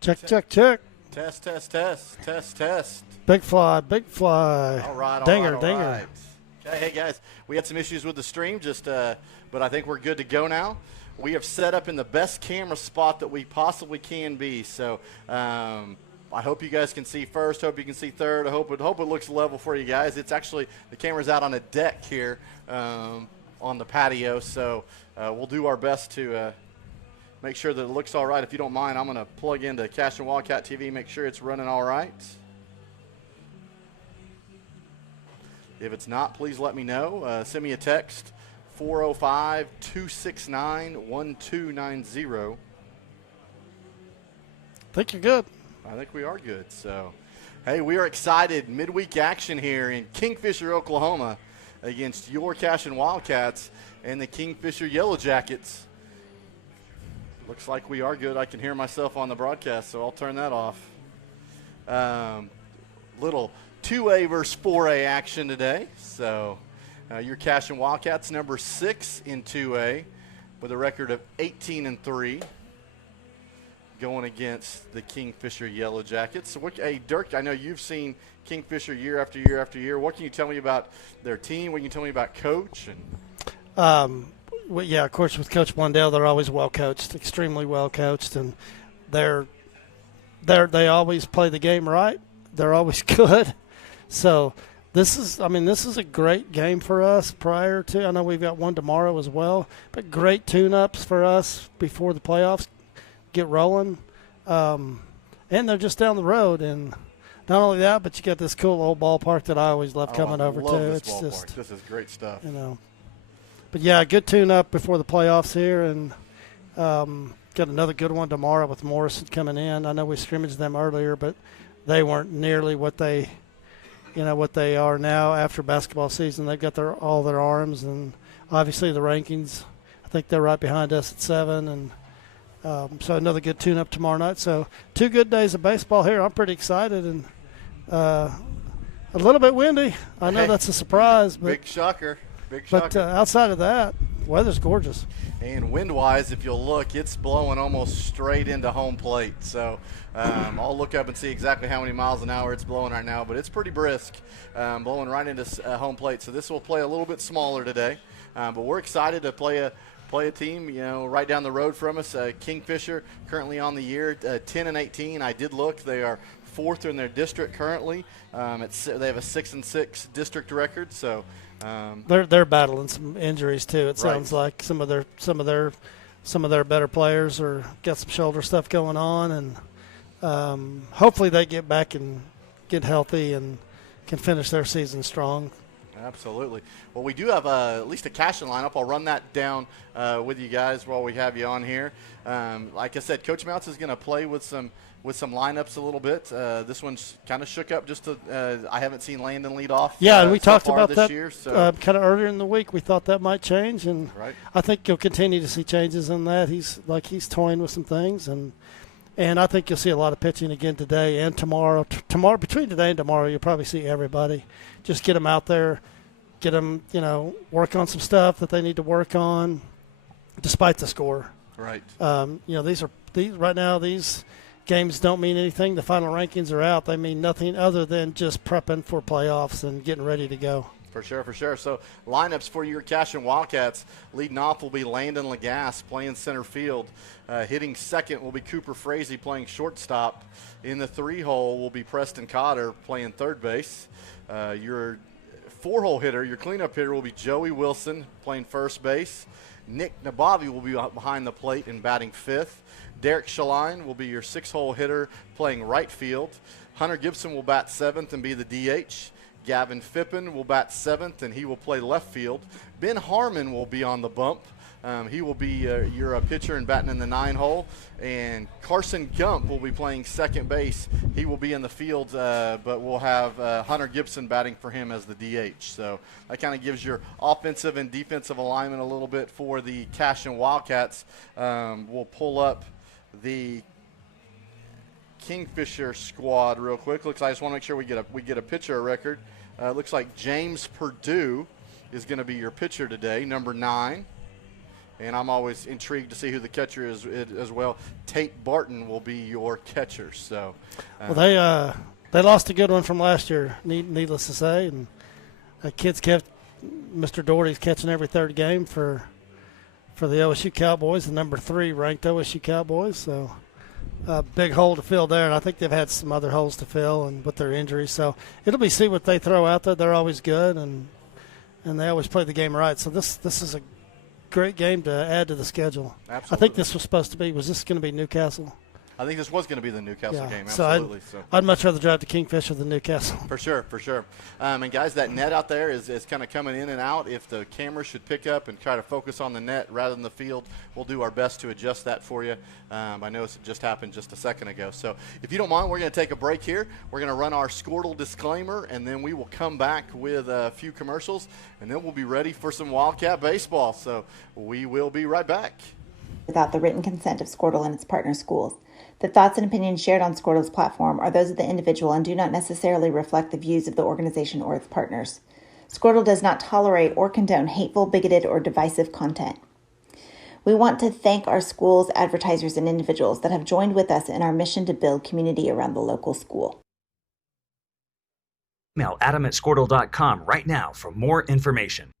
Check, check, check. Test, test, test, test, test. Big fly, big fly. All right, dinger, all dinger. right. Okay, hey guys, we had some issues with the stream, but I think we're good to go now. We have set up in the best camera spot that we possibly can be. So I hope you guys can see first. Hope you can see third. I hope it looks level for you guys. It's actually the camera's out on a deck here on the patio. So we'll do our best to make sure that it looks all right. If you don't mind, I'm going to plug into Cashion Wildcat TV, make sure it's running all right. If it's not, please let me know. Send me a text, 405-269-1290. I think you're good. I think we are good. So, hey, we are excited. Midweek action here in Kingfisher, Oklahoma against your Cashion Wildcats and the Kingfisher Yellow Jackets. Looks like we are good. I can hear myself on the broadcast, so I'll turn that off. Little 2A versus 4A action today. So your Cashion Wildcats, number 6 in 2A with a record of 18-3, going against the Kingfisher Yellow Jackets. So, hey, Dirk, I know you've seen Kingfisher year after year after year. What can you tell me about their team? What can you tell me about Coach? Well, yeah, of course, with Coach Blundell, they're always well coached, extremely well coached, and they always play the game right. They're always good. So this is a great game for us prior to. I know we've got one tomorrow as well, but great tune-ups for us before the playoffs get rolling. And they're just down the road, and not only that, but you got this cool old ballpark that I always love coming over to. This ballpark. This is great stuff. But, yeah, good tune-up before the playoffs here, and got another good one tomorrow with Morrison coming in. I know we scrimmaged them earlier, but they weren't nearly what they are now after basketball season. They've got all their arms, and obviously the rankings. I think they're right behind us at 7, and so another good tune-up tomorrow night. So 2 good days of baseball here. I'm pretty excited, and a little bit windy. I know that's a surprise. But, big shocker. But outside of that, weather's gorgeous. And wind-wise, if you'll look, it's blowing almost straight into home plate. So I'll look up and see exactly how many miles an hour it's blowing right now, but it's pretty brisk, blowing right into home plate. So this will play a little bit smaller today, but we're excited to play a team, right down the road from us. Kingfisher currently on the year, 10-18. I did look; they are 4th in their district currently. They have a 6-6 district record. So. They're battling some injuries too. It sounds like some of their better players are got some shoulder stuff going on, and hopefully they get back and get healthy and can finish their season strong. Absolutely. Well, we do have at least a Cashion lineup. I'll run that down with you guys while we have you on here. Like I said, Coach Mounts is going to play with some lineups a little bit. This one's kind of shook up I haven't seen Landon lead off. Yeah, and we talked about that year, so. Kind of earlier in the week. We thought that might change, and I think you'll continue to see changes in that. He's toying with some things, and I think you'll see a lot of pitching again today and tomorrow. Tomorrow, between today and tomorrow, you'll probably see everybody. Just get them out there, get them, work on some stuff that they need to work on, despite the score. Right. These right now. These games don't mean anything. The final rankings are out. They mean nothing other than just prepping for playoffs and getting ready to go. For sure. So lineups for your Cashion Wildcats. Leading off will be Landon Lagasse playing center field. Hitting second will be Cooper Frazee playing shortstop. In the 3-hole will be Preston Cotter playing third base. Your 4-hole hitter, your cleanup hitter, will be Joey Wilson playing first base. Nick Nabavi will be behind the plate and batting 5th. Derek Shaline will be your 6-hole hitter playing right field. Hunter Gibson will bat 7th and be the DH. Gavin Fippen will bat 7th, and he will play left field. Ben Harmon will be on the bump. He will be your pitcher and batting in the 9-hole. And Carson Gump will be playing second base. He will be in the field, but we'll have Hunter Gibson batting for him as the DH. So that kind of gives your offensive and defensive alignment a little bit for the Cashion Wildcats. We'll pull up the Kingfisher squad real quick. I just want to make sure we get a pitcher record. Looks like James Perdue is going to be your pitcher today, number 9. and I'm always intrigued to see who the catcher is as well. Tate Barton will be your catcher. So, well, they lost a good one from last year, needless to say, and kids kept Mr. Doherty's catching every third game for the OSU Cowboys, the number 3 ranked OSU Cowboys. So a big hole to fill there, and I think they've had some other holes to fill and with their injuries. So it'll be see what they throw out there. They're always good, and they always play the game right. So this is a great game to add to the schedule. Absolutely. I think this was supposed to be. Was this going to be Newcastle? I think this was going to be the Newcastle game, so absolutely. I'd much rather drive to Kingfisher than Newcastle. For sure. And, guys, that net out there is kind of coming in and out. If the camera should pick up and try to focus on the net rather than the field, we'll do our best to adjust that for you. I know it just happened just a second ago. So if you don't mind, we're going to take a break here. We're going to run our Squirtle disclaimer, and then we will come back with a few commercials, and then we'll be ready for some Wildcat baseball. So we will be right back. Without the written consent of Squirtle and its partner schools. The thoughts and opinions shared on Squirtle's platform are those of the individual and do not necessarily reflect the views of the organization or its partners. Squirtle does not tolerate or condone hateful, bigoted, or divisive content. We want to thank our schools, advertisers, and individuals that have joined with us in our mission to build community around the local school. Email adam@squirtle.com right now for more information.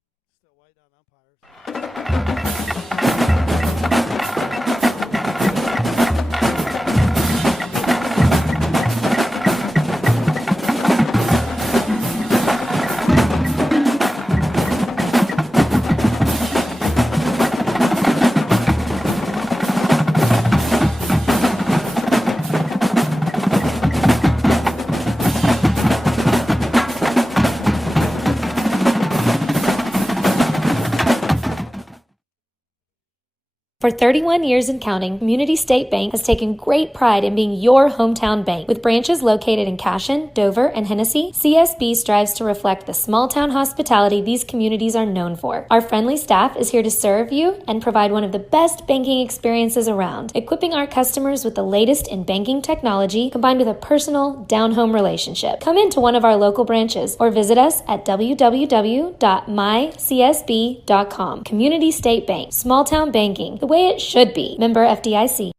For 31 years and counting, Community State Bank has taken great pride in being your hometown bank. With branches located in Cashion, Dover, and Hennessy, CSB strives to reflect the small-town hospitality these communities are known for. Our friendly staff is here to serve you and provide one of the best banking experiences around, equipping our customers with the latest in banking technology combined with a personal, down-home relationship. Come into one of our local branches or visit us at www.mycsb.com. Community State Bank, small-town banking, the way it should be. Member FDIC.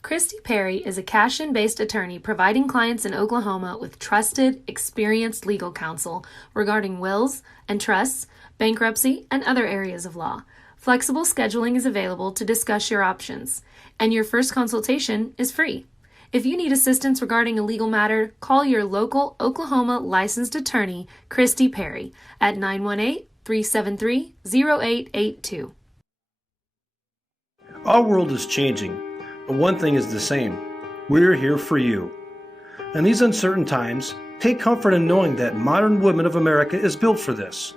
Christy Perry is a Cashion-based attorney providing clients in Oklahoma with trusted, experienced legal counsel regarding wills and trusts, bankruptcy, and other areas of law. Flexible scheduling is available to discuss your options, and your first consultation is free. If you need assistance regarding a legal matter, call your local Oklahoma licensed attorney, Christy Perry, at 918-373-0882. Our world is changing, but one thing is the same. We're here for you. In these uncertain times, take comfort in knowing that modern women of America is built for this.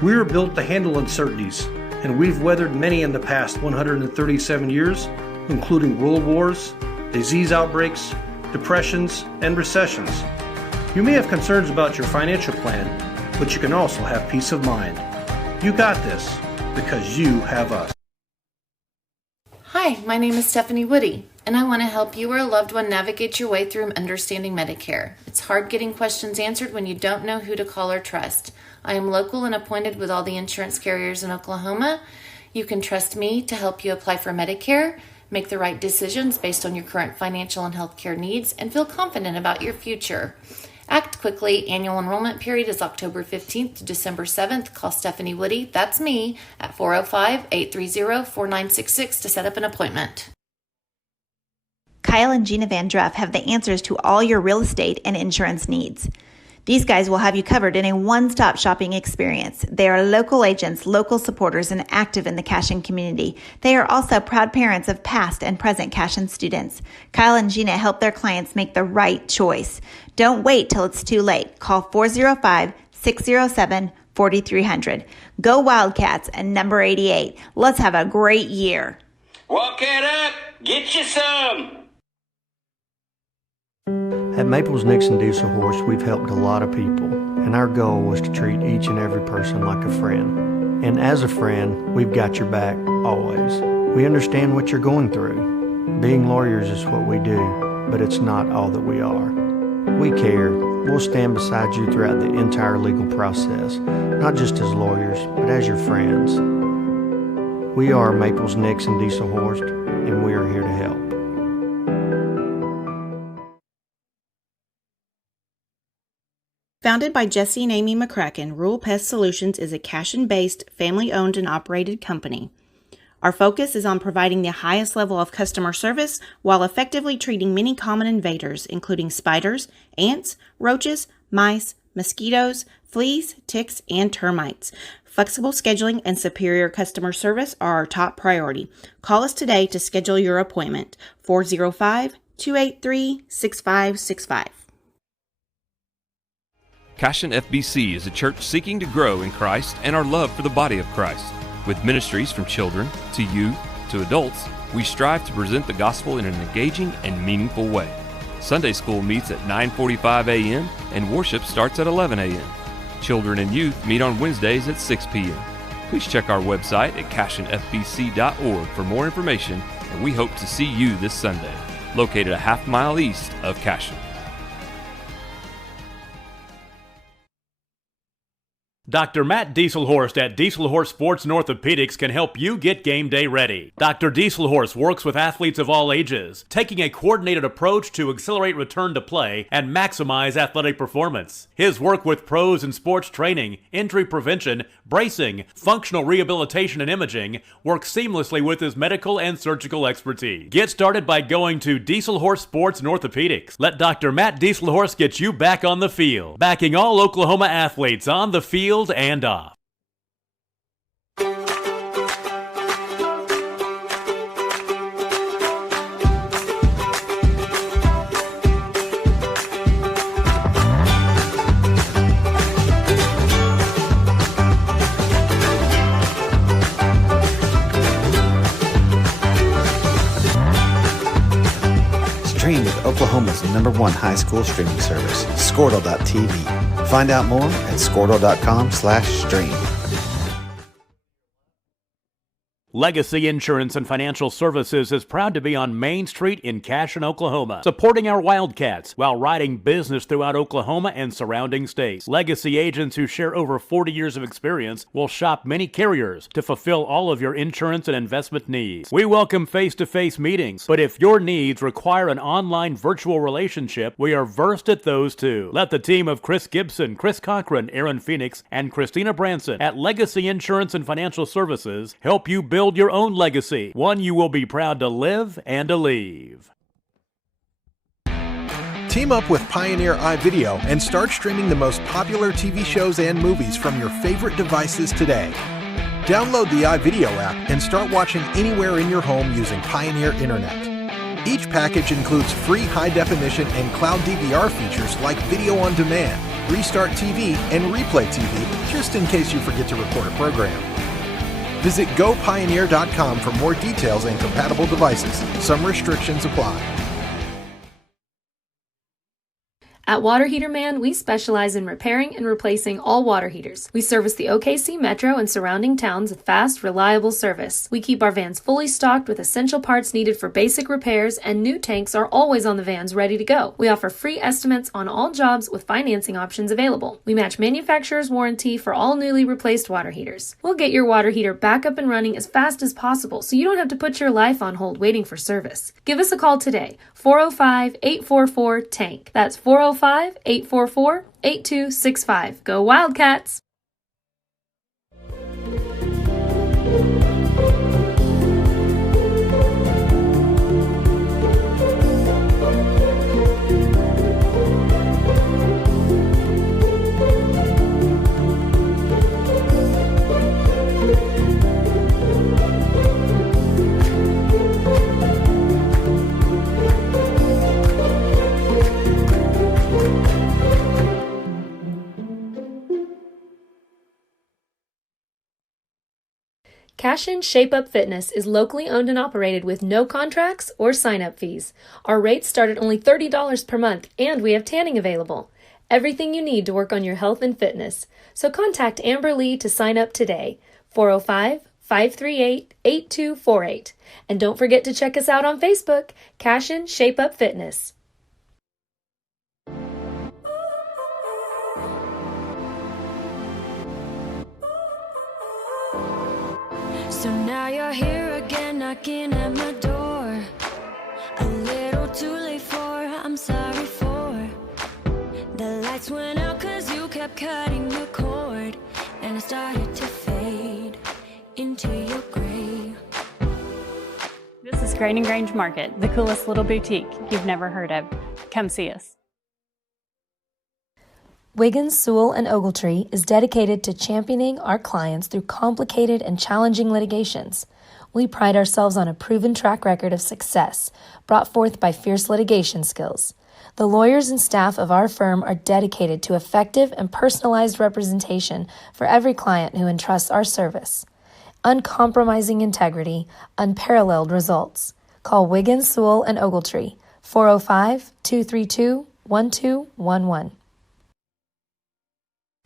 We are built to handle uncertainties, and we've weathered many in the past 137 years, including world wars, disease outbreaks, depressions, and recessions. You may have concerns about your financial plan, but you can also have peace of mind. You got this, because you have us. Hi, my name is Stephanie Woody, and I want to help you or a loved one navigate your way through understanding Medicare. It's hard getting questions answered when you don't know who to call or trust. I am local and appointed with all the insurance carriers in Oklahoma. You can trust me to help you apply for Medicare, make the right decisions based on your current financial and healthcare needs, and feel confident about your future. Act quickly. Annual enrollment period is October 15th to December 7th. Call Stephanie Woody, that's me, at 405-830-4966 to set up an appointment. Kyle and Gina Van Druff have the answers to all your real estate and insurance needs. These guys will have you covered in a one-stop shopping experience. They are local agents, local supporters, and active in the Cashion community. They are also proud parents of past and present Cashion students. Kyle and Gina help their clients make the right choice. Don't wait till it's too late. Call 405-607-4300. Go Wildcats and number 88. Let's have a great year. Walk it up. Get you some. At Maples Nixon Diesel Horse, we've helped a lot of people, and our goal was to treat each and every person like a friend. And as a friend, we've got your back, always. We understand what you're going through. Being lawyers is what we do, but it's not all that we are. We care. We'll stand beside you throughout the entire legal process, not just as lawyers, but as your friends. We are Maples, Nix, and Diesel Horst, and we are here to help. Founded by Jesse and Amy McCracken, Rural Pest Solutions is a Cashion-based, family-owned and operated company. Our focus is on providing the highest level of customer service while effectively treating many common invaders, including spiders, ants, roaches, mice, mosquitoes, fleas, ticks, and termites. Flexible scheduling and superior customer service are our top priority. Call us today to schedule your appointment. 405-283-6565. Cashion FBC is a church seeking to grow in Christ and our love for the body of Christ. With ministries from children to youth to adults, we strive to present the gospel in an engaging and meaningful way. Sunday school meets at 9:45 a.m. and worship starts at 11 a.m. Children and youth meet on Wednesdays at 6 p.m. Please check our website at cashionfbc.org for more information, and we hope to see you this Sunday, located a half-mile east of Cashion. Dr. Matt Dieselhorst at Dieselhorst Sports and Orthopedics can help you get game day ready. Dr. Dieselhorst works with athletes of all ages, taking a coordinated approach to accelerate return to play and maximize athletic performance. His work with pros in sports training, injury prevention, bracing, functional rehabilitation, and imaging works seamlessly with his medical and surgical expertise. Get started by going to Dieselhorst Sports and Orthopedics. Let Dr. Matt Dieselhorst get you back on the field, backing all Oklahoma athletes on the field and off. Stream with Oklahoma's #1 high school streaming service, Squirtle.tv. Find out more at squirtle.com/stream. Legacy Insurance and Financial Services is proud to be on Main Street in Cashion, Oklahoma, supporting our Wildcats while writing business throughout Oklahoma and surrounding states. Legacy agents who share over 40 years of experience will shop many carriers to fulfill all of your insurance and investment needs. We welcome face-to-face meetings, but if your needs require an online virtual relationship, we are versed at those too. Let the team of Chris Gibson, Chris Cochran, Aaron Phoenix, and Christina Branson at Legacy Insurance and Financial Services help you build your own legacy, one you will be proud to live and to leave. Team up with Pioneer iVideo and start streaming the most popular TV shows and movies from your favorite devices today. Download the iVideo app and start watching anywhere in your home using Pioneer Internet. Each package includes free high-definition and cloud DVR features like video on demand, Restart TV, and Replay TV, just in case you forget to record a program. Visit GoPioneer.com for more details and compatible devices. Some restrictions apply. At Water Heater Man, we specialize in repairing and replacing all water heaters. We service the OKC Metro and surrounding towns with fast, reliable service. We keep our vans fully stocked with essential parts needed for basic repairs, and new tanks are always on the vans ready to go. We offer free estimates on all jobs with financing options available. We match manufacturer's warranty for all newly replaced water heaters. We'll get your water heater back up and running as fast as possible so you don't have to put your life on hold waiting for service. Give us a call today, 405-844-TANK. That's 405-844-8265. Go Wildcats! Cashion Shape Up Fitness is locally owned and operated with no contracts or sign-up fees. Our rates start at only $30 per month, and we have tanning available. Everything you need to work on your health and fitness. So contact Amber Lee to sign up today, 405-538-8248. And don't forget to check us out on Facebook, Cashion Shape Up Fitness. So now you're here again, knocking at my door. A little too late for, I'm sorry for. The lights went out 'cause you kept cutting the cord, and I started to fade into your gray. This is Grain and Grange Market, the coolest little boutique you've never heard of. Come see us. Wiggins, Sewell, and Ogletree is dedicated to championing our clients through complicated and challenging litigations. We pride ourselves on a proven track record of success brought forth by fierce litigation skills. The lawyers and staff of our firm are dedicated to effective and personalized representation for every client who entrusts our service. Uncompromising integrity, unparalleled results. Call Wiggins, Sewell, and Ogletree, 405-232-1211.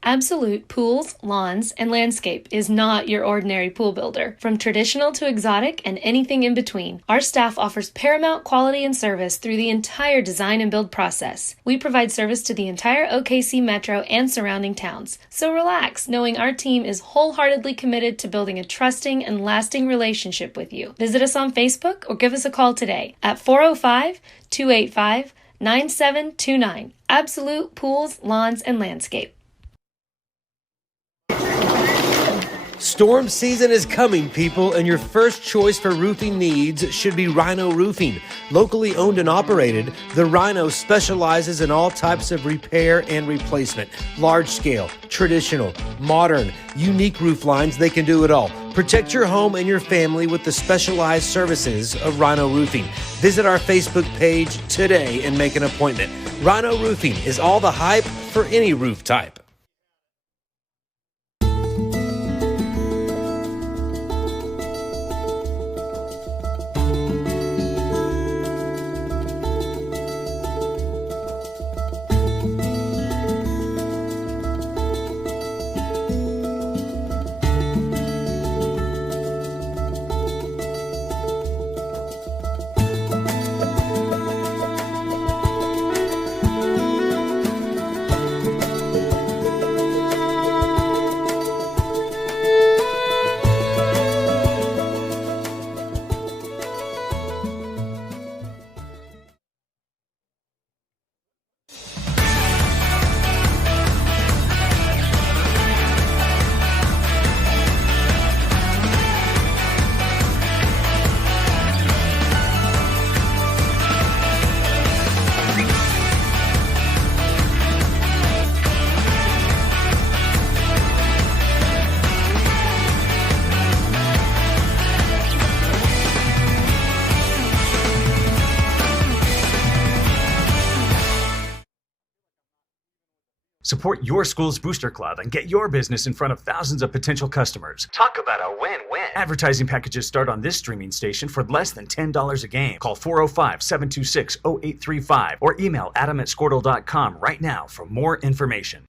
Absolute Pools, Lawns, and Landscape is not your ordinary pool builder. From traditional to exotic and anything in between, our staff offers paramount quality and service through the entire design and build process. We provide service to the entire OKC metro and surrounding towns. So relax, knowing our team is wholeheartedly committed to building a trusting and lasting relationship with you. Visit us on Facebook or give us a call today at 405-285-9729. Absolute Pools, Lawns, and Landscape. Storm season is coming, people, and your first choice for roofing needs should be Rhino Roofing. Locally owned and operated, the Rhino specializes in all types of repair and replacement. Large scale, traditional, modern, unique roof lines, they can do it all. Protect your home and your family with the specialized services of Rhino Roofing. Visit our Facebook page today and make an appointment. Rhino Roofing is all the hype for any roof type. Support your school's booster club and get your business in front of thousands of potential customers. Talk about a win-win. Advertising packages start on this streaming station for less than $10 a game. Call 405-726-0835 or email adam@squirtle.com right now for more information.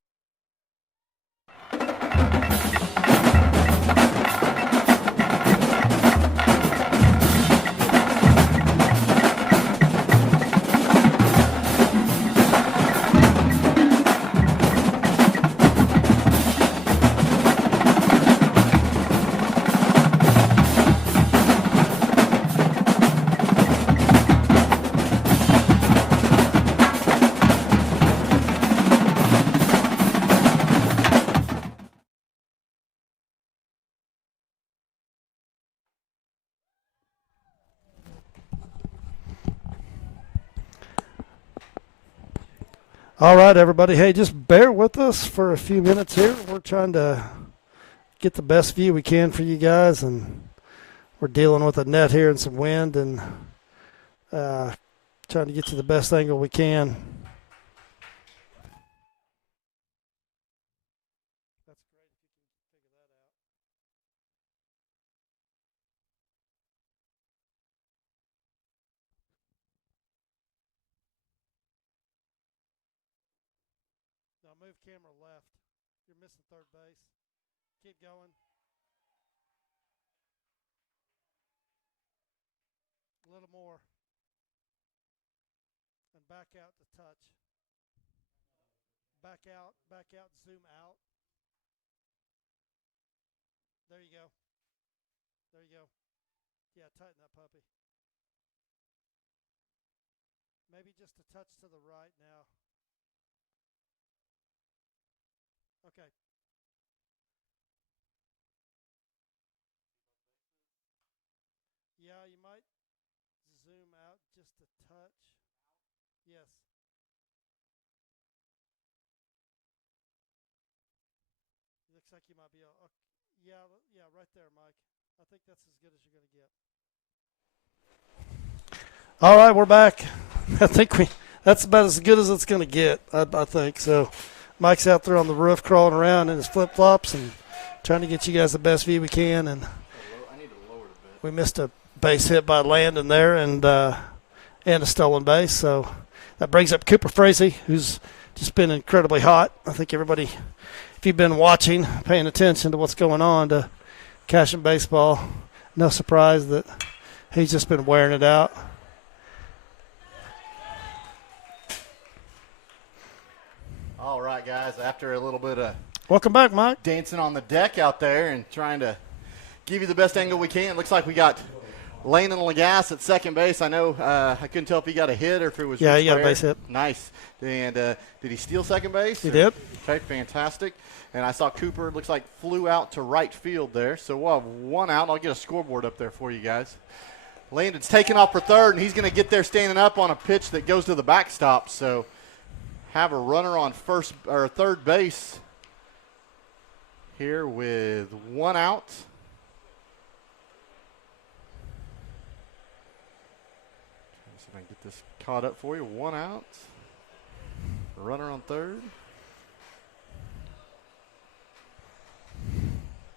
All right, everybody. Hey, just bear with us for a few minutes here. We're trying to get the best view we can for you guys, and we're dealing with a net here and some wind, and trying to get you the best angle we can. Now move camera left. You're missing third base. Keep going. A little more. And back out to touch. Back out, zoom out. There you go. There Yeah, tighten that puppy. Maybe just a touch to the right now. Okay. Yeah, you might zoom out just a touch. Yes. Looks like you might be able. Okay. Yeah, right there, Mike. I think that's as good as you're going to get. All right, we're back. I think that's about as good as it's going to get, I think. So Mike's out there on the roof crawling around in his flip-flops and trying to get you guys the best view we can. And I need to lower it a bit. we missed a base hit by Landon there and a stolen base. So that brings up Cooper Frazee, who's just been incredibly hot. I think everybody, if you've been watching, paying attention to what's going on to Cashion baseball, no surprise that he's just been wearing it out. All right, guys, after a little bit of welcome back, Mike. Dancing on the deck out there and trying to give you the best angle we can. Looks like we got Landon Lagasse at second base. I know I couldn't tell if he got a hit or if it was he got a base hit. Nice. And did he steal second base? He did. Okay, fantastic. And I saw Cooper, looks like, flew out to right field there. So we'll have one out. I'll get a scoreboard up there for you guys. Landon's taking off for third, and he's going to get there standing up on a pitch that goes to the backstop. So have a runner on first or third base here with one out. Let's see if I can get this caught up for you. One out. Runner on third.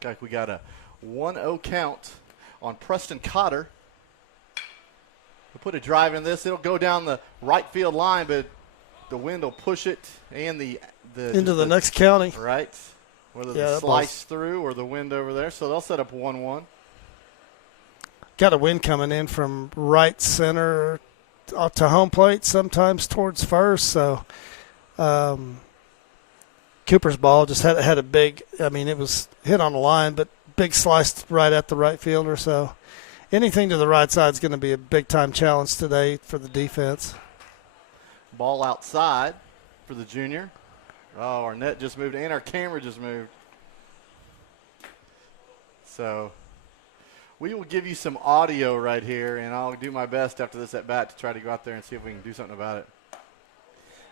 Okay, we got a 1-0 count on Preston Cotter. We'll put a drive in this. It'll go down the right field line, but the wind will push it and the into the next county. Right. Whether the slice through or the wind over there. So they'll set up 1-1. Got a wind coming in from right center to home plate, sometimes towards first. So Cooper's ball just had a big, it was hit on the line, but big slice right at the right fielder. So anything to the right side is going to be a big-time challenge today for the defense. Ball outside for the junior. Oh, our net just moved and our camera just moved. So we will give you some audio right here, and I'll do my best after this at-bat to try to go out there and see if we can do something about it.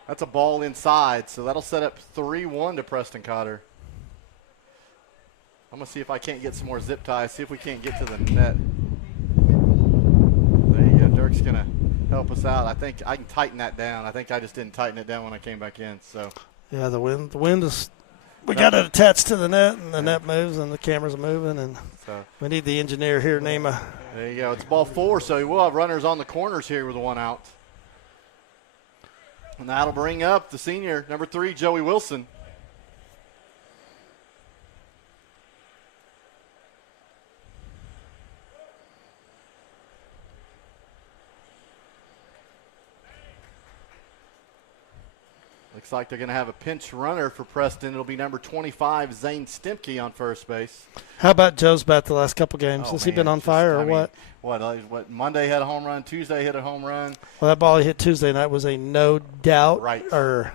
That's a ball inside, so that'll set up 3-1 to Preston Cotter. I'm going to see if I can't get some more zip ties, see if we can't get to the net. There you go. Dirk's going to help us out. I think I can tighten that down. I think I just didn't tighten it down when I came back in. So yeah, the wind is – we got it attached to the net, and the net moves, and the camera's moving, and so we need the engineer here, Nema. There you go. It's ball four, so we'll have runners on the corners here with one out. And that'll bring up the senior, number 3, Joey Wilson. Looks like they're going to have a pinch runner for Preston. It'll be number 25, Zane Stemke on first base. How about Joe's bat the last couple games? Has he been on fire or what? What? Monday had a home run. Tuesday hit a home run. Well, that ball he hit Tuesday night was a no doubt. Right. And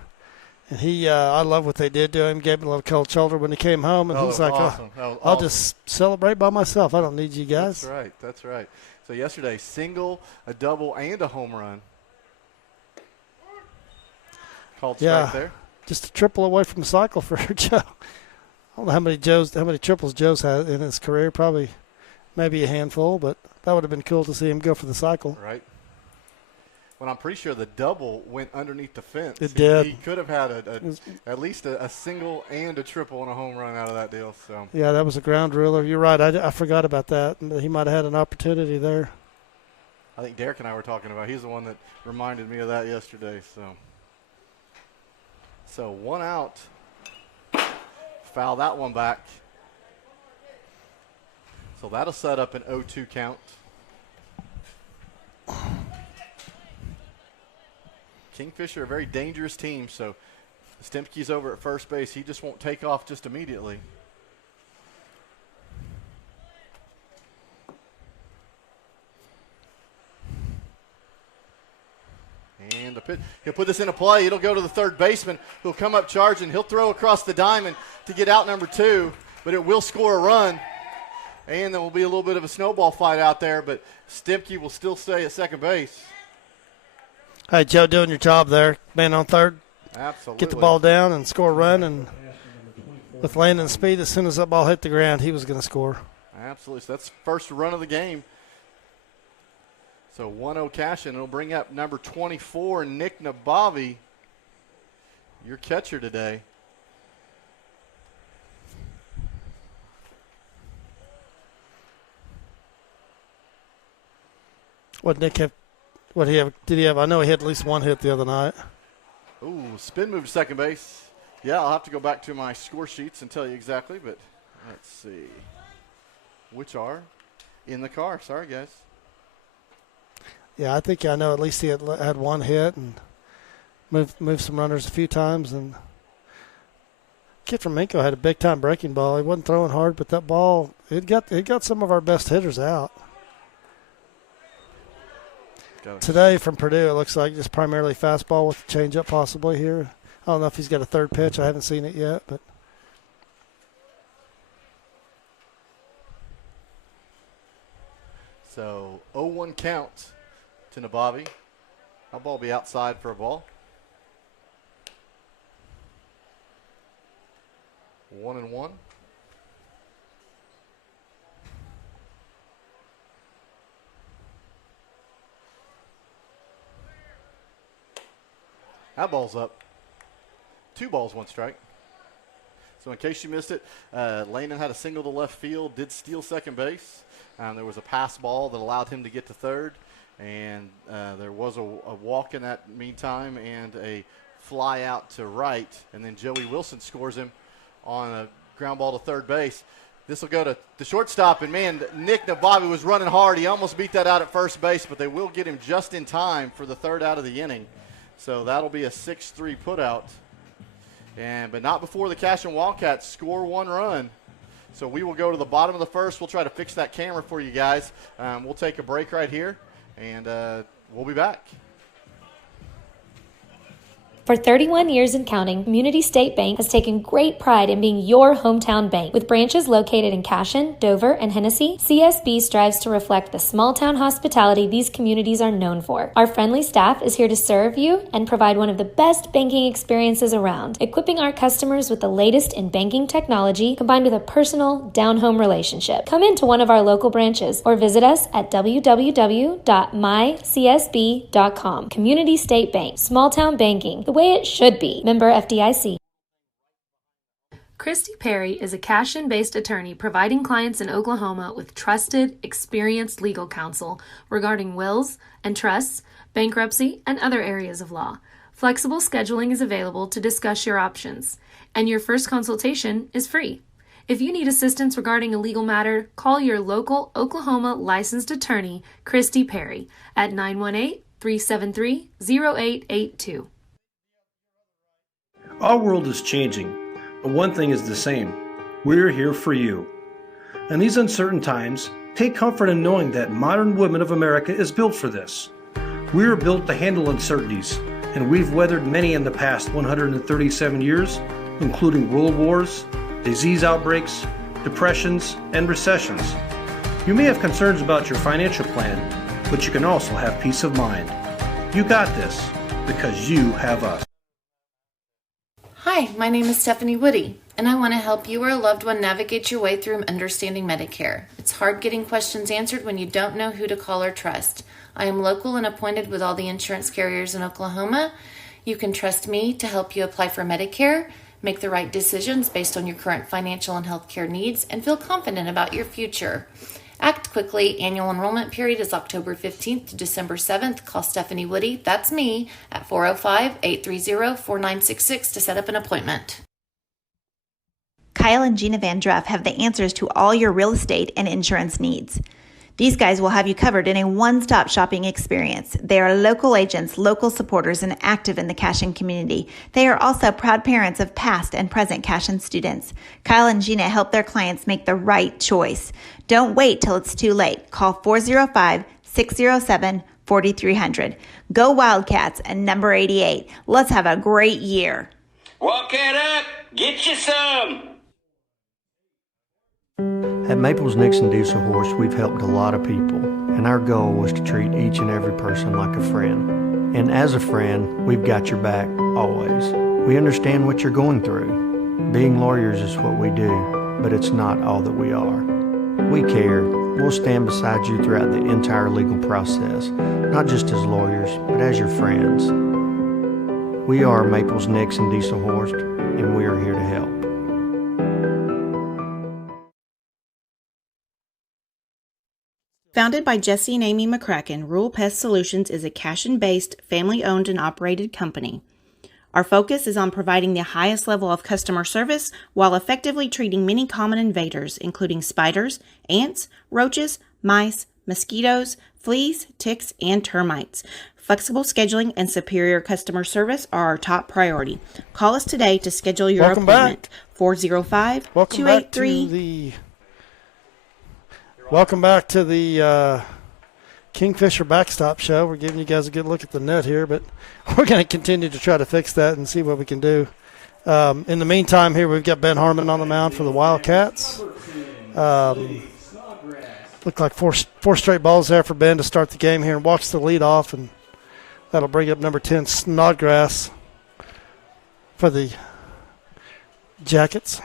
he, I love what they did to him. Gave him a little cold shoulder when he came home, and he's like, awesome. I'll just celebrate by myself. I don't need you guys. That's right. So yesterday, single, a double, and a home run. Called strike there. Just a triple away from the cycle for Joe. I don't know how many triples Joe's had in his career. Probably, maybe a handful, but that would have been cool to see him go for the cycle. Right. Well, I'm pretty sure the double went underneath the fence. It did. He could have had at least a single and a triple and a home run out of that deal. So yeah, that was a ground ruler. You're right. I forgot about that. He might have had an opportunity there. I think Derek and I were talking about. He's the one that reminded me of that yesterday. So one out. Foul that one back. So that'll set up an 0-2 count. Kingfisher, a very dangerous team, so Stemke's over at first base. He just won't take off just immediately. He'll put this into play. It'll go to the third baseman, who'll come up charging. He'll throw across the diamond to get out number 2, but it will score a run. And there will be a little bit of a snowball fight out there, but Stemke will still stay at second base. Hey, Joe, doing your job there. Man on third. Absolutely. Get the ball down and score a run. And with Landon's speed, as soon as that ball hit the ground, he was going to score. Absolutely. So that's the first run of the game. So 1-0 Cashion. It'll bring up number 24, Nick Nabavi, your catcher today. What Nick have? What he have? Did he have? I know he had at least one hit the other night. Ooh, spin move to second base. Yeah, I'll have to go back to my score sheets and tell you exactly, but let's see. Which are in the car. Sorry, guys. Yeah, I think I know at least he had one hit and moved some runners a few times. And kid from Minko had a big time breaking ball. He wasn't throwing hard, but that ball it got some of our best hitters out. Today from Purdue, it looks like just primarily fastball with a changeup possibly here. I don't know if he's got a third pitch. I haven't seen it yet, but. So 0-1 count to Nabavi. That ball will be outside for a ball. 1-1. That ball's up. 2 balls, 1 strike. So in case you missed it, Landon had a single to left field, did steal second base. There was a pass ball that allowed him to get to third, and there was a walk in that meantime and a fly out to right, and then Joey Wilson scores him on a ground ball to third base. This will go to the shortstop, and man, Nick Nabavi was running hard. He almost beat that out at first base, but they will get him just in time for the third out of the inning. So that'll be a 6-3 putout. But not before the Cashion Wildcats score 1 run. So we will go to the bottom of the first. We'll try to fix that camera for you guys. We'll take a break right here, and we'll be back. For 31 years and counting, Community State Bank has taken great pride in being your hometown bank. With branches located in Cashion, Dover, and Hennessy, CSB strives to reflect the small-town hospitality these communities are known for. Our friendly staff is here to serve you and provide one of the best banking experiences around, equipping our customers with the latest in banking technology combined with a personal, down-home relationship. Come into one of our local branches or visit us at www.mycsb.com. Community State Bank, small-town banking, the way it should be. Member FDIC. Christy Perry is a Cashion-based attorney providing clients in Oklahoma with trusted, experienced legal counsel regarding wills and trusts, bankruptcy, and other areas of law. Flexible scheduling is available to discuss your options, and your first consultation is free. If you need assistance regarding a legal matter, call your local Oklahoma licensed attorney, Christy Perry, at 918-373-0882. Our world is changing, but one thing is the same. We're here for you. In these uncertain times, take comfort in knowing that modern women of America is built for this. We are built to handle uncertainties, and we've weathered many in the past 137 years, including world wars, disease outbreaks, depressions, and recessions. You may have concerns about your financial plan, but you can also have peace of mind. You got this, because you have us. Hi, my name is Stephanie Woody, and I want to help you or a loved one navigate your way through understanding Medicare. It's hard getting questions answered when you don't know who to call or trust. I am local and appointed with all the insurance carriers in Oklahoma. You can trust me to help you apply for Medicare, make the right decisions based on your current financial and healthcare needs, and feel confident about your future. Act quickly. Annual enrollment period is October 15th to December 7th. Call Stephanie Woody, that's me, at 405-830-4966 to set up an appointment. Kyle and Gina Van Druff have the answers to all your real estate and insurance needs. These guys will have you covered in a one-stop shopping experience. They are local agents, local supporters, and active in the Cashion community. They are also proud parents of past and present Cashion students. Kyle and Gina help their clients make the right choice. Don't wait till it's too late. Call 405-607-4600 4300. Go Wildcats and number 88. Let's have a great year. Walk it up, get you some. At Maples Nixon Diesel Horse, we've helped a lot of people, and our goal was to treat each and every person like a friend. And as a friend, we've got your back always. We understand what you're going through. Being lawyers is what we do, but it's not all that we are. We care. We'll stand beside you throughout the entire legal process, not just as lawyers, but as your friends. We are Maples Nixon Diesel Horse, and we are here to help. Founded by Jesse and Amy McCracken, Rural Pest Solutions is a Cashion-based, family-owned and operated company. Our focus is on providing the highest level of customer service while effectively treating many common invaders, including spiders, ants, roaches, mice, mosquitoes, fleas, ticks, and termites. Flexible scheduling and superior customer service are our top priority. Call us today to schedule your appointment. 405-283. Welcome back to the Kingfisher Backstop Show. We're giving you guys a good look at the net here, but we're going to continue to try to fix that and see what we can do. In the meantime, here we've got Ben Harmon on the mound for the Wildcats. Looked like four straight balls there for Ben to start the game here and walks the lead off, and that'll bring up number 10, Snodgrass, for the Jackets.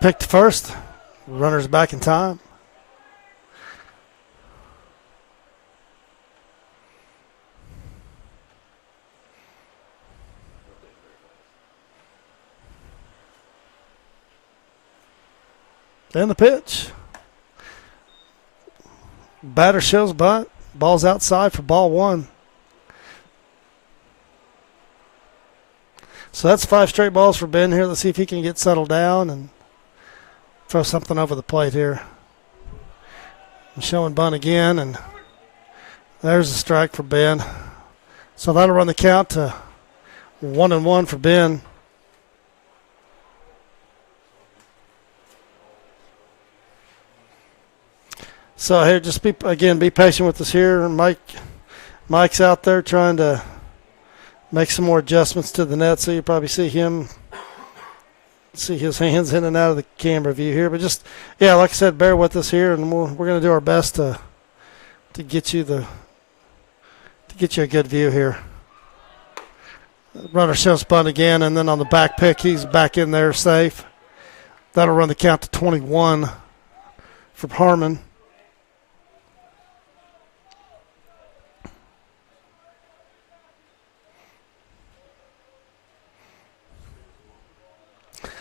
Picked first. Runners back in time. And the pitch. Batter shows bunt. Ball's outside for ball one. So that's 5 straight balls for Ben here. Let's see if he can get settled down and throw something over the plate here. I'm showing bunt again, and there's a strike for Ben. So that'll run the count to 1-1 for Ben. So here, just be patient with us here. Mike's out there trying to make some more adjustments to the net, so you probably see his hands in and out of the camera view here. But just, like I said, bear with us here, and we're going to do our best to get you a good view here. Runner shows bunt again, and then on the back pick, he's back in there safe. That'll run the count to 21 for Harmon.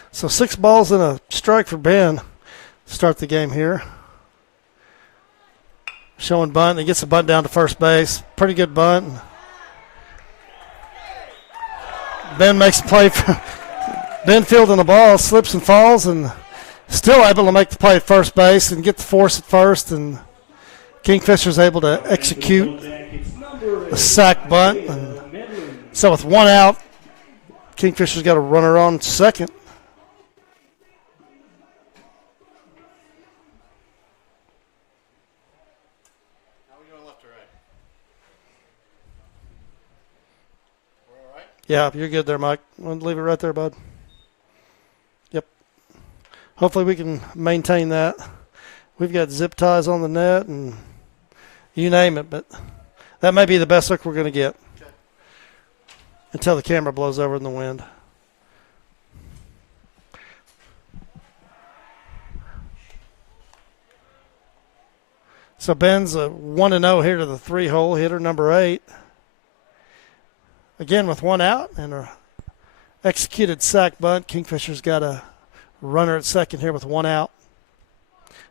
So 6 balls and a strike for Ben to start the game here. Showing bunt. He gets the bunt down to first base. Pretty good bunt. Ben makes the play. Ben fielding the ball, slips and falls, and still able to make the play at first base and get the force at first. And Kingfisher's able to execute a sack bunt. And so with 1 out, Kingfisher's got a runner on second. Yeah, you're good there, Mike. Want to leave it right there, bud? Yep. Hopefully we can maintain that. We've got zip ties on the net and you name it, but that may be the best look we're going to get until the camera blows over in the wind. So Ben's a 1-0 here to the 3-hole, hitter number 8. Again, with 1 out and a executed sack bunt, Kingfisher's got a runner at second here with 1 out.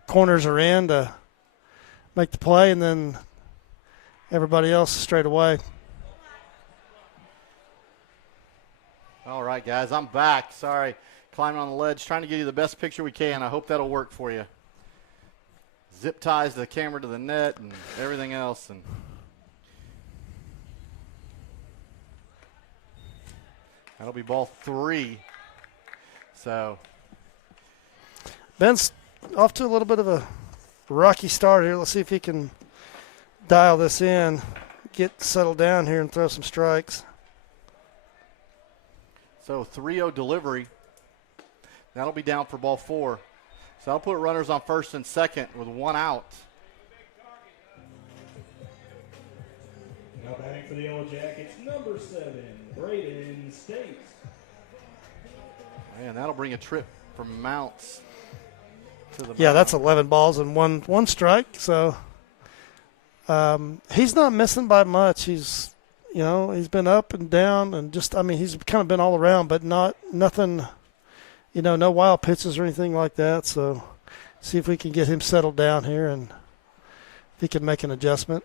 Corners are in to make the play, and then everybody else straight away. All right, guys, I'm back. Sorry, climbing on the ledge, trying to give you the best picture we can. I hope that'll work for you. Zip ties the camera to the net and everything else, and that'll be ball 3. So Ben's off to a little bit of a rocky start here. Let's see if he can dial this in, get settled down here, and throw some strikes. So 3-0 delivery. That'll be down for ball 4. So I'll put runners on first and second with 1 out. Now batting for the Yellow Jackets, number 7, Braden States. Man, that'll bring a trip from Mounts to the Yeah, mound. that's 11 balls and one strike. So he's not missing by much. He's been up and down and he's kind of been all around, but nothing, no wild pitches or anything like that. So see if we can get him settled down here and if he can make an adjustment.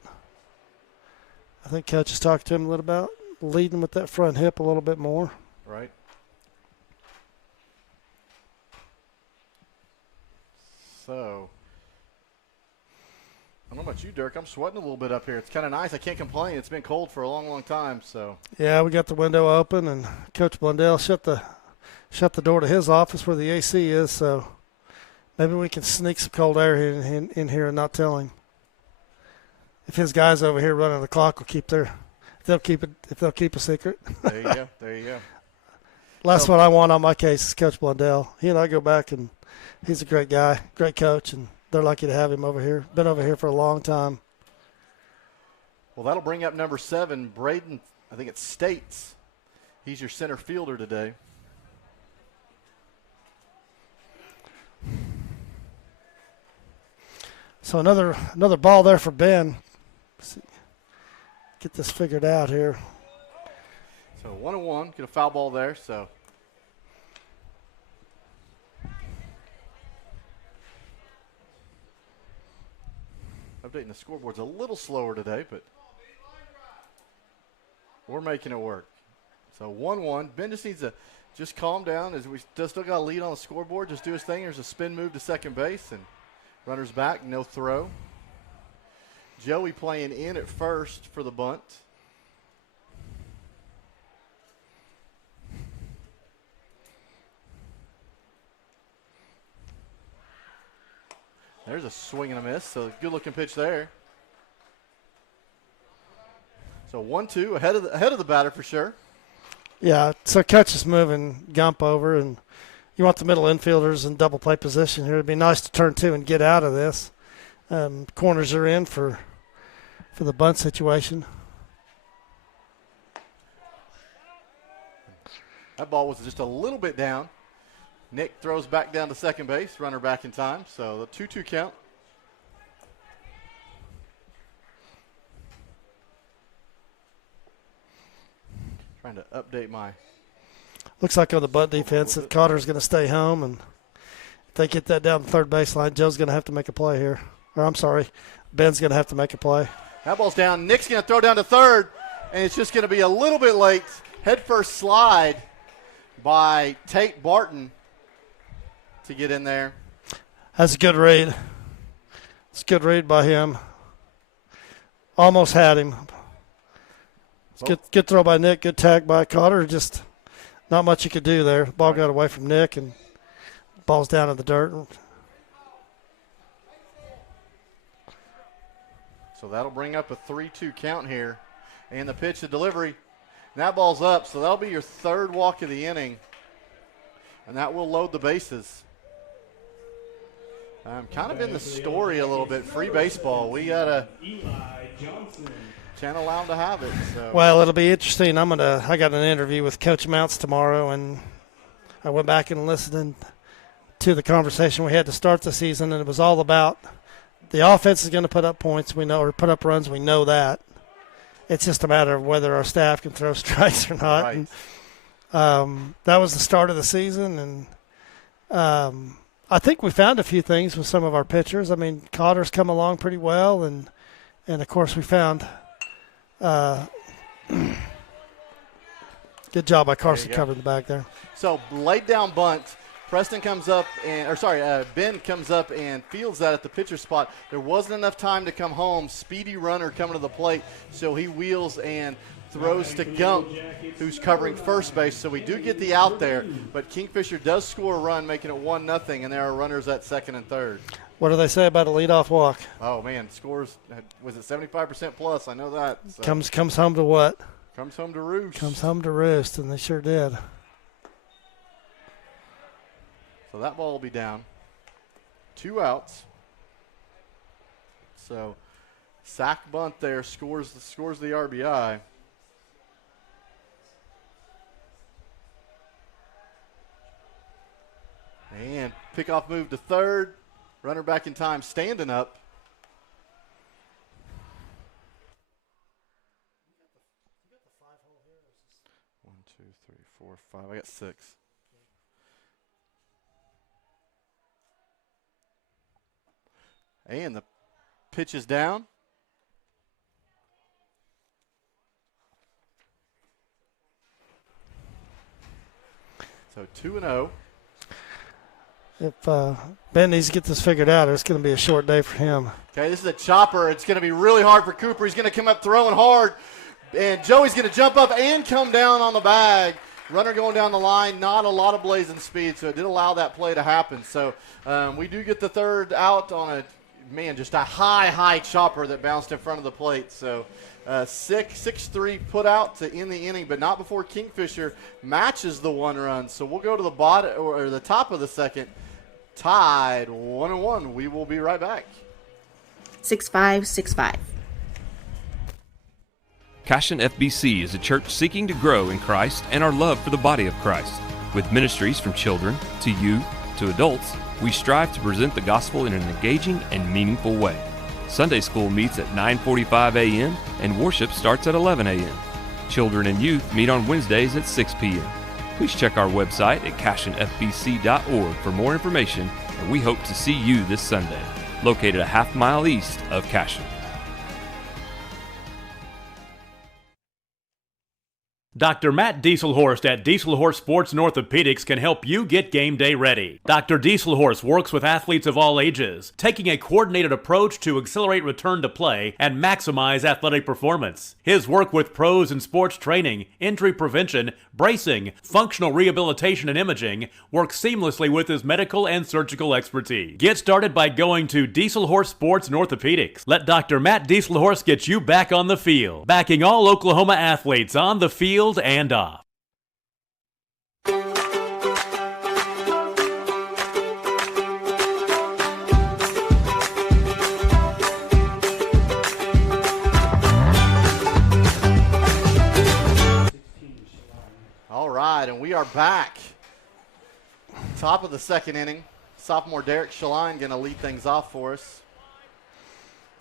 I think Coach has talked to him a little about leading with that front hip a little bit more. Right. So, I don't know about you, Dirk. I'm sweating a little bit up here. It's kind of nice. I can't complain. It's been cold for a long, long time. So. Yeah, we got the window open, and Coach Blundell shut the door to his office where the AC is. So maybe we can sneak some cold air in here and not tell him. If his guys over here running the clock will keep they'll keep a secret. There you go. There you go. Last one I want on my case is Coach Blundell. He and I go back, and he's a great guy, great coach, and they're lucky to have him over here. Been over here for a long time. Well, that'll bring up number 7, Braden. I think it's States. He's your center fielder today. So another ball there for Ben. Get this figured out here. So 1-1, get a foul ball there. So updating the scoreboard's a little slower today, but we're making it work. So 1-1. Ben just needs to just calm down as we still got a lead on the scoreboard. Just do his thing. There's a spin move to second base and runners back, no throw. Joey playing in at first for the bunt. There's a swing and a miss, so good looking pitch there. So 1-2 ahead of the batter for sure. Yeah, so Coach is moving Gump over, and you want the middle infielders in double play position here. It'd be nice to turn 2 and get out of this. Corners are in for the bunt situation. That ball was just a little bit down. Nick throws back down to second base, runner back in time. So the 2-2 count. Trying to update my. Looks like on the bunt defense that Cotter's going to stay home, and if they get that down the third baseline, Joe's going to have to make a play here. Or I'm sorry, Ben's going to have to make a play. That ball's down. Nick's going to throw down to third, and it's just going to be a little bit late. Head first slide by Tate Barton to get in there. That's a good read. It's a good read by him. Almost had him. It's good throw by Nick. Good tag by Cotter. Just not much you could do there. Ball got away from Nick, and ball's down in the dirt. So that'll bring up a 3-2 count here. And the pitch, the delivery. And that ball's up, so that'll be your third walk of the inning. And that will load the bases. Kind of in the story a little bit. Free baseball. We got to can't allow them to have it. So. Well, it'll be interesting. I got an interview with Coach Mounts tomorrow, and I went back and listened to the conversation we had to start the season, and it was all about the offense is going to put up points, we know, or put up runs. We know that. It's just a matter of whether our staff can throw strikes or not. Right. And, that was the start of the season, and I think we found a few things with some of our pitchers. I mean, Cotter's come along pretty well, and of course we found good job by Carson covering the back there. So laid down bunt. Preston comes up Ben comes up and fields that at the pitcher spot. There wasn't enough time to come home. Speedy runner coming to the plate, so he wheels and throws to Gump, who's covering first base. So we do get the out there, but Kingfisher does score a run, making it 1-0, and there are runners at second and third. What do they say about a leadoff walk? Oh, man, scores, was it 75% plus? I know that. So. Comes home to what? Comes home to roost. Comes home to roost, and they sure did. So that ball will be down. 2 outs. So sack bunt there scores the RBI. And pickoff move to third. Runner back in time, standing up. One, two, three, four, five. I got 6. And the pitch is down. So 2-0. If Ben needs to get this figured out, it's going to be a short day for him. Okay, this is a chopper. It's going to be really hard for Cooper. He's going to come up throwing hard. And Joey's going to jump up and come down on the bag. Runner going down the line, not a lot of blazing speed, so it did allow that play to happen. So we do get the third out on just a high chopper that bounced in front of the plate. So 6-3 put out to end the inning, but not before Kingfisher matches the 1 run. So we'll go to the bottom or the top of the second, tied 1-1. We will be right back. 6-5, 6-5. Cashion FBC is a church seeking to grow in Christ and our love for the body of Christ. With ministries from children to youth to adults, we strive to present the gospel in an engaging and meaningful way. Sunday school meets at 9:45 a.m. and worship starts at 11 a.m. Children and youth meet on Wednesdays at 6 p.m. Please check our website at cashionfbc.org for more information, and we hope to see you this Sunday, located a half-mile east of Cashion. Dr. Matt Dieselhorst at Dieselhorst Sports and Orthopedics can help you get game day ready. Dr. Dieselhorst works with athletes of all ages, taking a coordinated approach to accelerate return to play and maximize athletic performance. His work with pros in sports training, injury prevention, bracing, functional rehabilitation, and imaging works seamlessly with his medical and surgical expertise. Get started by going to Dieselhorst Sports and Orthopedics. Let Dr. Matt Dieselhorst get you back on the field, backing all Oklahoma athletes on the field and off. All right, and we are back. Top of the second inning. Sophomore Derek Shaline going to lead things off for us.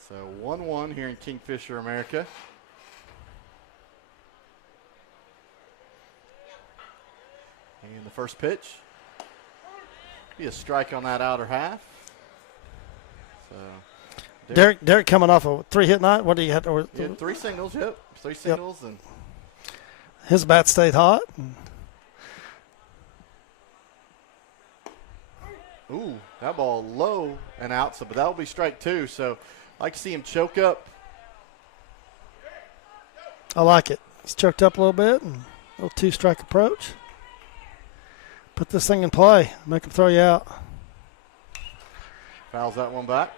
So 1-1 here in Kingfisher, America. And the first pitch. Be a strike on that outer half. So Derek coming off a 3-hit night. What do you have? He had 3 singles, yep. 3 singles. And his bat stayed hot. Ooh, that ball low and out, but that'll be strike 2. So I like to see him choke up. I like it. He's choked up a little bit and a little 2-strike approach. Put this thing in play. Make him throw you out. Fouls that one back.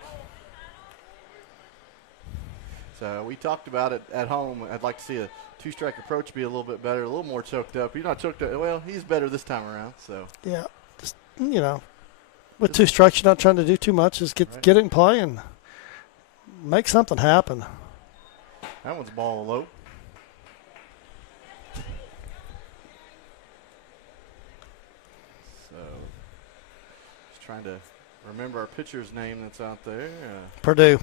So we talked about it at home. I'd like to see a 2-strike approach be a little bit better, a little more choked up. You're not choked up. Well, he's better this time around. So yeah, just with 2 strikes, you're not trying to do too much. Just get it in play and make something happen. That one's ball low. So just trying to remember our pitcher's name that's out there. Purdue,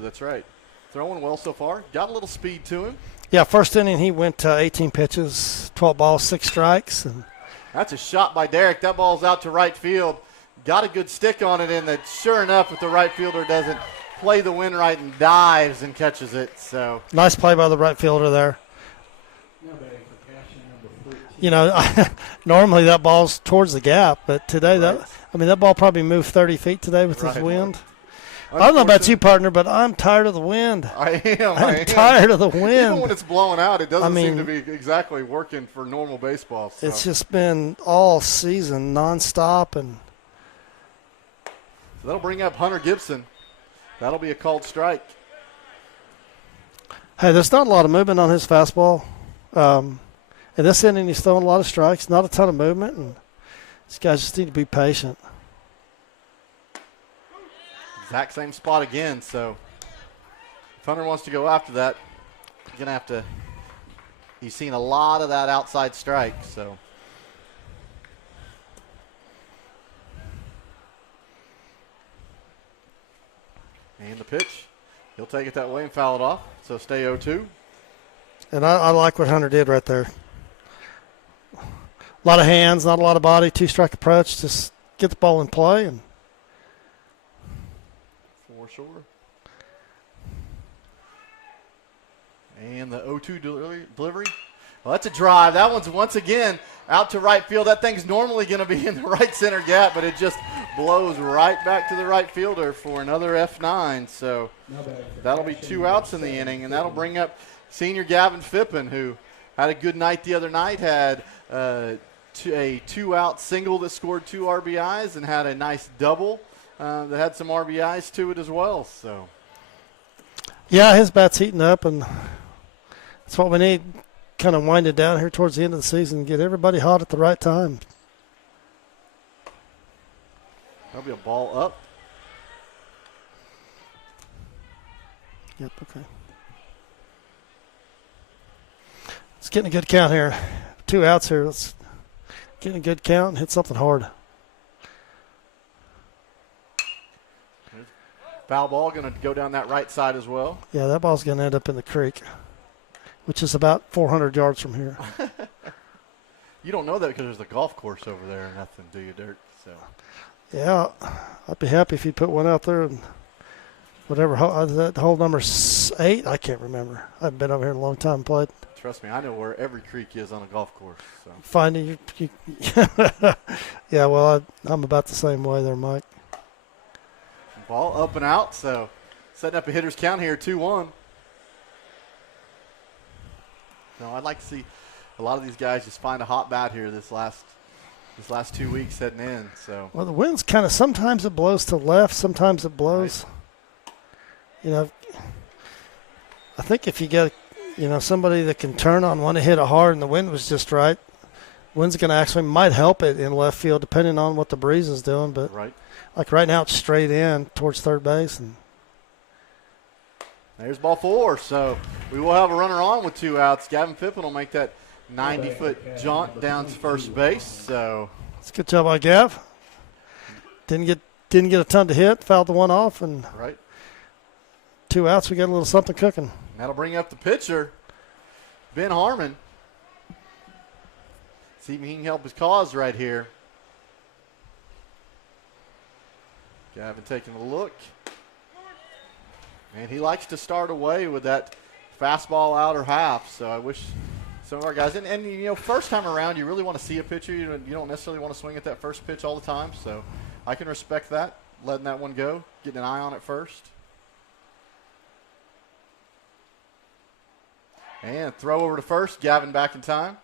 that's right. Throwing well so far. Got a little speed to him. Yeah, first inning he went 18 pitches, 12 balls, 6 strikes. And that's a shot by Derek. That ball's out to right field. Got a good stick on it, and that sure enough, if the right fielder doesn't play the wind right and dives and catches it. So nice play by the right fielder there. Normally that ball's towards the gap, but today that ball probably moved 30 feet today with his wind. I don't know about you, partner, but I'm tired of the wind. I am. I'm tired of the wind. Even when it's blowing out, it doesn't seem to be exactly working for normal baseball. So. It's just been all season, nonstop. And so that'll bring up Hunter Gibson. That'll be a called strike. Hey, there's not a lot of movement on his fastball. In this inning, he's throwing a lot of strikes, not a ton of movement, and these guys just need to be patient. Exact same spot again, so if Hunter wants to go after that, he's going to have to – he's seen a lot of that outside strike, so. And the pitch. He'll take it that way and foul it off, so stay 0-2. And I like what Hunter did right there. A lot of hands, not a lot of body, two-strike approach. Just get the ball in play. And for sure. And the 0-2 delivery. Well, that's a drive. That one's once again out to right field. That thing's normally going to be in the right center gap, but it just blows right back to the right fielder for another F9. So that'll be 2 outs in the inning, and that'll bring up senior Gavin Phippen, who had a good night the other night, had a 2-out single that scored 2 RBIs and had a nice double that had some RBIs to it as well. So, yeah, his bat's heating up, and that's what we need. Kind of wind it down here towards the end of the season and get everybody hot at the right time. That'll be a ball up. Yep, okay. Let's get in a good count here. 2 outs here. Let's get in a good count and hit something hard. Foul ball going to go down that right side as well. Yeah, that ball's going to end up in the creek, which is about 400 yards from here. You don't know that because there's a golf course over there and nothing, do you, Dirt? So. Yeah, I'd be happy if you put one out there. And whatever, that hole number 8, I can't remember. I haven't been over here in a long time and played. Trust me, I know where every creek is on a golf course. So. Finding you yeah, well, I'm about the same way there, Mike. Ball up and out, so setting up a hitter's count here, 2-1. No, I'd like to see a lot of these guys just find a hot bat here this last 2 weeks heading in. So well, the wind's kind of sometimes it blows to the left, sometimes it blows. Right. You know, I think if you get somebody that can turn on one to hit it hard and the wind was just right, wind's going to actually might help it in left field depending on what the breeze is doing. But like right now, it's straight in towards third base and. There's ball 4, so we will have a runner on with 2 outs. Gavin Phippen will make that 90-foot jaunt down to first base. So it's a good job by Gav. Didn't get a ton to hit, fouled the one off, and 2 outs. We got a little something cooking. That'll bring up the pitcher, Ben Harmon. See if he can help his cause right here. Gavin taking a look. And he likes to start away with that fastball outer half. So I wish some of our guys, and first time around, you really want to see a pitcher. You don't necessarily want to swing at that first pitch all the time. So I can respect that, letting that one go, getting an eye on it first. And throw over to first. Gavin back in time.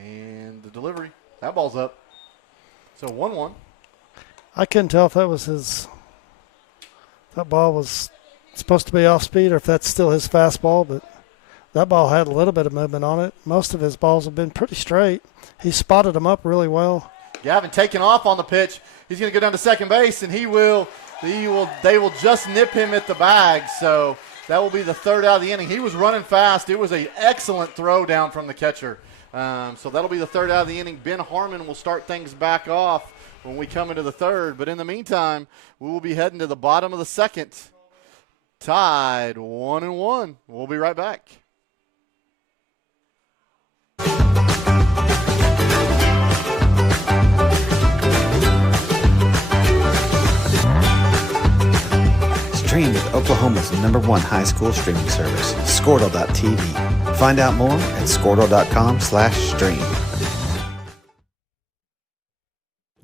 And the delivery. That ball's up. So 1-1. I couldn't tell if that was that ball was supposed to be off speed or if that's still his fastball, but that ball had a little bit of movement on it. Most of his balls have been pretty straight. He spotted them up really well. Gavin taking off on the pitch. He's going to go down to second base, and they will just nip him at the bag. So that will be the 3rd out of the inning. He was running fast. It was an excellent throw down from the catcher. So that'll be the 3rd out of the inning. Ben Harmon will start things back off when we come into the 3rd. But in the meantime, we will be heading to the bottom of the 2nd. Tied 1-1. We'll be right back. Stream with Oklahoma's #1 high school streaming service, Squirtle.tv. Find out more at Squirtle.com/stream.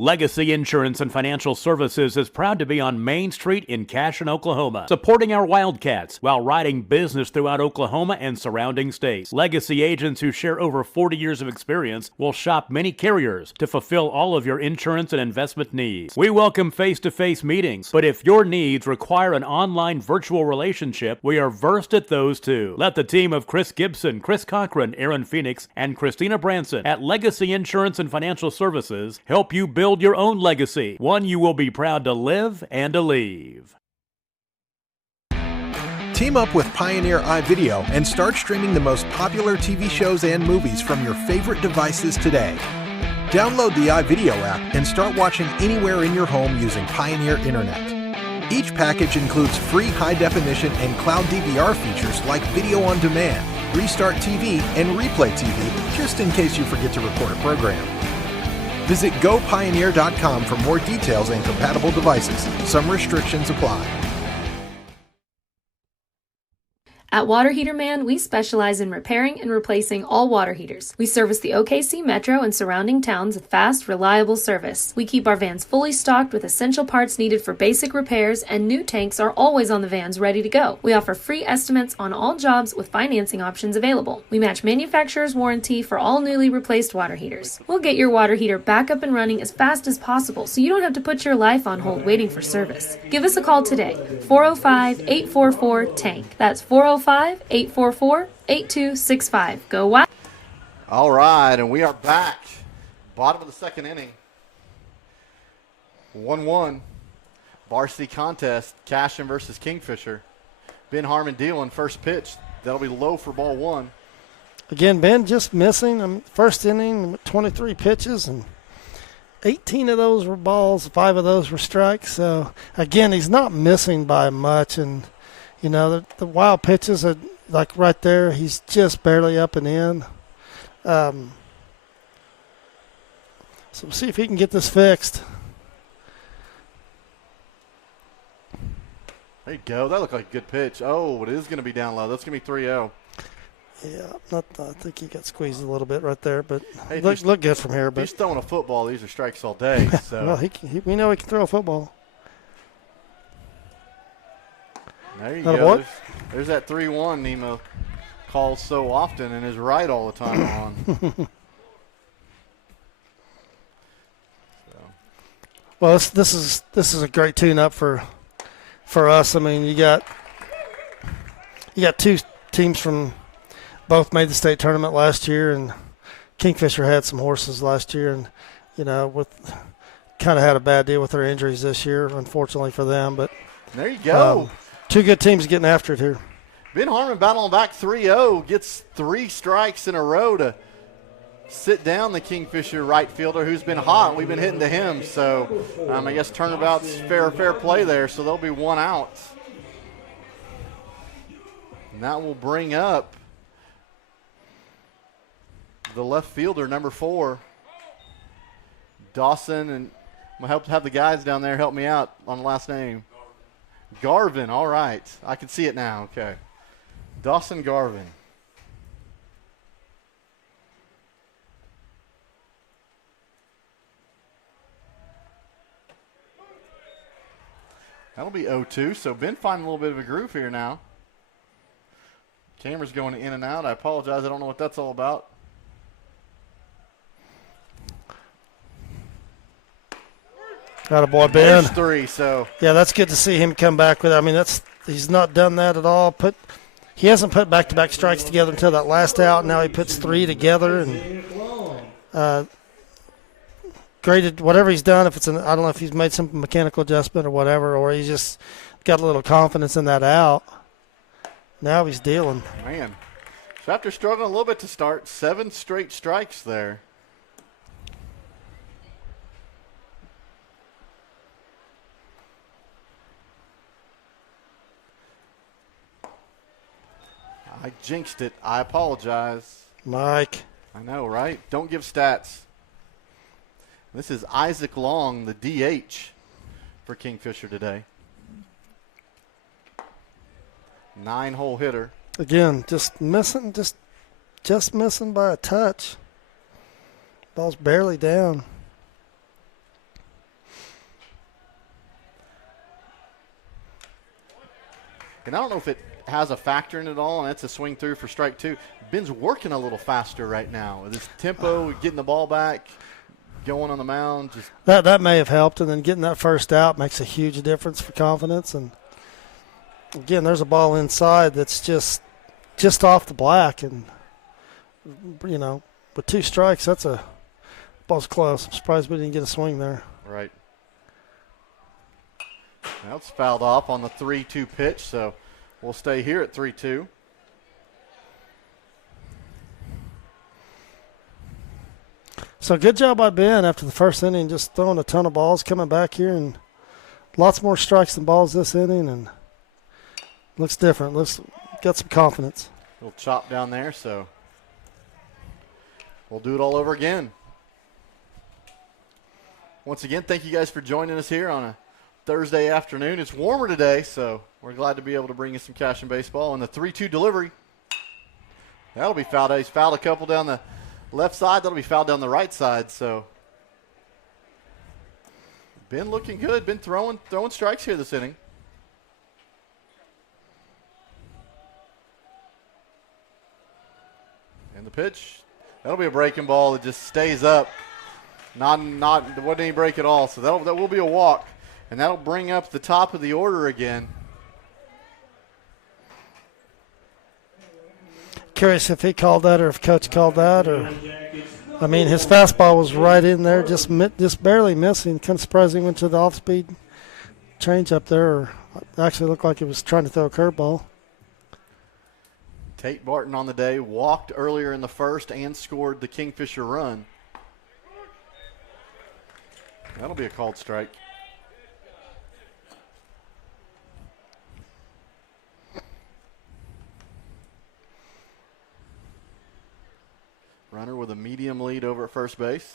Legacy Insurance and Financial Services is proud to be on Main Street in Cashion, Oklahoma, supporting our Wildcats while writing business throughout Oklahoma and surrounding states. Legacy agents who share over 40 years of experience will shop many carriers to fulfill all of your insurance and investment needs. We welcome face-to-face meetings, but if your needs require an online virtual relationship, we are versed at those too. Let the team of Chris Gibson, Chris Cochran, Aaron Phoenix, and Christina Branson at Legacy Insurance and Financial Services help you build your own legacy, one you will be proud to live and to leave. Team up with Pioneer iVideo and start streaming the most popular TV shows and movies from your favorite devices today. Download the iVideo app and start watching anywhere in your home using Pioneer Internet. Each package includes free high-definition and cloud DVR features like video on demand, Restart TV, and Replay TV, just in case you forget to record a program. Visit GoPioneer.com for more details and compatible devices. Some restrictions apply. At Water Heater Man, we specialize in repairing and replacing all water heaters. We service the OKC Metro and surrounding towns with fast, reliable service. We keep our vans fully stocked with essential parts needed for basic repairs, and new tanks are always on the vans ready to go. We offer free estimates on all jobs with financing options available. We match manufacturer's warranty for all newly replaced water heaters. We'll get your water heater back up and running as fast as possible so you don't have to put your life on hold waiting for service. Give us a call today, 405-844-TANK. That's 405-844-8265. Go Wild. All right, and we are back. Bottom of the second inning. 1-1. Varsity contest, Cashion versus Kingfisher. Ben Harmon dealing first pitch. That'll be low for ball one. Again, Ben just missing. First inning, 23 pitches, and 18 of those were balls. 5 of those were strikes. So, again, he's not missing by much, and you know, the wild pitches are like right there. He's just barely up and in. So we'll see if he can get this fixed. There you go. That looked like a good pitch. Oh, it is going to be down low. That's going to be 3-0. Yeah, I think he got squeezed a little bit right there, but hey, look good from here. But he's throwing a football. These are strikes all day. So. Well, we know he can throw a football. There you go. There's that 3-1 Nemo calls so often and is right all the time on. Well, this is a great tune-up for us. I mean, you got 2 teams from both made the state tournament last year, and Kingfisher had some horses last year, and you know, with kind of had a bad deal with their injuries this year, unfortunately for them. But there you go. 2 good teams getting after it here. Ben Harmon battling back 3-0, gets 3 strikes in a row to sit down the Kingfisher right fielder who's been hot. We've been hitting to him, so I guess turnabout's fair play there, so there'll be 1 out. And that will bring up the left fielder, number 4, Dawson, and I'm going to have the guys down there help me out on the last name. Garvin, all right. I can see it now, okay. Dawson Garvin. That'll be 0-2, so Ben finding a little bit of a groove here now. Camera's going in and out. I apologize. I don't know what that's all about. Attaboy, Ben. There's 3, so. Yeah, that's good to see him come back with it. I mean, he's not done that at all. He hasn't put back-to-back strikes together until that last out. Now he puts 3 together and graded whatever he's done. If it's I don't know if he's made some mechanical adjustment or whatever, or he's just got a little confidence in that out. Now he's dealing. Man, so after struggling a little bit to start, 7 straight strikes there. I jinxed it. I apologize. Mike. I know, right? Don't give stats. This is Isaac Long, the DH for Kingfisher today. 9-hole hitter. Again, just missing by a touch. Ball's barely down. And I don't know if it has a factor in it all, and that's a swing through for strike 2. Ben's working a little faster right now with his tempo, getting the ball back, going on the mound. Just that may have helped, and then getting that first out makes a huge difference for confidence. And again, there's a ball inside that's just off the black, and with 2 strikes, that's a ball's close. I'm surprised we didn't get a swing there. Right. Now it's fouled off on the 3-2 pitch, so we'll stay here at 3-2. So good job by Ben after the first inning, just throwing a ton of balls, coming back here, and lots more strikes than balls this inning, and looks different. Got some confidence. Little chop down there, so we'll do it all over again. Once again, thank you guys for joining us here on a Thursday afternoon. It's warmer today, so we're glad to be able to bring you some Cashion baseball. And the 3-2 delivery, that'll be fouled. He's fouled a couple down the left side. That'll be fouled down the right side. So Ben looking good. Been throwing strikes here this inning. And the pitch, that'll be a breaking ball that just stays up. Wasn't any break at all. So that will be a walk. And that'll bring up the top of the order again. Curious if he called that or if Coach called that. His fastball was right in there, just barely missing. Kind of surprised he went to the off-speed change up there. Or actually looked like he was trying to throw a curveball. Tate Barton on the day walked earlier in the first and scored the Kingfisher run. That'll be a called strike. Runner with a medium lead over at first base.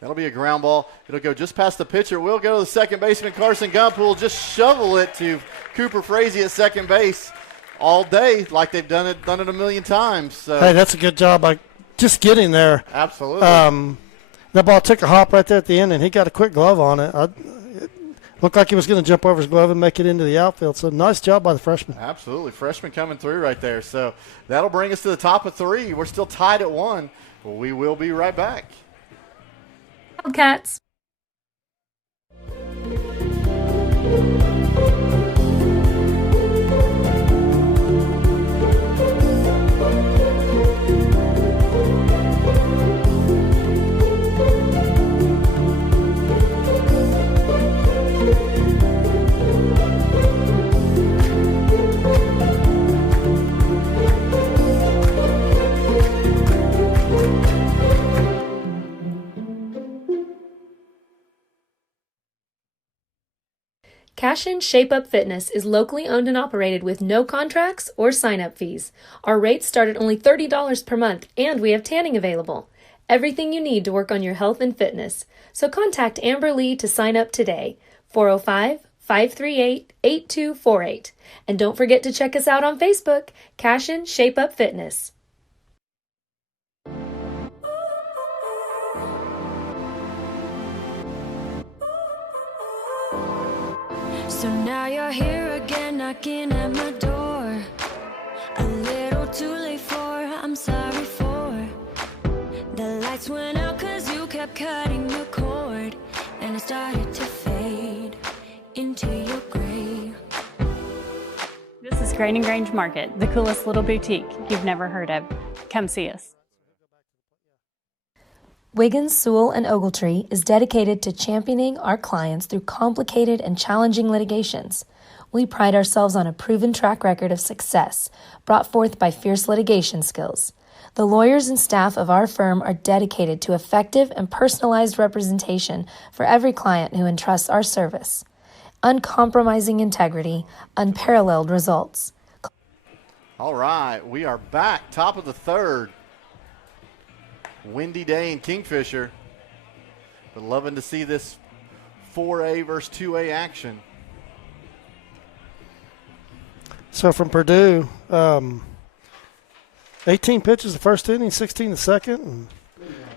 That'll be a ground ball. It'll go just past the pitcher. We'll go to the second baseman, Carson Gump, who will just shovel it to Cooper Frazee at second base all day, like they've done it a million times. So. Hey, that's a good job by just getting there. Absolutely. That ball took a hop right there at the end, and he got a quick glove on it. It looked like he was going to jump over his glove and make it into the outfield. So nice job by the freshman. Absolutely. Freshman coming through right there. So that'll bring us to the top of 3. We're still tied at 1. Well, we will be right back. Wildcats. Cashion Shape Up Fitness is locally owned and operated with no contracts or sign-up fees. Our rates start at only $30 per month, and we have tanning available. Everything you need to work on your health and fitness. So contact Amber Lee to sign up today, 405-538-8248. And don't forget to check us out on Facebook, Cashion Shape Up Fitness. So now you're here again, knocking at my door. A little too late for, I'm sorry for. The lights went out 'cause you kept cutting the cord, and it started to fade into your gray. This is Grain and Grange Market, the coolest little boutique you've never heard of. Come see us. Wiggins, Sewell, and Ogletree is dedicated to championing our clients through complicated and challenging litigations. We pride ourselves on a proven track record of success brought forth by fierce litigation skills. The lawyers and staff of our firm are dedicated to effective and personalized representation for every client who entrusts our service. Uncompromising integrity, unparalleled results. All right, we are back, top of the third. Windy day in Kingfisher, but loving to see this 4A versus 2A action. So from Purdue, 18 pitches the first inning, 16 the second, and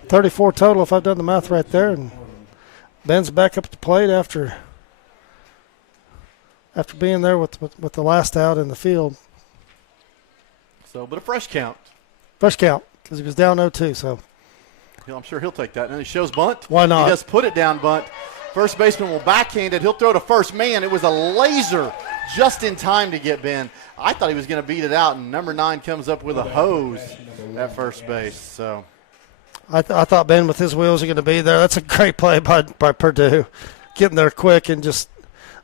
34 total if I've done the math right there. And Ben's back up at the plate after being there with the last out in the field. So, but a fresh count. Fresh count because he was down 0-2. So I'm sure he'll take that. And he shows bunt. Why not? He does put it down bunt. First baseman will backhand it. He'll throw to first. Man, it was a laser just in time to get Ben. I thought he was going to beat it out, and number 9 comes up with a hose at first base. So I thought Ben with his wheels are going to be there. That's a great play by Purdue, getting there quick and just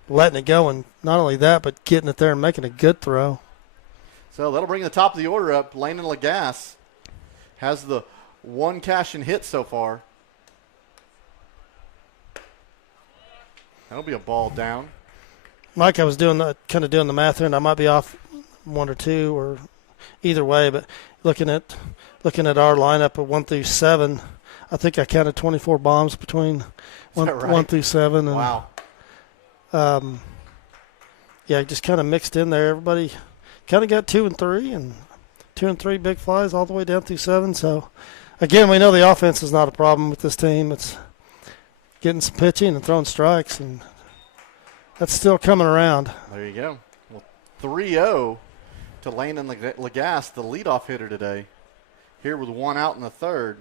letting it go. And not only that, but getting it there and making a good throw. So that'll bring the top of the order up. Landon Lagasse has the one Cashion hit so far. That'll be a ball down. Mike, I was doing the math here, and I might be off 1 or 2 or either way, but looking at our lineup of 1 through 7, I think I counted 24 bombs between 1 through 7. And, wow. Yeah, just kind of mixed in there. Everybody kind of got 2 and 3, and 2 and 3 big flies all the way down through 7. So, again, we know the offense is not a problem with this team. It's getting some pitching and throwing strikes, and that's still coming around. There you go. Well, 3-0 to Landon Lagasse, the leadoff hitter today, here with 1 out in the third.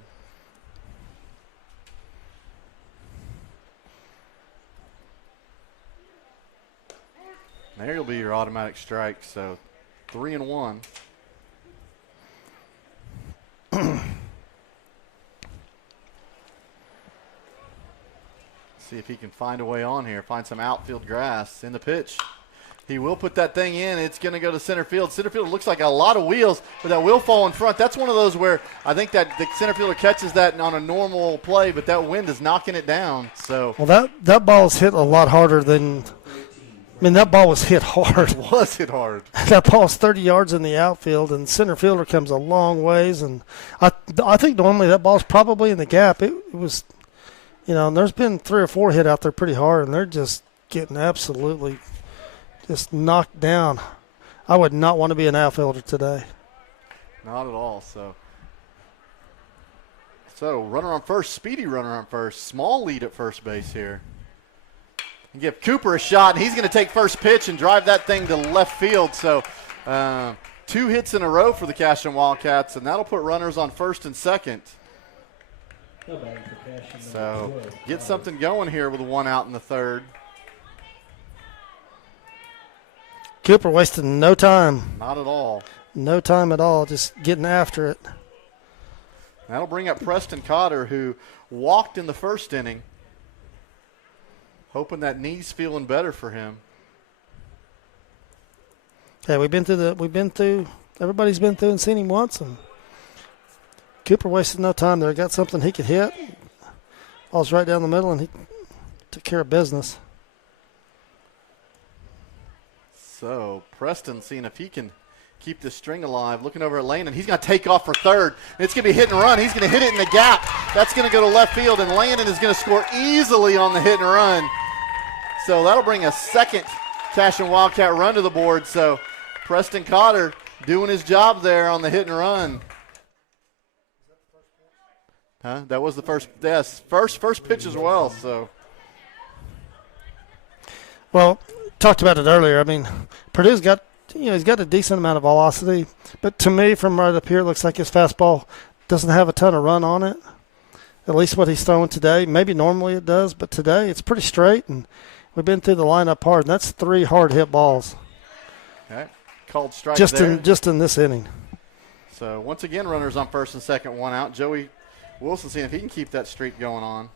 There will be your automatic strike. So 3-1. See if he can find a way on here, find some outfield grass in the pitch. He will put that thing in. It's going to go to center field. Center field looks like a lot of wheels, but that will fall in front. That's one of those where I think that the center fielder catches that on a normal play, but that wind is knocking it down. So well, that ball's hit a lot harder than. I mean, that ball was hit hard. It was hit hard. That ball's 30 yards in the outfield, and center fielder comes a long ways. And I think normally that ball's probably in the gap. It was, and there's been 3 or 4 hit out there pretty hard, and they're just getting absolutely just knocked down. I would not want to be an outfielder today. Not at all. So runner on first, speedy runner on first. Small lead at first base here. And give Cooper a shot, and he's going to take first pitch and drive that thing to left field. So 2 hits in a row for the Cashion Wildcats, and that'll put runners on first and second. So get something going here with 1 out in the third. Cooper wasted no time. Not at all. No time at all, just getting after it. That'll bring up Preston Cotter, who walked in the first inning. Hoping that knee's feeling better for him. Yeah, everybody's been through and seen him once, and Cooper wasted no time there. Got something he could hit. Ball's right down the middle, and he took care of business. So Preston seeing if he can keep this string alive. Looking over at Landon. He's going to take off for third. It's going to be hit and run. He's going to hit it in the gap. That's going to go to left field, and Landon is going to score easily on the hit and run. So that'll bring a second Cashion Wildcat run to the board. So Preston Cotter doing his job there on the hit and run. That was the first. Yes, first pitch as well. So. Well, talked about it earlier. I mean, Purdue's got he's got a decent amount of velocity, but to me, from right up here, it looks like his fastball doesn't have a ton of run on it. At least what he's throwing today. Maybe normally it does, but today it's pretty straight, and we've been through the lineup hard, and that's 3 hard hit balls. Okay. Called strike just there. Just in this inning. So once again, runners on first and second, 1 out. Joey Wilson seeing if he can keep that streak going on.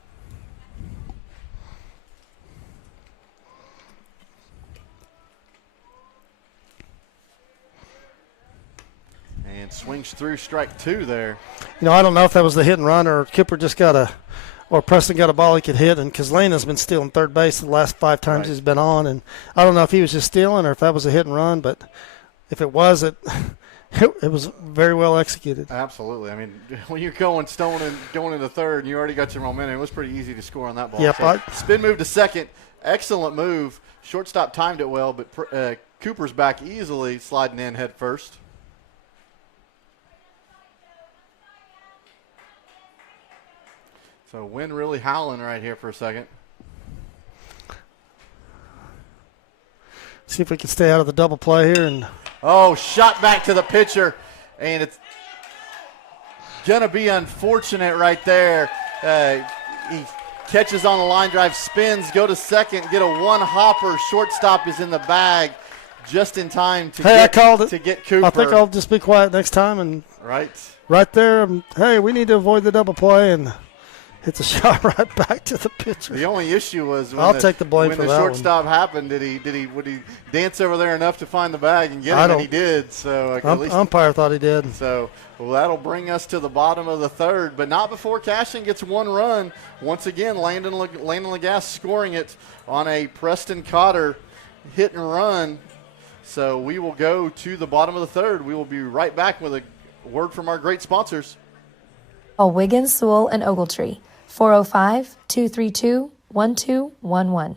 And swings through strike 2 there. I don't know if that was the hit and run or Cooper just or Preston got a ball he could hit, and because Lena's been stealing third base the last 5 times he's been on, and I don't know if he was just stealing or if that was a hit and run, but if it was, it was very well executed. Absolutely. I mean, when you're going into third and you already got your momentum, it was pretty easy to score on that ball. Yep. So spin move to second. Excellent move. Shortstop timed it well, but Cooper's back easily, sliding in head first. So wind really howling right here for a second. See if we can stay out of the double play here. And shot back to the pitcher, and it's going to be unfortunate right there. He catches on the line drive, spins, go to second, get a one-hopper. Shortstop is in the bag just in time to I called it. To get Cooper. I think I'll just be quiet next time. And right there, hey, we need to avoid the double play, and hits a shot right back to the pitcher. The only issue was when I'll take the blame for when that the shortstop happened, would he dance over there enough to find the bag and get it? And he did. So at least umpire thought he did. So that'll bring us to the bottom of the third, but not before Cashion gets one run. Once again, Landon Lagasse scoring it on a Preston Cotter hit and run. So we will go to the bottom of the third. We will be right back with a word from our great sponsors. Wiggins, Sewell, and Ogletree. 405-232-1211.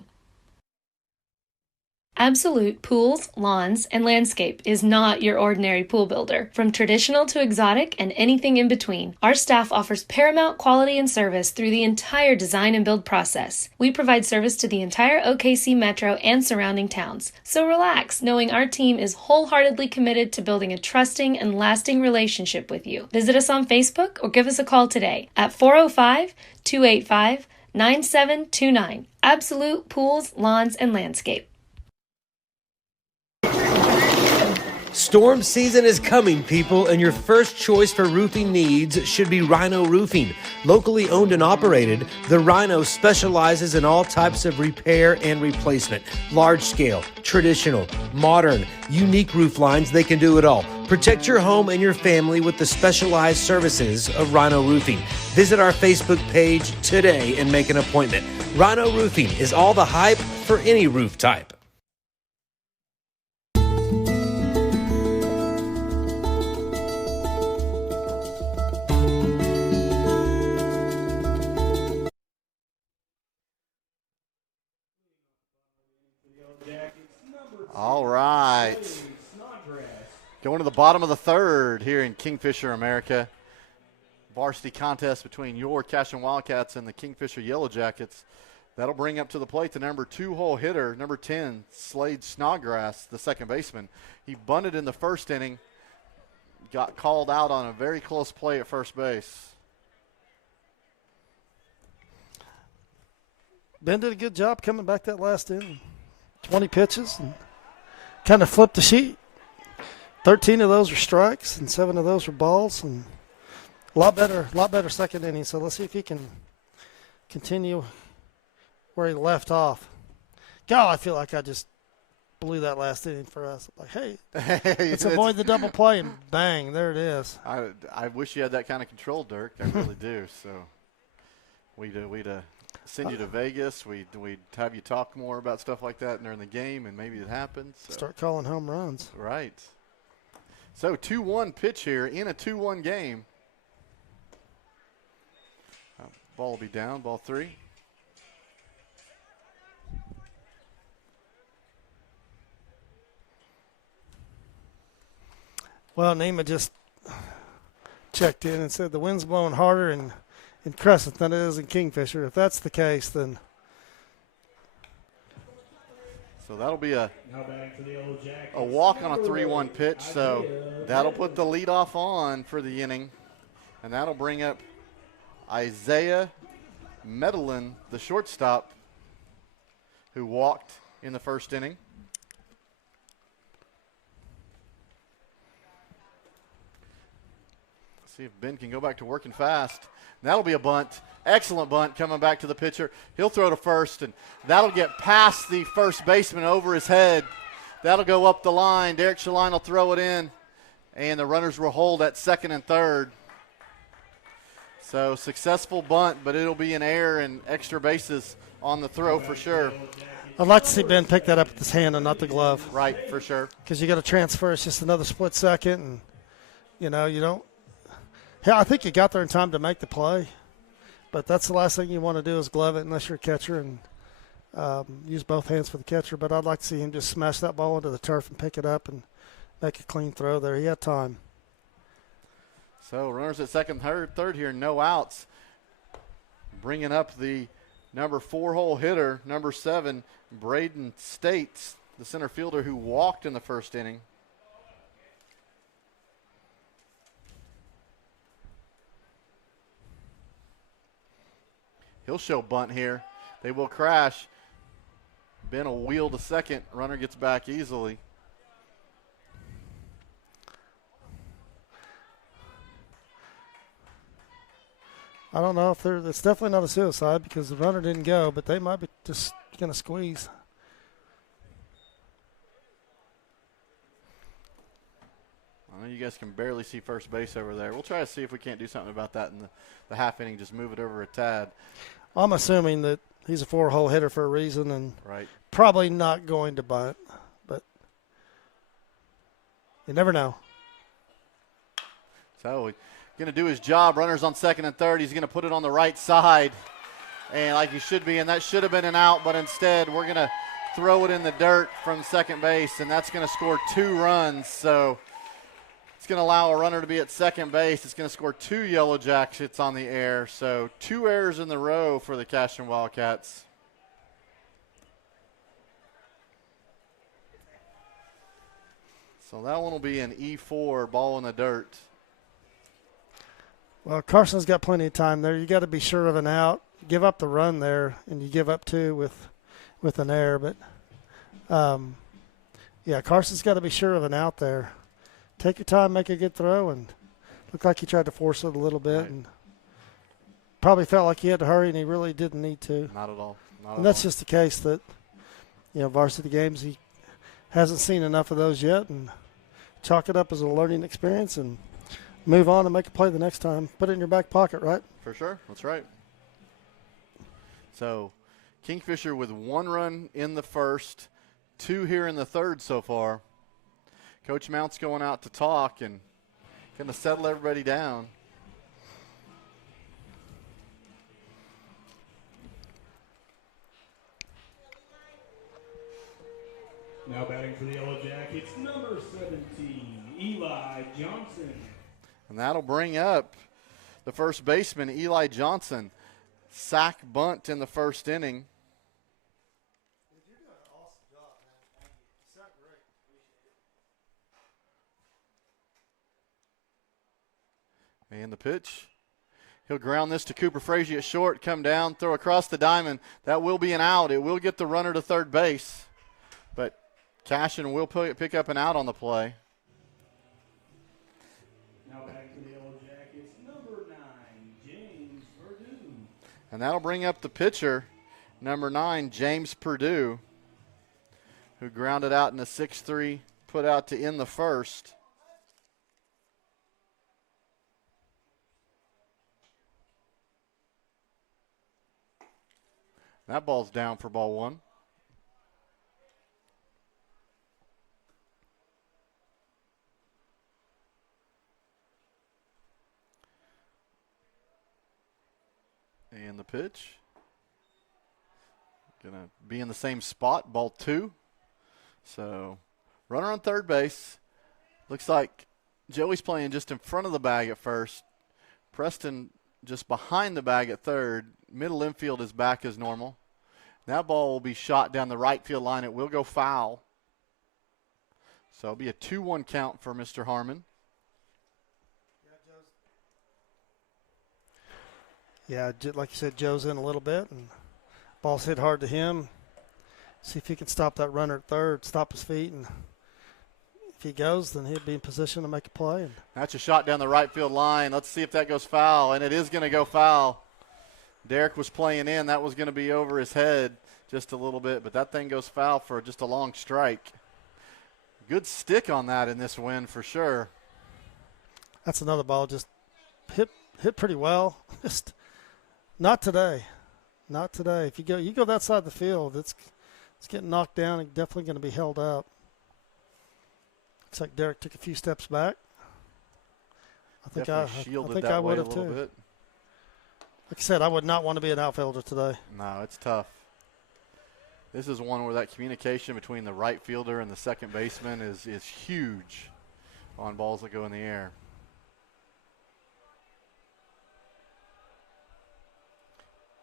Absolute Pools, Lawns, and Landscape is not your ordinary pool builder. From traditional to exotic and anything in between, our staff offers paramount quality and service through the entire design and build process. We provide service to the entire OKC metro and surrounding towns. So relax, knowing our team is wholeheartedly committed to building a trusting and lasting relationship with you. Visit us on Facebook or give us a call today at 405-285-9729. Absolute Pools, Lawns, and Landscape. Storm season is coming, people, and your first choice for roofing needs should be Rhino Roofing. Locally owned and operated, the Rhino specializes in all types of repair and replacement. Large scale, traditional, modern, unique roof lines, they can do it all. Protect your home and your family with the specialized services of Rhino Roofing. Visit our Facebook page today and make an appointment. Rhino Roofing is all the hype for any roof type. All right. Going to the bottom of the third here in Kingfisher, America. Varsity contest between your Cashion Wildcats and the Kingfisher Yellow Jackets. That'll bring up to the plate the number 2-hole hitter, number 10, Slade Snodgrass, the second baseman. He bunted in the first inning, got called out on a very close play at first base. Ben did a good job coming back that last inning. 20 pitches and kind of flipped the sheet. 13 of those were strikes and 7 of those were balls, and a lot better second inning. So let's see if he can continue where he left off. God, I feel like I just blew that last inning for us. Like, hey, let's avoid the double play, and bang, there it is. I wish you had that kind of control, Dirk. I really do. So we'd send you to Vegas. We'd have you talk more about stuff like that during the game, and maybe it happens. So. Start calling home runs. Right. So 2-1 pitch here in a 2-1 game. Ball will be down, ball 3. Well, Nima just checked in and said the wind's blowing harder in Crescent than it is in Kingfisher. If that's the case, then so that'll be a walk on a 3-1 pitch. So that'll put the leadoff on for the inning, and that'll bring up Isaiah Medellin, the shortstop, who walked in the first inning. See if Ben can go back to working fast. That'll be a bunt. Excellent bunt coming back to the pitcher. He'll throw to first, and that'll get past the first baseman over his head. That'll go up the line. Derek Shaline will throw it in, and the runners will hold at second and third. So successful bunt, but it'll be an error and extra bases on the throw for sure. I'd like to see Ben pick that up with his hand and not the glove. Right, for sure. Because you got to transfer. It's just another split second, and, you don't. Yeah, I think you got there in time to make the play, but that's the last thing you want to do is glove it unless you're a catcher, and use both hands for the catcher, but I'd like to see him just smash that ball into the turf and pick it up and make a clean throw there. He had time. So runners at second, third here, no outs. Bringing up the number 4 hole hitter, number 7, Braden States, the center fielder who walked in the first inning. He'll show bunt here. They will crash. Ben will wheel to second. Runner gets back easily. I don't know if it's definitely not a suicide because the runner didn't go, but they might be just going to squeeze. I know you guys can barely see first base over there. We'll try to see if we can't do something about that in the half inning, just move it over a tad. I'm assuming that he's a 4-hole hitter for a reason and right. Probably not going to bunt, but you never know. So he's going to do his job. Runners on second and third. He's going to put it on the right side, and like he should be, and that should have been an out, but instead we're going to throw it in the dirt from second base, and that's going to score 2 runs. So it's going to allow a runner to be at second base. It's going to score 2 Yellow Jackets on the air. So 2 errors in the row for the Cashion Wildcats. So that one will be an E4, ball in the dirt. Well, Carson's got plenty of time there. You got to be sure of an out. Give up the run there, and you give up 2 with an error. But, yeah, Carson's got to be sure of an out there. Take your time, make a good throw, and looked like he tried to force it a little bit. Right. And probably felt like he had to hurry, and he really didn't need to. Not at all. And that's just the case that, varsity games, he hasn't seen enough of those yet, and chalk it up as a learning experience and move on and make a play the next time. Put it in your back pocket, right? For sure. That's right. So Kingfisher with 1 run in the first, 2 here in the third so far. Coach Mount's going out to talk and going to settle everybody down. Now batting for the Yellow Jackets, number 17, Eli Johnson. And that'll bring up the first baseman, Eli Johnson. Sack bunt in the first inning. You're doing an awesome job, man. Thank you. You sound great. Appreciate it. And the pitch. He'll ground this to Cooper Frazee at short, come down, throw across the diamond. That will be an out. It will get the runner to third base. But Cashion will pick up an out on the play. Now back to the Yellow Jackets, number 9, James Purdue. And that'll bring up the pitcher, number 9, James Purdue, who grounded out in a 6-3 put out to end the first. That ball's down for ball 1. And the pitch. Going to be in the same spot, ball 2. So runner on third base. Looks like Joey's playing just in front of the bag at first. Preston just behind the bag at third. Middle infield is back as normal. That ball will be shot down the right field line. It will go foul. So it'll be a 2-1 count for Mr. Harmon. Yeah, like you said, Joe's in a little bit, and ball's hit hard to him. See if he can stop that runner at third, stop his feet, and if he goes, then he'll be in position to make a play. And that's a shot down the right field line. Let's see if that goes foul, and it is going to go foul. Derek was playing in. That was going to be over his head just a little bit, but that thing goes foul for just a long strike. Good stick on that in this win for sure. That's another ball just hit pretty well. Just not today. Not today. If you go that side of the field, it's getting knocked down and definitely going to be held up. Looks like Derek took a few steps back. I think I would have too. Bit. Like I said, I would not want to be an outfielder today. No, it's tough. This is one where that communication between the right fielder and the second baseman is huge on balls that go in the air.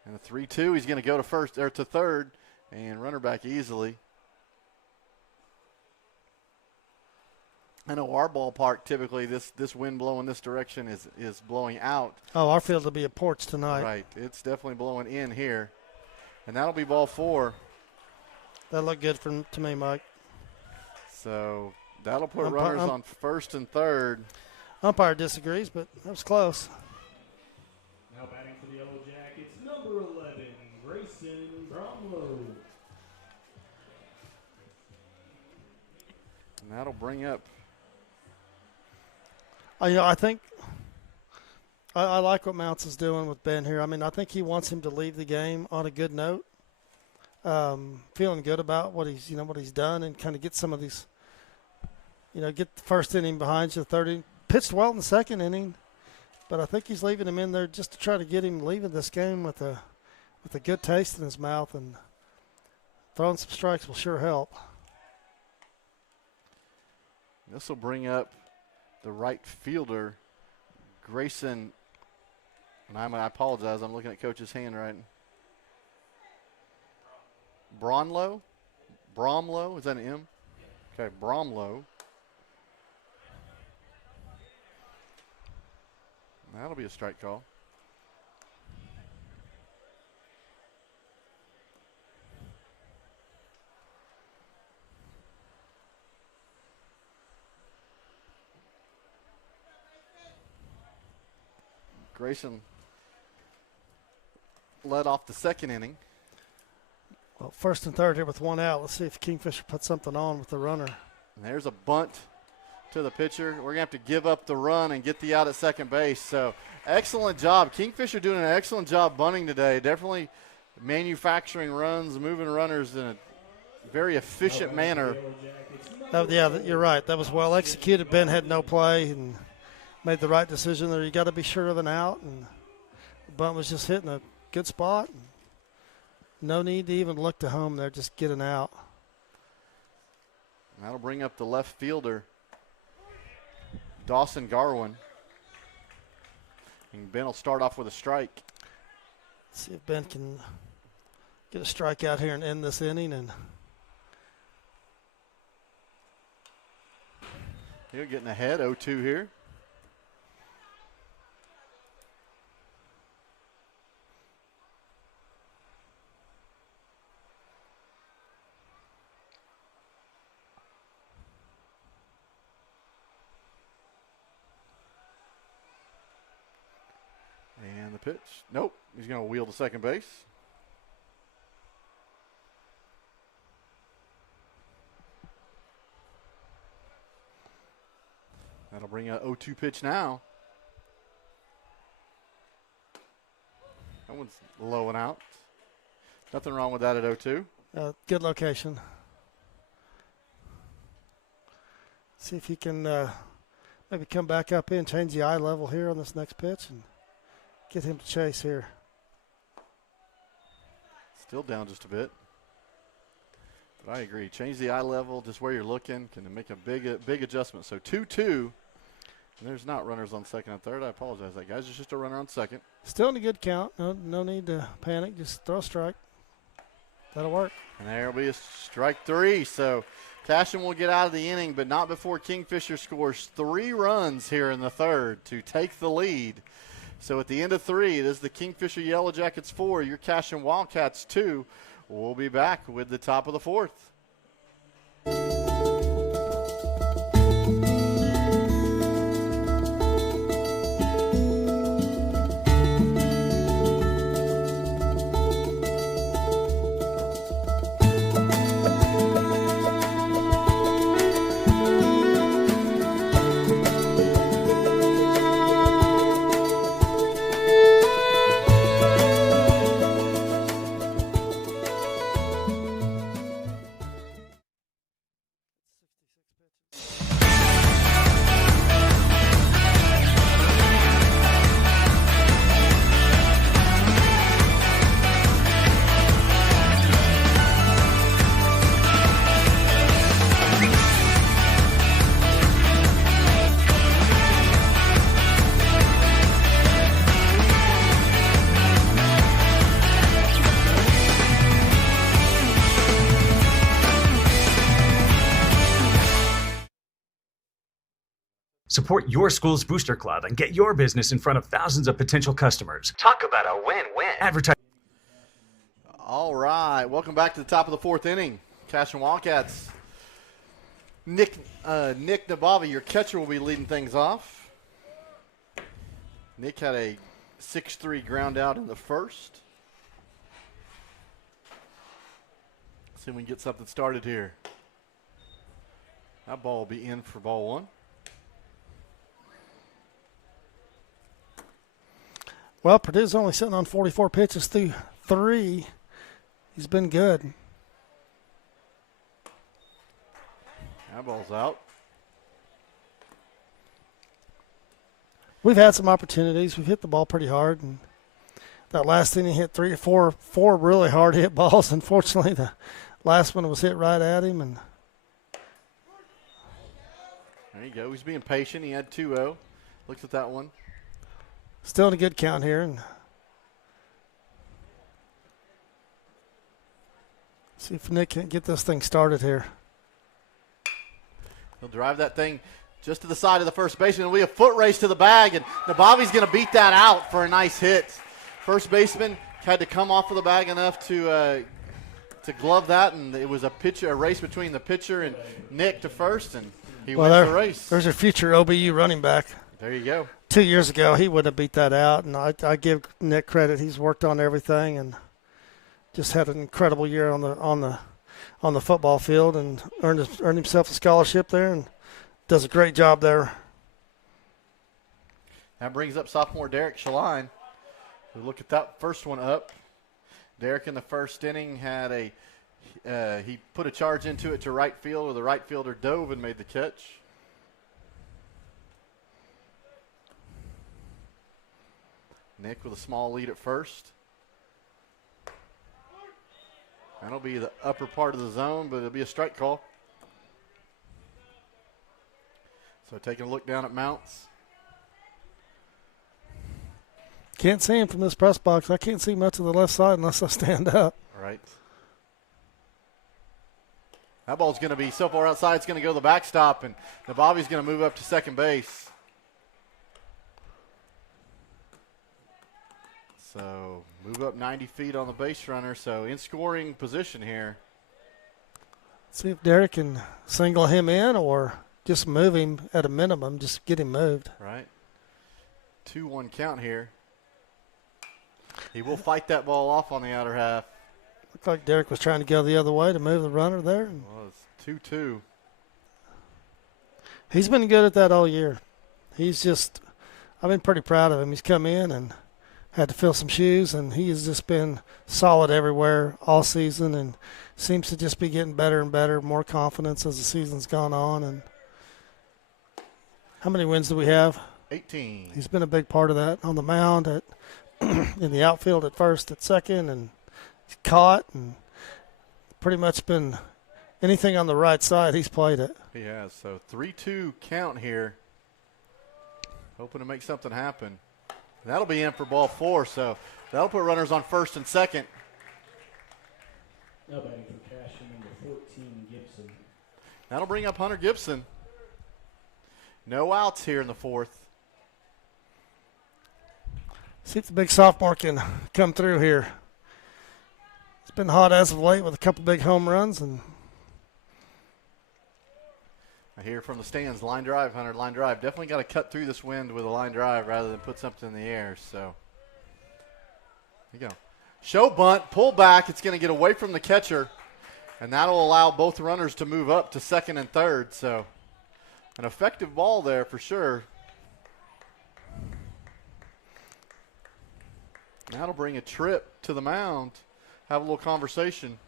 And the 3-2, he's going to go to third and runner back easily. I know our ballpark typically this wind blowing this direction is blowing out. Oh, our field will be a porch tonight. Right, it's definitely blowing in here, and that'll be ball 4. That looked good to me, Mike. So that'll put runners on first and third. Umpire disagrees, but that was close. Now batting for the Yellow Jackets, number 11, Grayson Bromlow. And that'll bring up. I think I like what Mounts is doing with Ben here. I mean, I think he wants him to leave the game on a good note. Feeling good about what he's done, and kind of get some of these, get the first inning behind you. Third, pitched well in the second inning, but I think he's leaving him in there just to try to get him leaving this game with a good taste in his mouth, and throwing some strikes will sure help. This will bring up the right fielder, Grayson. And I apologize, I'm looking at Coach's hand right. Bromlow? Is that an M? Okay, Bromlow. That'll be a strike call. Grayson led off the second inning. Well, first and third here with one out. Let's see if Kingfisher puts something on with the runner. And there's a bunt to the pitcher. We're going to have to give up the run and get the out at second base. So excellent job. Kingfisher doing an excellent job bunting today. Definitely manufacturing runs, moving runners in a very efficient manner. Yeah, you're right. That was well executed. Ben had no play and made the right decision there. You got to be sure of an out, and the bunt was just hitting a good spot. No need to even look to home there. Just get an out. That'll bring up the left fielder, Dawson Garwin. And Ben will start off with a strike. Let's see if Ben can get a strikeout here and end this inning. And you're getting ahead, 0-2 here. And the pitch. Nope. He's going to wheel to second base. That'll bring a 0-2 pitch now. That one's low and out. Nothing wrong with that at 0-2. Good location. See if he can maybe come back up in, change the eye level here on this next pitch, and get him to chase here. Still down just a bit. But I agree. Change the eye level, just where you're looking, can make a big adjustment. So 2-2. And there's not runners on second and third. I apologize. That guy's just a runner on second. Still in a good count. No need to panic. Just throw a strike. That'll work. And there will be a strike 3. So Cashion will get out of the inning, but not before Kingfisher scores 3 runs here in the third to take the lead. So at the end of 3, it is the Kingfisher Yellow Jackets 4, your Cashion Wildcats 2. We'll be back with the top of the 4th. Support your school's booster club and get your business in front of thousands of potential customers. Talk about a win-win. Advertise. All right, welcome back to the top of the fourth inning. Cashion Wildcats. Nick Nabavi, your catcher, will be leading things off. Nick had a 6-3 ground out in the first. Let's see if we can get something started here. That ball will be in for ball one. Well, Purdue's only sitting on 44 pitches through 3. He's been good. That ball's out. We've had some opportunities. We've hit the ball pretty hard. And that last inning hit four really hard hit balls. Unfortunately, the last one was hit right at him. And there you go. He's being patient. He had 2-0. Looks at that one. Still in a good count here. And see if Nick can get this thing started here. He'll drive that thing just to the side of the first baseman. It'll be a foot race to the bag, and Nabavi's going to beat that out for a nice hit. First baseman had to come off of the bag enough to glove that, and it was a race between the pitcher and Nick to first, and he wins the race. There's your future OBU running back. There you go. 2 years ago, he would have beat that out, and I give Nick credit. He's worked on everything and just had an incredible year on the football field and earned himself a scholarship there and does a great job there. That brings up sophomore Derek Shaline. We look at that first one up. Derek in the first inning had he put a charge into it to right field, where the right fielder dove and made the catch. Nick with a small lead at first. That'll be the upper part of the zone, but it'll be a strike call. So taking a look down at Mounts. Can't see him from this press box. I can't see much of the left side unless I stand up. Right. That ball's going to be so far outside, it's going to go to the backstop, and Nabavi's going to move up to second base. So move up 90 feet on the base runner. So in scoring position here. See if Derek can single him in or just move him at a minimum. Just get him moved. Right. 2-1 count here. He will fight that ball off on the outer half. Looked like Derek was trying to go the other way to move the runner there. Well, it's 2-2. He's been good at that all year. I've been pretty proud of him. He's come in and had to fill some shoes, and he has just been solid everywhere all season and seems to just be getting better and better, more confidence as the season's gone on. And how many wins do we have? 18. He's been a big part of that on the mound, in the outfield at first, at second, and he's caught and pretty much been anything on the right side, he's played it. He has. So 3-2 count here. Hoping to make something happen. That'll be in for ball 4, so that'll put runners on first and second. Now batting for Cashion, number 14, Gibson. That'll bring up Hunter Gibson. No outs here in the fourth. See if the big sophomore can come through here. It's been hot as of late with a couple big home runs. And I hear from the stands, line drive, Hunter, line drive. Definitely got to cut through this wind with a line drive rather than put something in the air. So, there you go. Show bunt, pull back. It's going to get away from the catcher, and that'll allow both runners to move up to second and third. So, an effective ball there for sure. That'll bring a trip to the mound. Have a little conversation.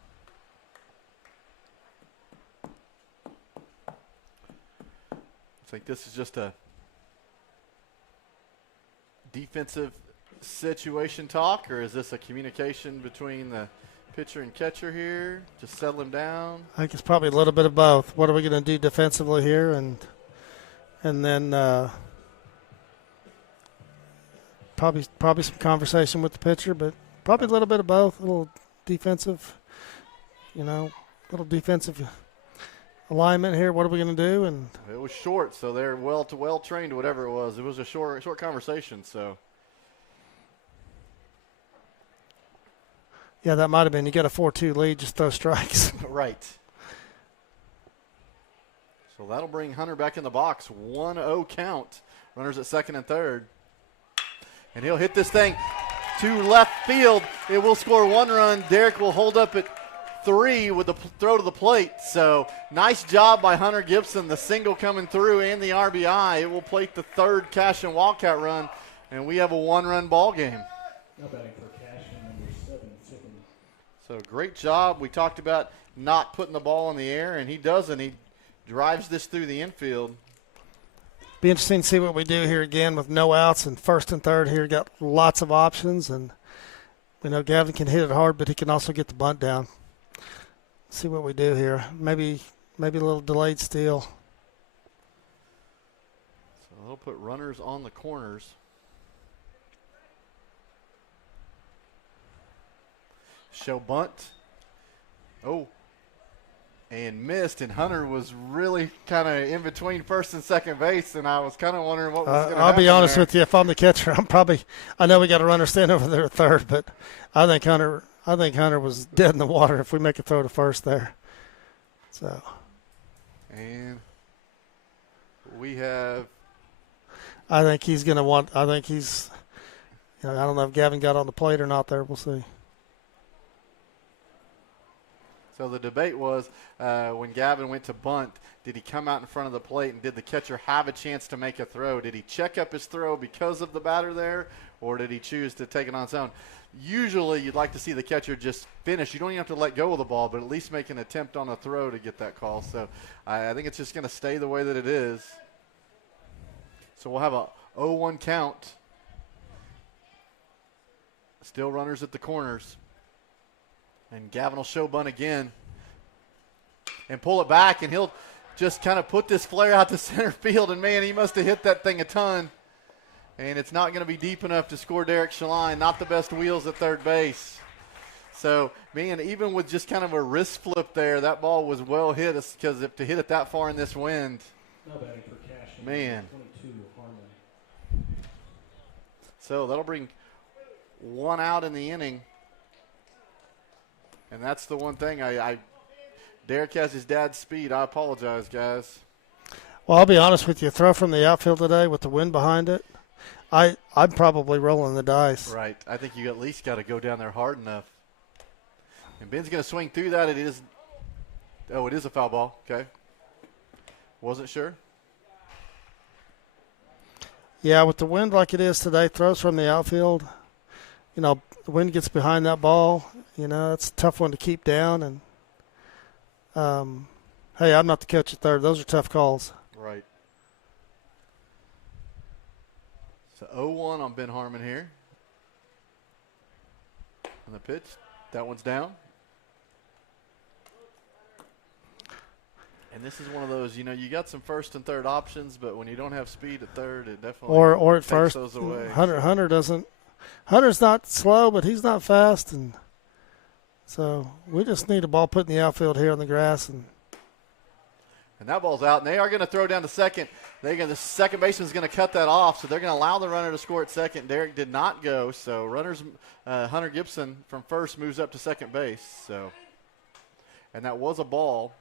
I think this is just a defensive situation talk, or is this a communication between the pitcher and catcher here? Just settle him down? I think it's probably a little bit of both. What are we going to do defensively here? And then probably some conversation with the pitcher, but probably a little bit of both. A little defensive, little defensive alignment here. What are we going to do? And it was short, so they're well trained, whatever it was. It was a short conversation, so. Yeah, that might have been. You got a 4-2 lead, just throw strikes. Right. So that'll bring Hunter back in the box. 1-0 count. Runners at second and third. And he'll hit this thing to left field. It will score 1 run. Derek will hold up at 3 with the throw to the plate. So nice job by Hunter Gibson. The single coming through and the RBI. It will plate the third Cashion Wildcat run, and we have a 1-run ball game. Now batting for Cashion, number 7, Tiffany. So great job. We talked about not putting the ball in the air, and he doesn't. He drives this through the infield. Be interesting to see what we do here again with no outs and first and third here. Got lots of options, and we know Gavin can hit it hard, but he can also get the bunt down. See what we do here. Maybe a little delayed steal. So they'll put runners on the corners. Show bunt. Oh. And missed, and Hunter was really kind of in between first and second base, and I was kind of wondering what was going to happen. I'll be honest there. with you. If I'm the catcher, I know we got a runner stand over there at third, but I think Hunter was dead in the water if we make a throw to first there. So. And we have. I think he's going to want. I think he's. I don't know if Gavin got on the plate or not there. We'll see. So the debate was when Gavin went to bunt, did he come out in front of the plate and did the catcher have a chance to make a throw? Did he check up his throw because of the batter there, or did he choose to take it on his own? Usually you'd like to see the catcher just finish. You don't even have to let go of the ball, but at least make an attempt on a throw to get that call. So I think it's just going to stay the way that it is. So we'll have a 0-1 count. Still runners at the corners. And Gavin will show bunt again and pull it back, and he'll just kind of put this flare out to center field. And, man, he must have hit that thing a ton. And it's not going to be deep enough to score Derek Shaline. Not the best wheels at third base. So, man, even with just kind of a wrist flip there, that ball was well hit, because to hit it that far in this wind, Now batting for Cashion, man. 22, Harmon. So that'll bring 1 out in the inning. And that's the one thing Derek has his dad's speed. I apologize, guys. Well, I'll be honest with you. Throw from the outfield today with the wind behind it, I'm probably rolling the dice. Right. I think you at least got to go down there hard enough. And Ben's going to swing through that. It is a foul ball. Okay. Wasn't sure. Yeah, with the wind like it is today, throws from the outfield, the wind gets behind that ball. It's a tough one to keep down. And, hey, I'm not the coach at third. Those are tough calls. Right. So 0-1 on Ben Harmon here. On the pitch. That one's down. And this is one of those, you got some first and third options, but when you don't have speed at third, it definitely or at takes first. those away. Hunter's not slow, but he's not fast, and so we just need a ball put in the outfield here on the grass. And that ball's out, and they are going to throw down to second. The second baseman's going to cut that off, so they're going to allow the runner to score at second. Derek did not go, so Hunter Gibson from first moves up to second base. So, and that was a ball.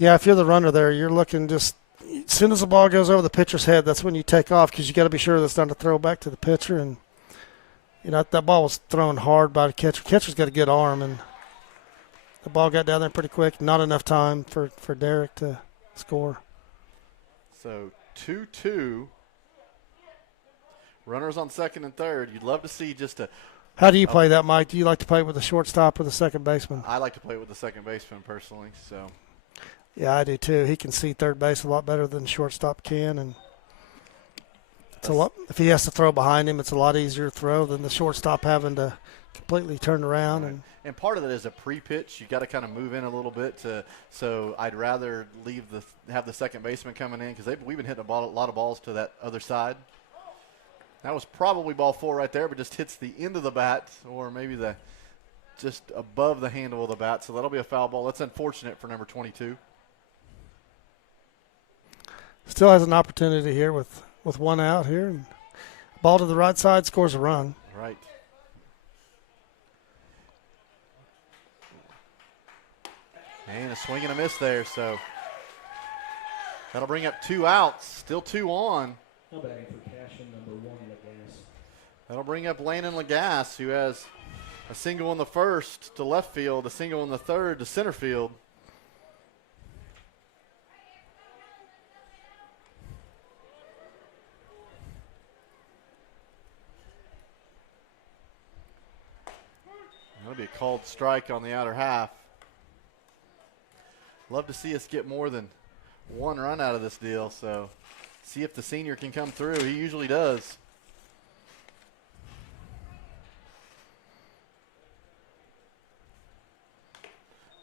Yeah, if you're the runner there, you're looking just as soon as the ball goes over the pitcher's head, that's when you take off, because you got to be sure that's not a throw back to the pitcher. And that ball was thrown hard by the catcher. Catcher's got a good arm, and the ball got down there pretty quick. Not enough time for Derek to score. So 2-2. Runners on second and third. You'd love to see just a. How do you play that, Mike? Do you like to play with the shortstop or the second baseman? I like to play with the second baseman personally. So. Yeah, I do too. He can see third base a lot better than the shortstop can, and it's a lot. If he has to throw behind him, it's a lot easier to throw than the shortstop having to completely turn around. Right. And part of that is a pre-pitch. You got to kind of move in a little bit. So I'd rather have the second baseman coming in, because we've been hitting a lot of balls to that other side. That was probably ball 4 right there, but just hits the end of the bat, or maybe the just above the handle of the bat, so that'll be a foul ball. That's unfortunate for number 22. Still has an opportunity here with one out here. And ball to the right side, scores a run. Right. And a swing and a miss there, so that'll bring up 2 outs. Still 2 on. Now batting for Cashion, number 1, Lagasse. That'll bring up Landon Lagasse, who has a single in the first to left field, a single in the third to center field. That'll be a called strike on the outer half. Love to see us get more than 1 run out of this deal, so see if the senior can come through. He usually does.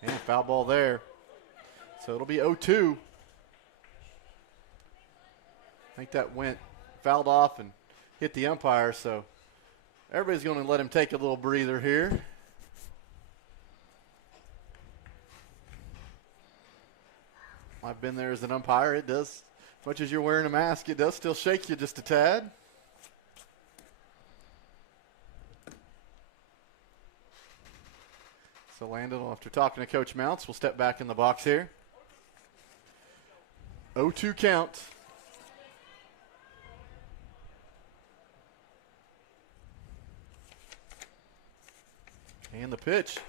And foul ball there. So it'll be 0-2. I think that went fouled off and hit the umpire, so everybody's going to let him take a little breather here. I've been there as an umpire. It does, as much as you're wearing a mask, it does still shake you just a tad. So Landon, after talking to Coach Mounts, will step back in the box here. 0-2 count. And the pitch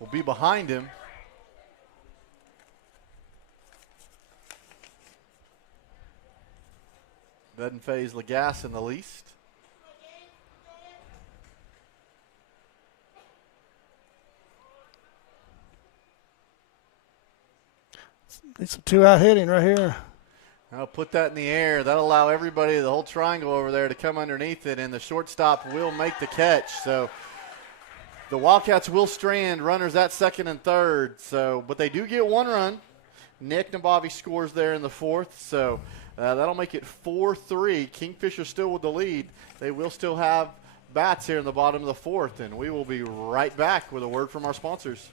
will be behind him. Doesn't phase Lagasse in the least. Need some 2-out hitting right here. I'll put that in the air. That'll allow everybody, the whole triangle over there, to come underneath it, and the shortstop will make the catch. So the Wildcats will strand runners at second and third. So, but they do get 1 run. Nick Nabavi scores there in the fourth. So that'll make it 4-3. Kingfisher still with the lead. They will still have bats here in the bottom of the fourth, and we will be right back with a word from our sponsors.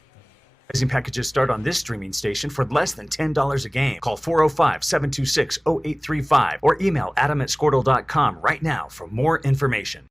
Advertising packages start on this streaming station for less than $10 a game. Call 405-726-0835 or email adam@squirtle.com right now for more information.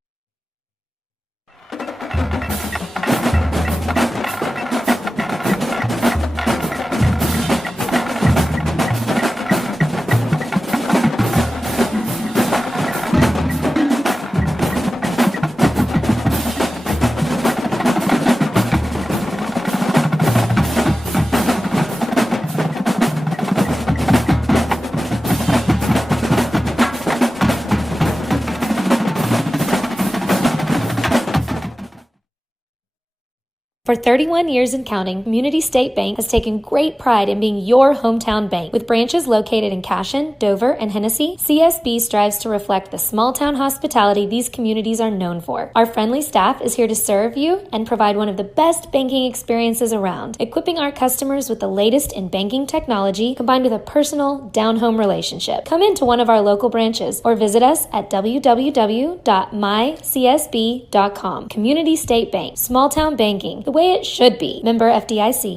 For 31 years and counting, Community State Bank has taken great pride in being your hometown bank. With branches located in Cashion, Dover, and Hennessy, CSB strives to reflect the small-town hospitality these communities are known for. Our friendly staff is here to serve you and provide one of the best banking experiences around, equipping our customers with the latest in banking technology combined with a personal, down-home relationship. Come into one of our local branches or visit us at www.mycsb.com. Community State Bank, small-town banking, the way it should be. Member FDIC.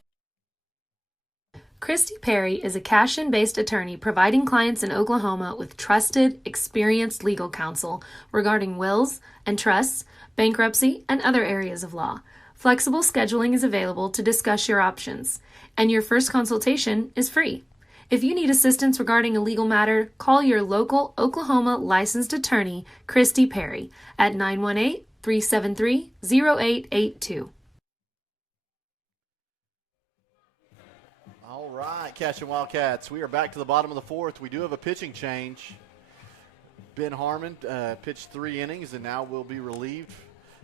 Christy Perry is a Cashion-based attorney providing clients in Oklahoma with trusted, experienced legal counsel regarding wills and trusts, bankruptcy, and other areas of law. Flexible scheduling is available to discuss your options, and your first consultation is free. If you need assistance regarding a legal matter, call your local Oklahoma licensed attorney, Christy Perry, at 918-373-0882. All right, Cashion Wildcats, we are back to the bottom of the fourth. We do have a pitching change. Ben Harmon pitched 3 innings and now will be relieved.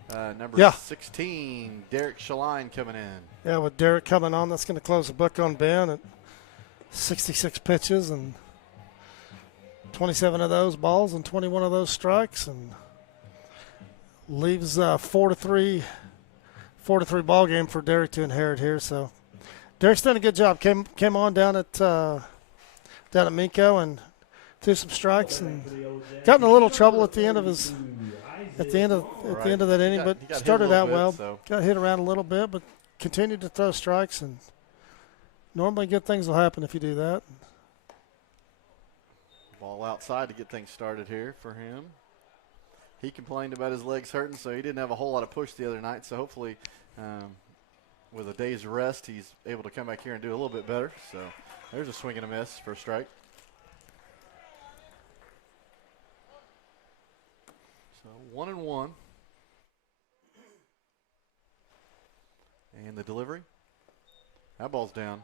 Number 16, Derek Shaline coming in. Yeah, with Derek coming on, that's going to close the book on Ben at 66 pitches and 27 of those balls and 21 of those strikes, and leaves 4-3 ball game for Derek to inherit here. So Derek's done a good job. Came on down at Minko and threw some strikes and got in a little trouble at the end of his at the end of that inning, but he got started out well. So. Got hit around a little bit, but continued to throw strikes, and normally good things will happen if you do that. Ball outside to get things started here for him. He complained about his legs hurting, so he didn't have a whole lot of push the other night. So hopefully, with a day's rest, he's able to come back here and do a little bit better. So there's a swing and a miss for a strike. So 1-1. And the delivery. That ball's down.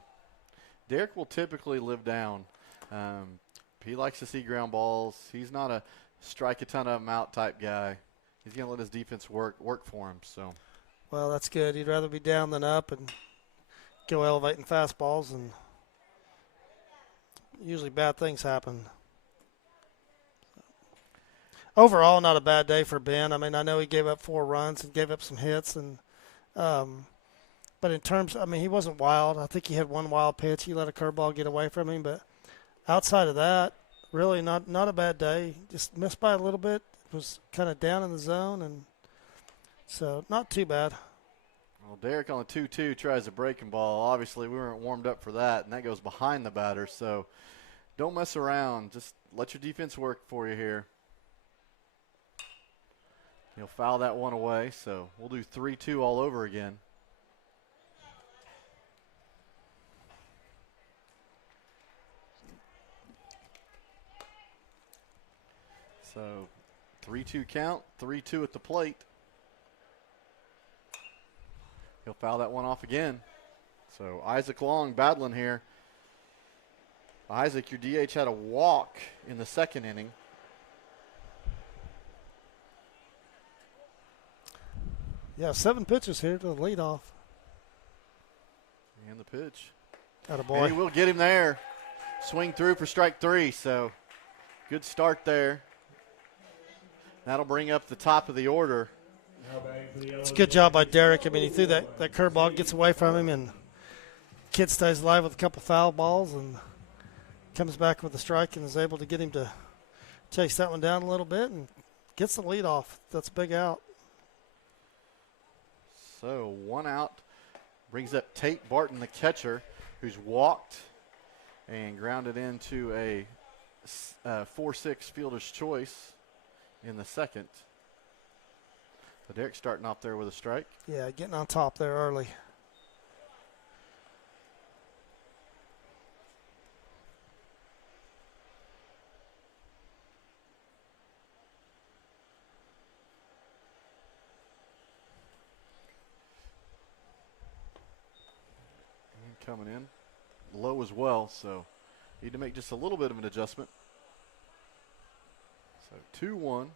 Derek will typically live down. He likes to see ground balls. He's not a strike a ton of them out type guy. He's going to let his defense work for him. So, well, that's good. He'd rather be down than up and go elevating fastballs, and usually bad things happen. Overall, not a bad day for Ben. I mean, I know he gave up 4 runs and gave up some hits, and but in terms, I mean, he wasn't wild. I think he had one wild pitch. He let a curveball get away from him, but outside of that, really not a bad day. Just missed by a little bit. Was kind of down in the zone, and so not too bad. Well, Derek on the 2-2 tries a breaking ball. Obviously, we weren't warmed up for that, and that goes behind the batter. So don't mess around. Just let your defense work for you here. He'll foul that one away, so we'll do 3-2 all over again. So 3-2 count, 3-2 at the plate. He'll foul that one off again. So Isaac Long battling here. Isaac, your DH had a walk in the second inning. Yeah, 7 pitches here to the leadoff. And the pitch. Attaboy. And he will get him there. Swing through for strike 3, so good start there. That'll bring up the top of the order. It's a good job by Derek. I mean, he threw that curveball, gets away from him, and kid stays alive with a couple foul balls and comes back with a strike and is able to get him to chase that one down a little bit and gets the lead off. That's a big out. So 1 out brings up Tate Barton, the catcher, who's walked and grounded into a 4-6 fielder's choice in the second. So Derek's starting off there with a strike. Yeah, getting on top there early. And coming in low as well, so need to make just a little bit of an adjustment. So 2-1.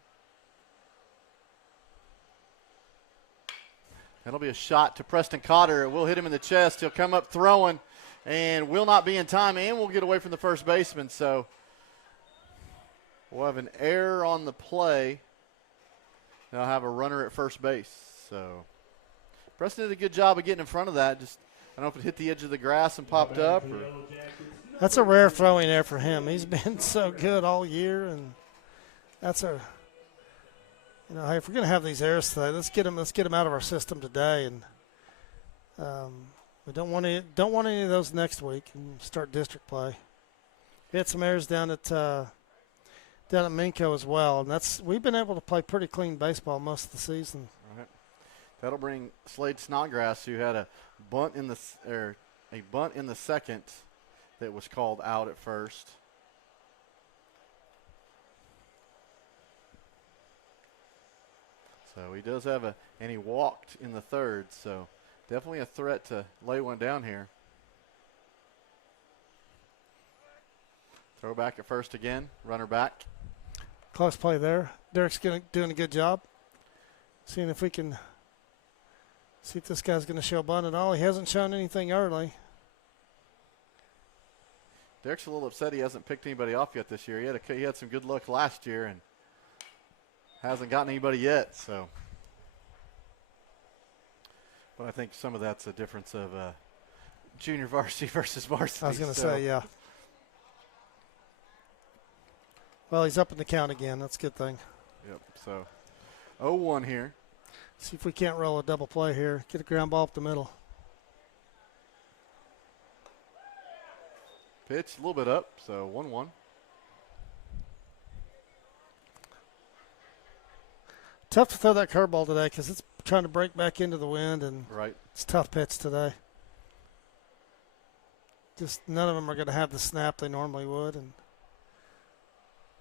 That'll be a shot to Preston Cotter. It will hit him in the chest. He'll come up throwing and will not be in time, and will get away from the first baseman. So we'll have an error on the play. They'll have a runner at first base. So Preston did a good job of getting in front of that. Just I don't know if it hit the edge of the grass and popped up. Or. That's a rare throwing there for him. He's been so good all year, and that's a, you know, hey, if we're going to have these errors today, let's get them out of our system today, and we don't want any of those next week and start district play. We had some errors down at Minco as well, and we've been able to play pretty clean baseball most of the season. All right. That'll bring Slade Snodgrass, who had a bunt in the second that was called out at first. So he does have and he walked in the third, so definitely a threat to lay one down here. Throw back at first again, runner back. Close play there. Derek's doing a good job. Seeing if we can see if this guy's going to show bunt at all. He hasn't shown anything early. Derek's a little upset he hasn't picked anybody off yet this year. He had some good luck last year and hasn't gotten anybody yet. So, but I think some of that's a difference of junior varsity versus varsity. I was going to say, yeah. Well, he's up in the count again. That's a good thing. Yep. So 0-1 here. See if we can't roll a double play here. Get a ground ball up the middle. Pitch a little bit up, so 1-1. Tough to throw that curveball today because it's trying to break back into the wind, and right. It's a tough pitch today. Just none of them are going to have the snap they normally would, and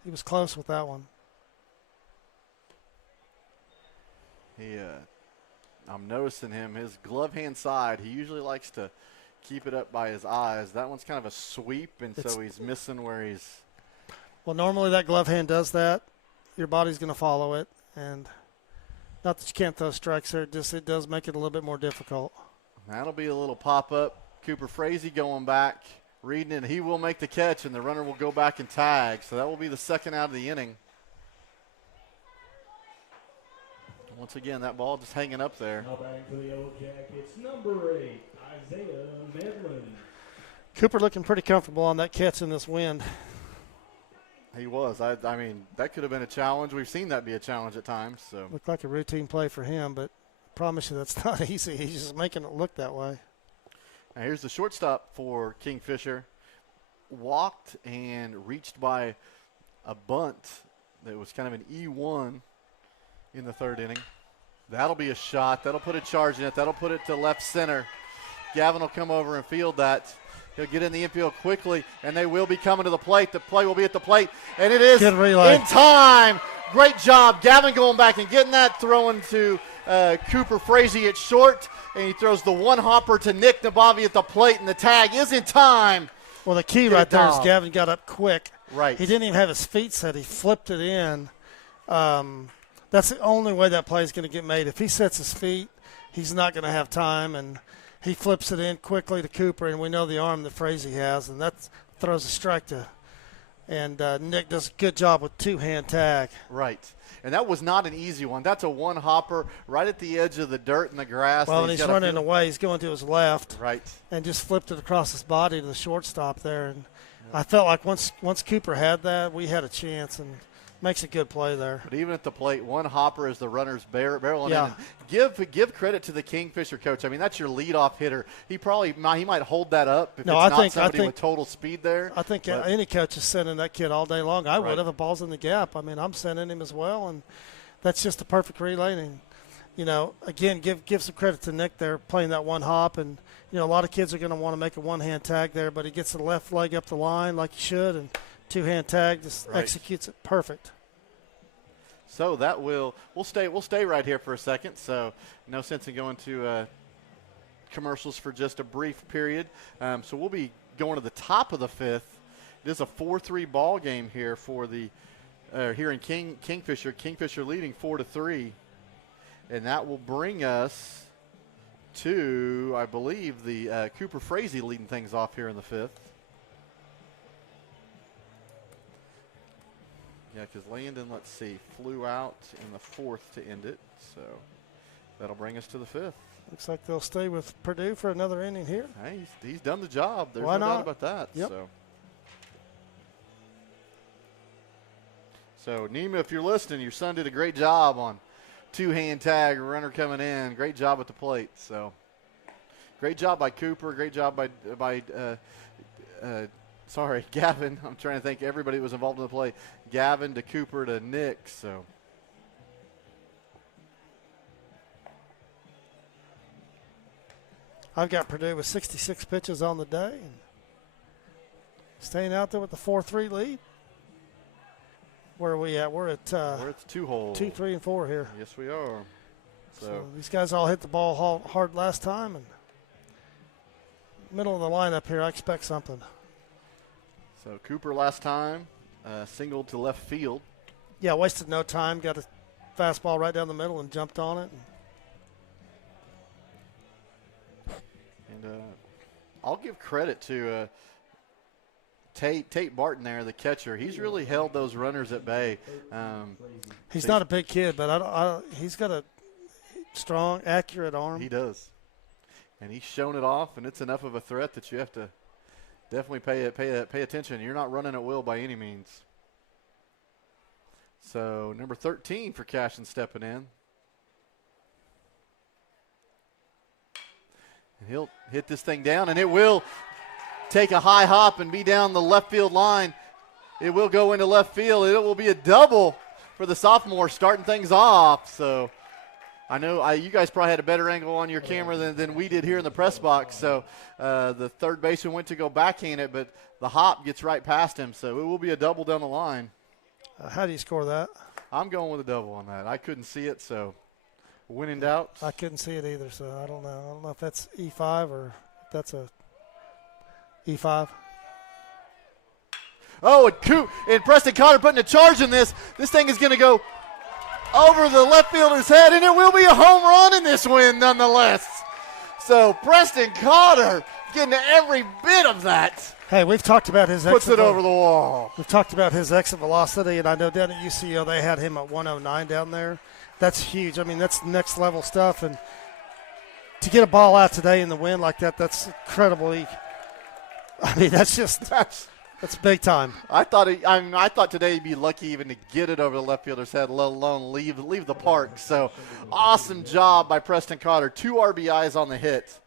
he was close with that one. I'm noticing him, his glove hand side, he usually likes to keep it up by his eyes. That one's kind of a sweep, and so he's missing where he's. Well, normally that glove hand does that. Your body's going to follow it, and not that you can't throw strikes there, just it does make it a little bit more difficult. That'll be a little pop-up. Cooper Frazee going back, reading it. He will make the catch, and the runner will go back and tag. So that will be the second out of the inning. Once again, that ball just hanging up there. Now batting for the Yellow Jackets, number 8, Isaiah Medlin. Cooper looking pretty comfortable on that catch in this wind. He was. I mean, that could have been a challenge. We've seen that be a challenge at times. So Looked like a routine play for him, but I promise you that's not easy. He's just making it look that way. Now here's the shortstop for Kingfisher. Walked and reached by a bunt that was kind of an E1 in the third inning. That'll be a shot. That'll put a charge in it. That'll put it to left center. Gavin will come over and field that. He'll get in the infield quickly, and they will be coming to the plate. The play will be at the plate, and it is in time. Great job. Gavin going back and getting that, throwing to Cooper Frazee at short, and he throws the one hopper to Nick Nabavi at the plate, and the tag is in time. Well, the key right there is Gavin got up quick. Right. He didn't even have his feet set. He flipped it in. That's the only way that play is going to get made. If he sets his feet, he's not going to have time, and he flips it in quickly to Cooper, and we know the arm that Frazee has, and that throws a strike to. And Nick does a good job with two-hand tag. Right. And that was not an easy one. That's a one hopper right at the edge of the dirt and the grass. Well, and he's running away. He's going to his left. Right. And just flipped it across his body to the shortstop there. And I felt like once Cooper had that, we had a chance, and makes a good play there. But even at the plate, one hopper as the runner's barreling in. And give credit to the Kingfisher coach. I mean, that's your leadoff hitter. He might hold that up if no, it's I not think, somebody I think, with total speed there. I think any coach is sending that kid all day long. I would have. A ball's in the gap. I mean, I'm sending him as well, and that's just a perfect relay. And, you know, again, give some credit to Nick there playing that one hop. And, you know, a lot of kids are going to want to make a one-hand tag there, but he gets the left leg up the line like he should, and two-hand tag just executes it perfect. So that we'll stay right here for a second. So no sense in going to commercials for just a brief period. So we'll be going to the top of the fifth. It is a 4-3 ball game here for the here in Kingfisher. Kingfisher leading 4-3, and that will bring us to, I believe, the Cooper Frazee leading things off here in the fifth. Yeah, because Landon, let's see, flew out in the fourth to end it. So that'll bring us to the fifth. Looks like they'll stay with Purdue for another inning here. Hey, he's done the job. There's Why no not? doubt about that. Yep. So Nima, if you're listening, your son did a great job on two-hand tag, runner coming in. Great job at the plate. So great job by Cooper. Great job by Gavin. I'm trying to think everybody that was involved in the play. Gavin to Cooper to Nick. So I've got Purdue with 66 pitches on the day, and staying out there with the 4-3 lead. Where are we at? We're at the 2-hole. 2, 3, and 4 here. Yes, we are. So these guys all hit the ball hard last time, and middle of the lineup here, I expect something. So Cooper last time singled to left field. Yeah, wasted no time. Got a fastball right down the middle and jumped on it. And I'll give credit to Tate Barton there, the catcher. He's really held those runners at bay. He's not a big kid, but he's got a strong, accurate arm. He does. And he's shown it off, and it's enough of a threat that you have to definitely pay attention. You're not running at will by any means. So number 13 for Cashion stepping in. And he'll hit this thing down, and it will take a high hop and be down the left field line. It will go into left field. It will be a double for the sophomore starting things off. So I know you guys probably had a better angle on your camera than we did here in the press box. So the third baseman went to go backhand it, but the hop gets right past him. So it will be a double down the line. How do you score that? I'm going with a double on that. I couldn't see it, so when in doubt. I couldn't see it either, so I don't know. I don't know if that's E5 or if that's a E5. Oh, and Preston Cotter putting a charge in this. This thing is going to go over the left fielder's head, and it will be a home run in this win nonetheless. So Preston Cotter getting every bit of that. Hey, we've talked about his puts it over the wall. We've talked about his exit velocity, and I know down at UCO they had him at 109 down there. That's huge. I mean, that's next level stuff, and to get a ball out today in the wind like that, that's incredibly. I mean, that's big time. I thought today he'd be lucky even to get it over the left fielder's head, let alone leave the park. So awesome job by Preston Cotter. 2 RBIs on the hit.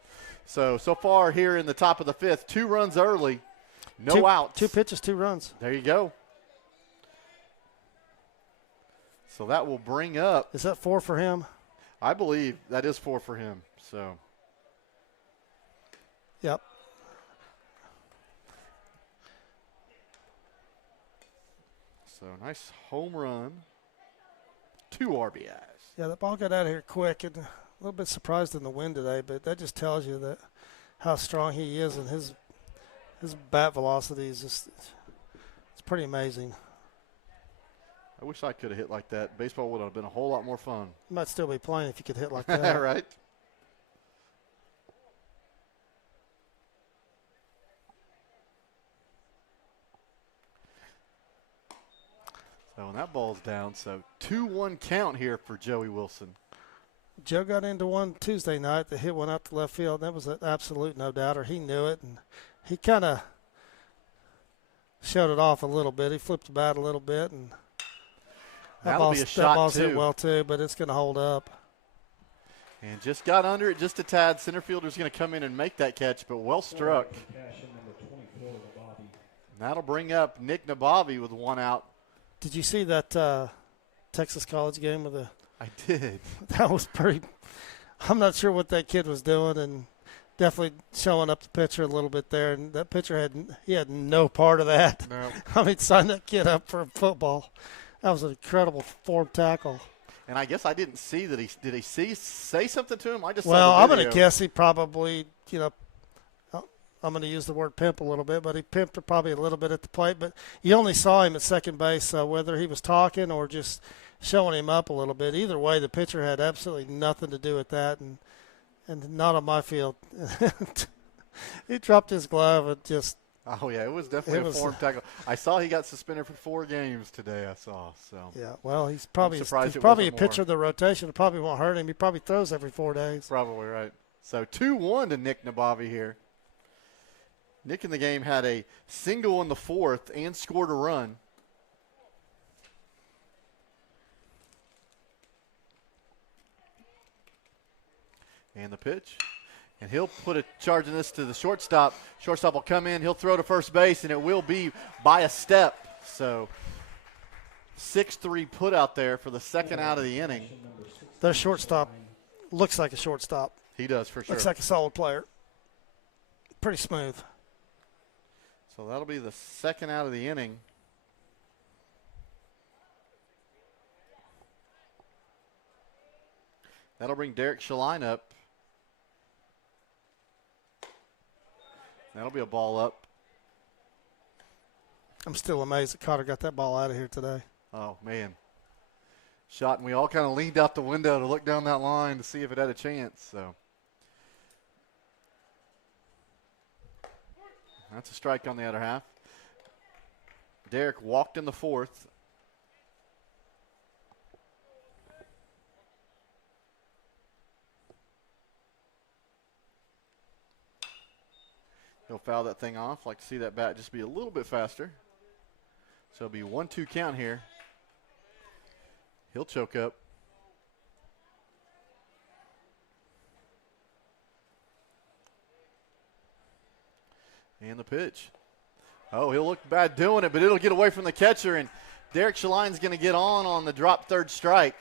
So far here in the top of the 5th, 2 runs early, no outs. 2 pitches, 2 runs. There you go. So that will bring up. Is that 4 for him? I believe that is 4 for him. So. Yep. So nice home run. 2 RBIs. Yeah, that ball got out of here quick, and a little bit surprised in the wind today, but that just tells you that how strong he is, and his bat velocity is it's pretty amazing. I wish I could have hit like that. Baseball would have been a whole lot more fun. You might still be playing if you could hit like that. Right. So when that ball's down, so 2-1 count here for Joey Wilson. Joe got into one Tuesday night that hit one out to left field. That was an absolute no-doubter. He knew it, and he kind of showed it off a little bit. He flipped the bat a little bit, and that'll be a shot, ball's too. hit well, too, but it's going to hold up. And just got under it just a tad. Center fielder's going to come in and make that catch, but well struck. And that'll bring up Nick Nabavi with 1 out. Did you see that Texas College game with the? I did. That was pretty. I'm not sure what that kid was doing, and definitely showing up the pitcher a little bit there. And that pitcher had no part of that. No. I mean, sign that kid up for football. That was an incredible form tackle. And I guess I didn't see that did he say something to him? I just well, saw the I'm video. going to guess he probably, I'm going to use the word pimp a little bit, but he pimped probably a little bit at the plate. But you only saw him at second base, so whether he was talking or just showing him up a little bit. Either way, the pitcher had absolutely nothing to do with that, and not on my field. He dropped his glove and just. Oh, yeah, it was definitely a form tackle. I saw he got suspended for 4 games today, I saw. So yeah, well, he's probably a pitcher more. of the rotation. It probably won't hurt him. He probably throws every 4 days. Probably right. So 2-1 to Nick Nabavi here. Nick in the game had a single in the 4th and scored a run. And the pitch. And he'll put a charge in this to the shortstop. Shortstop will come in. He'll throw to first base, and it will be by a step. So 6-3 put out there for the second out of the inning. Their shortstop looks like a shortstop. He does, for sure. Looks like a solid player. Pretty smooth. So that'll be the second out of the inning. That'll bring Derek Shaline up. That'll be a ball up. I'm still amazed that Cotter got that ball out of here today. Oh, man. Shot, and we all kind of leaned out the window to look down that line to see if it had a chance. So that's a strike on the other half. Derek walked in the 4th. He'll foul that thing off. Like to see that bat just be a little bit faster. So it'll be 1-2 count here. He'll choke up. And the pitch. Oh, he'll look bad doing it, but it'll get away from the catcher, and Derek Shaline's going to get on the drop third strike.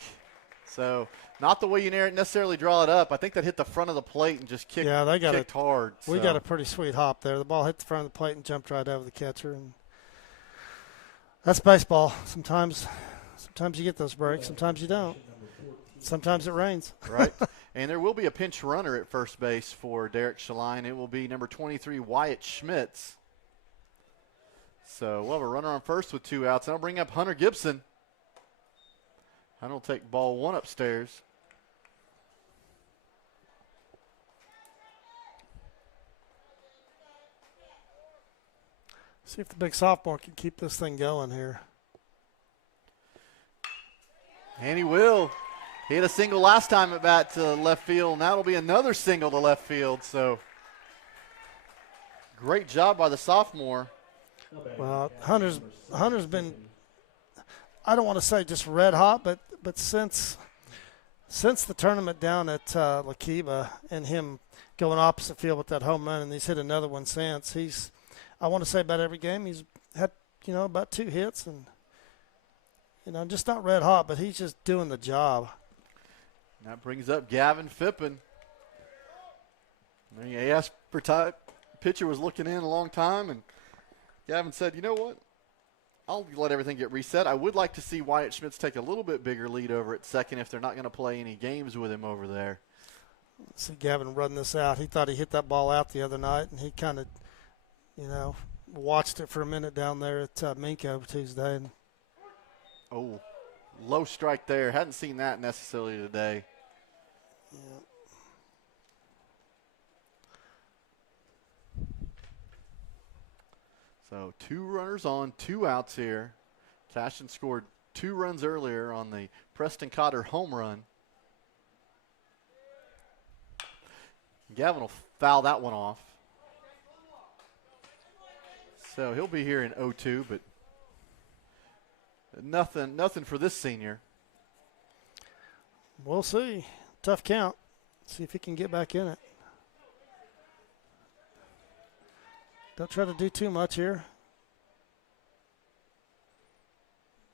So not the way you necessarily draw it up. I think that hit the front of the plate and just kicked hard. We got a pretty sweet hop there. The ball hit the front of the plate and jumped right over the catcher. And that's baseball. Sometimes you get those breaks. Sometimes you don't. Sometimes it rains. Right. And there will be a pinch runner at first base for Derek Shaline. It will be number 23, Wyatt Schmitz. So we'll have a runner on first with 2 outs. That'll bring up Hunter Gibson. Hunter will take ball 1 upstairs. See if the big sophomore can keep this thing going here. And he will. He hit a single last time at bat to left field, and that'll be another single to left field. So great job by the sophomore. Well, Hunter's been, I don't want to say just red hot, but since the tournament down at La Kiva and him going opposite field with that home run, and he's hit another one since, I want to say about every game he's had, about 2 hits, and, just not red hot, but he's just doing the job. That brings up Gavin Fippen. The Asper type pitcher was looking in a long time, and Gavin said, you know what? I'll let everything get reset. I would like to see Wyatt Schmitz take a little bit bigger lead over at second if they're not going to play any games with him over there. See Gavin run this out. He thought he hit that ball out the other night, and he kind of, watched it for a minute down there at Minko Tuesday. And oh, low strike there. Hadn't seen that necessarily today. yeah. So 2 runners on, 2 outs here. Cashion scored 2 runs earlier on the Preston Cotter home run. Gavin will foul that one off. So he'll be here in 0-2, but nothing for this senior. We'll see. Tough count. See if he can get back in it. Don't try to do too much here.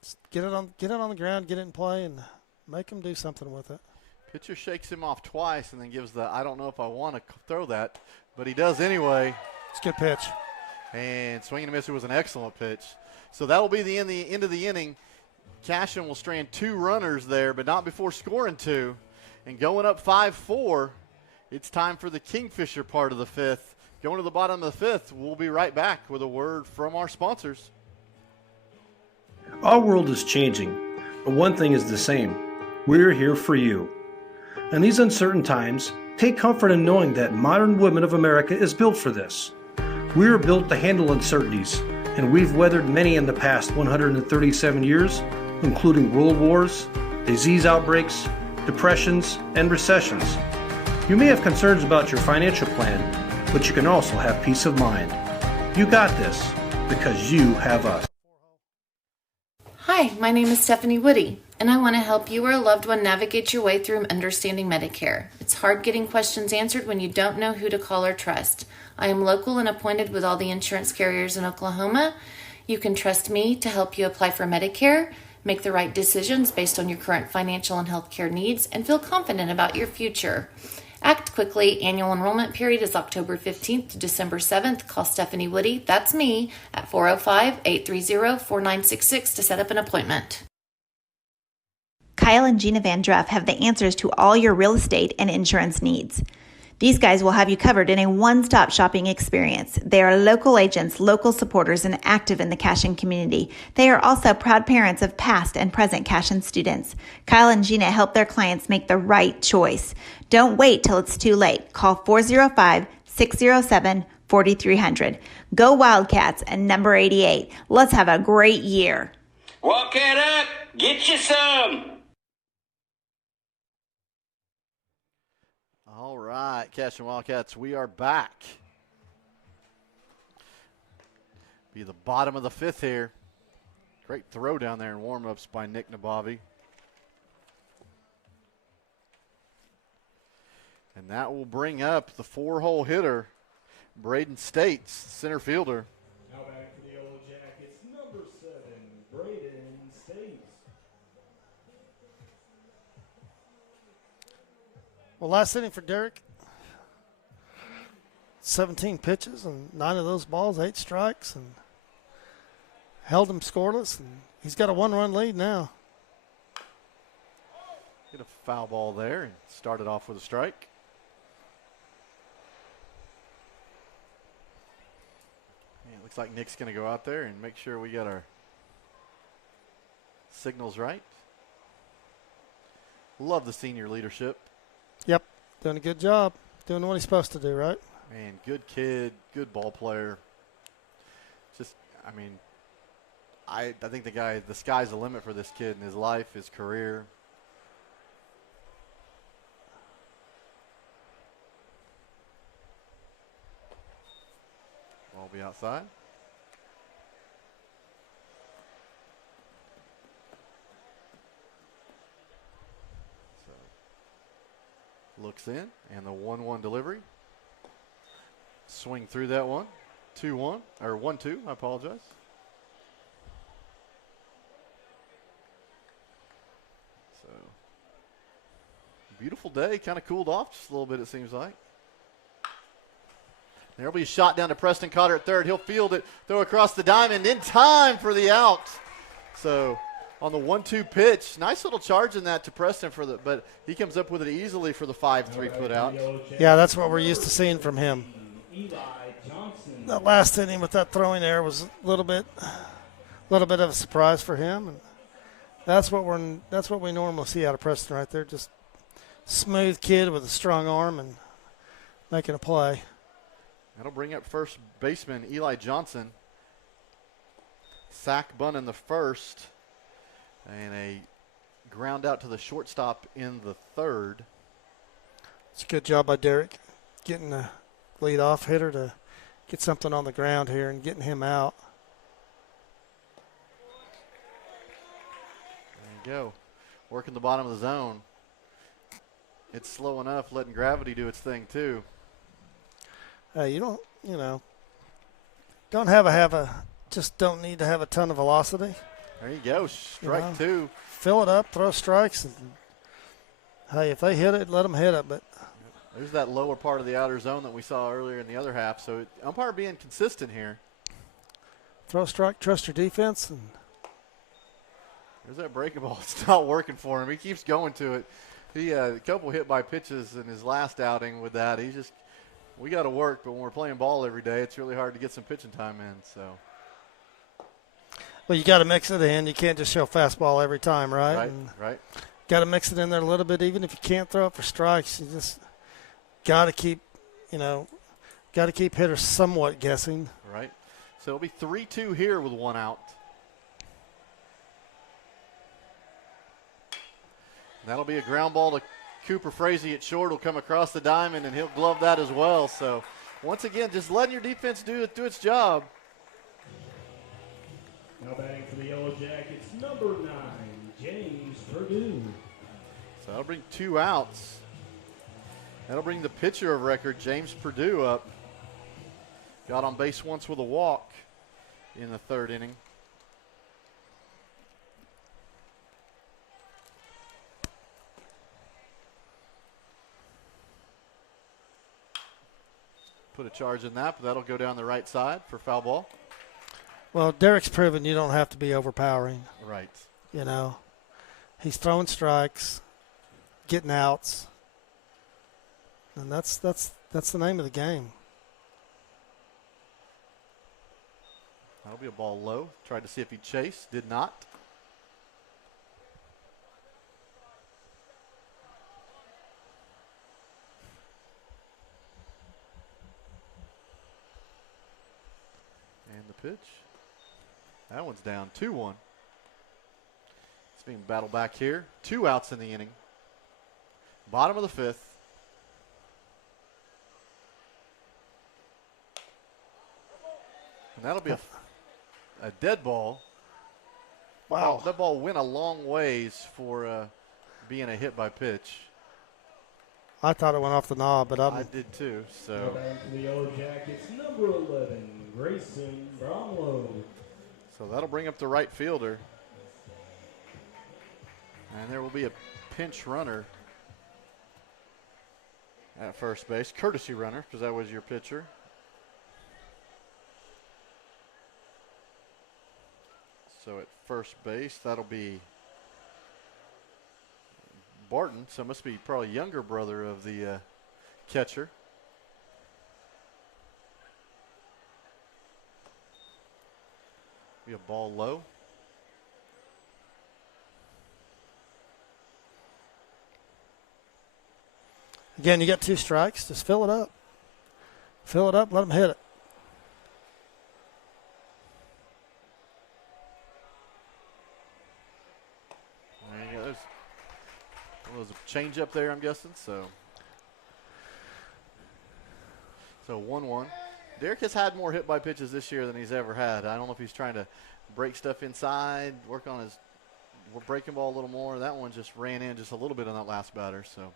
Just get it on the ground, get it in play, and make him do something with it. Pitcher shakes him off twice and then gives the I don't know if I want to throw that, but he does anyway. It's a good pitch. And swing and a miss. It was an excellent pitch. So that will be the end of the inning. Cashion will strand 2 runners there, but not before scoring 2. And going up 5-4, it's time for the Kingfisher part of the 5th. Going to the bottom of the 5th, we'll be right back with a word from our sponsors. Our world is changing, but one thing is the same. We're here for you. In these uncertain times, take comfort in knowing that modern women of America is built for this. We are built to handle uncertainties, and we've weathered many in the past 137 years, including world wars, disease outbreaks, depressions, and recessions. You may have concerns about your financial plan, but you can also have peace of mind. You got this because you have us. Hi, my name is Stephanie Woody, and I want to help you or a loved one navigate your way through understanding Medicare. It's hard getting questions answered when you don't know who to call or trust. I am local and appointed with all the insurance carriers in Oklahoma. You can trust me to help you apply for Medicare, make the right decisions based on your current financial and healthcare needs, and feel confident about your future. Act quickly. Annual enrollment period is October 15th to December 7th. Call Stephanie Woody, that's me, at 405-830-4966 to set up an appointment. Kyle and Gina Van Druff have the answers to all your real estate and insurance needs. These guys will have you covered in a one-stop shopping experience. They are local agents, local supporters, and active in the Cashion community. They are also proud parents of past and present Cashion students. Kyle and Gina help their clients make the right choice. Don't wait till it's too late. Call 405-607-4300. Go Wildcats and number 88. Let's have a great year. Walk it up. Get you some. All right, Cashion Wildcats, we are back. Be the bottom of the 5th here. Great throw down there in warm-ups by Nick Nabavi. that will bring up the 4-hole hitter, Braden States, center fielder. Now back for the Yellow Jackets, number 7, Braden States. Well, last inning for Derek, 17 pitches and 9 of those balls, 8 strikes, and held him scoreless, and he's got a 1-run lead now. Get a foul ball there and started off with a strike. And it looks like Nick's going to go out there and make sure we got our signals right. Love the senior leadership. Yep, doing a good job. Doing what he's supposed to do, right? Man, good kid, good ball player. Just, I mean, I think the sky's the limit for this kid in his life, his career. Ball be outside. So, looks in, and the 1-1 delivery. Swing through that one. 2-1, or 1-2, I apologize. So, beautiful day, kind of cooled off just a little bit, it seems like. There'll be a shot down to Preston Cotter at third. He'll field it, throw across the diamond in time for the out. So on the 1-2 pitch, nice little charge in that to Preston but he comes up with it easily for the 5-3 put out. Yeah, that's what we're used to seeing from him. That last inning with that throwing error was a little bit of a surprise for him, and that's what we normally see out of Preston right there. Just smooth kid with a strong arm and making a play. That'll bring up first baseman Eli Johnson. Sack bunt in the first, and a ground out to the shortstop in the third. It's a good job by Derek getting the leadoff hitter to get something on the ground here and getting him out. There you go. Working the bottom of the zone. It's slow enough, letting gravity do its thing too. You don't need to have a ton of velocity. There you go, strike 2. Fill it up, throw strikes. And, hey, if they hit it, let them hit it. But there's that lower part of the outer zone that we saw earlier in the other half. So umpire being consistent here. Throw strike, trust your defense. And there's that breaking ball. It's not working for him. He keeps going to it. He had a couple hit by pitches in his last outing with that. We got to work, but when we're playing ball every day, it's really hard to get some pitching time in. So, well, you got to mix it in. You can't just show fastball every time, right? Right. Got to mix it in there a little bit, even if you can't throw it for strikes. You just got to keep hitters somewhat guessing. Right. So it'll be 3-2 here with 1 out. And that'll be a ground ball to Cooper Frazee at short. Will come across the diamond, and he'll glove that as well. So, once again, just letting your defense do its job. Now batting for the Yellow Jackets, number 9, James Perdue. So that'll bring 2 outs. That'll bring the pitcher of record, James Perdue, up. Got on base once with a walk in the third inning. Put a charge in that, but that'll go down the right side for foul ball. Well, Derek's proven you don't have to be overpowering. Right. He's throwing strikes, getting outs, and that's the name of the game. That'll be a ball low. Tried to see if he'd chase, did not. And the pitch. That one's down 2-1. It's being battled back here. 2 outs in the inning. Bottom of the 5th. And that'll be a dead ball. Wow. That ball went a long ways for being a hit by pitch. I thought it went off the knob, but I did too. So back to the Yellow Jackets, number 11, Grayson Bromlow. So that'll bring up the right fielder. And there will be a pinch runner at first base, courtesy runner, because that was your pitcher. So at first base, that'll be Barton, so must be probably younger brother of the catcher. Be a ball low. Again, you got 2 strikes. Just fill it up. Fill it up. Let them hit it. There you go. There's a change up there, I'm guessing. So 1-1. Derek has had more hit by pitches this year than he's ever had. I don't know if he's trying to break stuff inside, work on his breaking ball a little more. That one just ran in just a little bit on that last batter. So.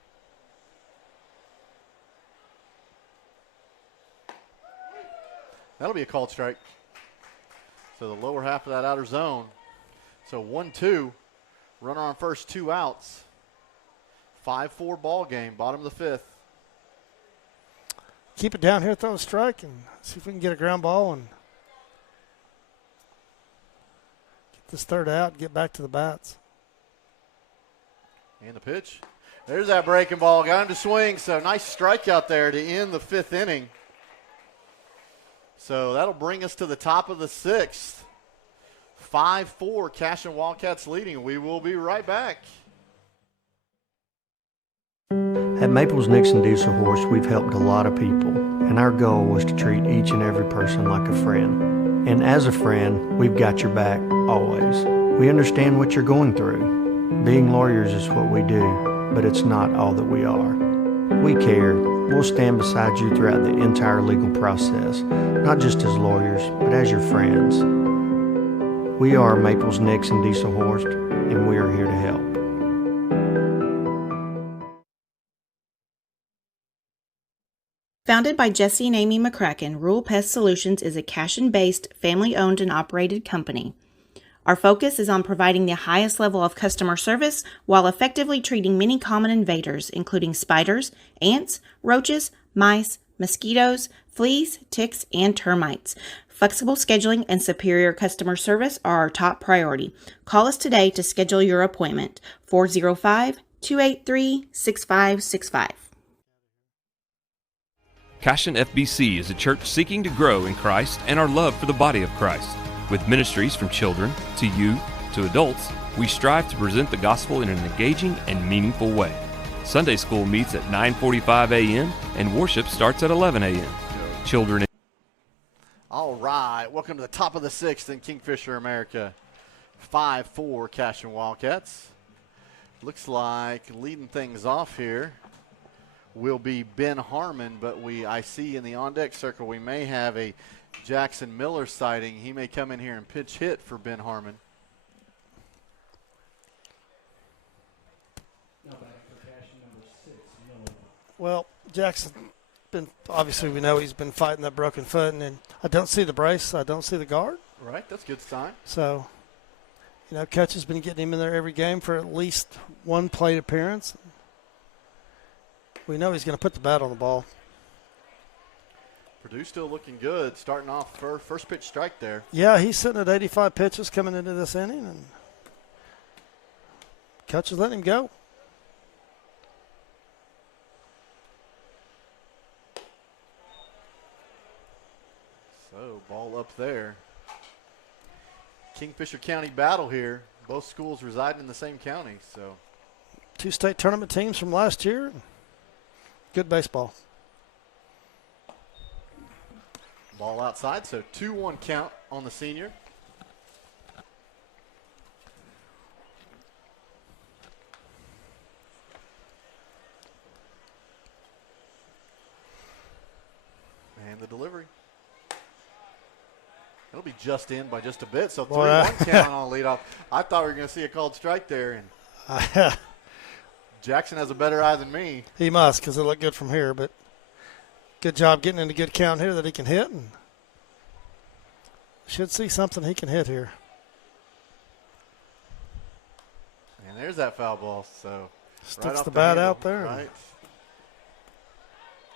That'll be a called strike. So the lower half of that outer zone. So 1-2. Runner on first, 2 outs. 5-4 ball game, bottom of the 5th. Keep it down here, throw a strike, and see if we can get a ground ball and get this third out, get back to the bats. And the pitch. There's that breaking ball. Got him to swing. So nice strikeout there to end the 5th inning. So that'll bring us to the top of the 6th. 5-4, Cashion Wildcats leading. We will be right back. At Maples Nixon Diesel Horse, we've helped a lot of people, and our goal was to treat each and every person like a friend. And as a friend, we've got your back always. We understand what you're going through. Being lawyers is what we do, but it's not all that we are. We care. We'll stand beside you throughout the entire legal process, not just as lawyers, but as your friends. We are Maples Nixon Diesel Horse, and we are here to help. Founded by Jesse and Amy McCracken, Rural Pest Solutions is a Cashion-based, family-owned and operated company. Our focus is on providing the highest level of customer service while effectively treating many common invaders, including spiders, ants, roaches, mice, mosquitoes, fleas, ticks, and termites. Flexible scheduling and superior customer service are our top priority. Call us today to schedule your appointment. 405-283-6565. Cashion FBC is a church seeking to grow in Christ and our love for the body of Christ. With ministries from children to youth to adults, we strive to present the gospel in an engaging and meaningful way. Sunday school meets at 9:45 a.m. and worship starts at 11 a.m. Children. All right, welcome to the top of the 6th in Kingfisher, America. 5-4 Cashion Wildcats. Looks like leading things off here will be Ben Harmon, but I see in the on-deck circle we may have a Jackson Miller sighting. He may come in here and pitch hit for Ben Harmon. Well, Jackson, obviously we know he's been fighting that broken foot, and I don't see the brace. I don't see the guard. Right, that's a good sign. So, Coach has been getting him in there every game for at least one plate appearance. We know he's going to put the bat on the ball. Purdue still looking good, starting off first pitch strike there. Yeah, he's sitting at 85 pitches coming into this inning, and Coach is letting him go. So, ball up there. Kingfisher County battle here. Both schools reside in the same county, so. 2 state tournament teams from last year. Good baseball. Ball outside, so 2-1 count on the senior. And the delivery. It'll be just in by just a bit, so 3-1 count on leadoff. I thought we were going to see a called strike there. And Jackson has a better eye than me. He must, because it looked good from here. But good job getting into good count here that he can hit, and should see something he can hit here. And there's that foul ball. So sticks right off the bat handle, out there. Right.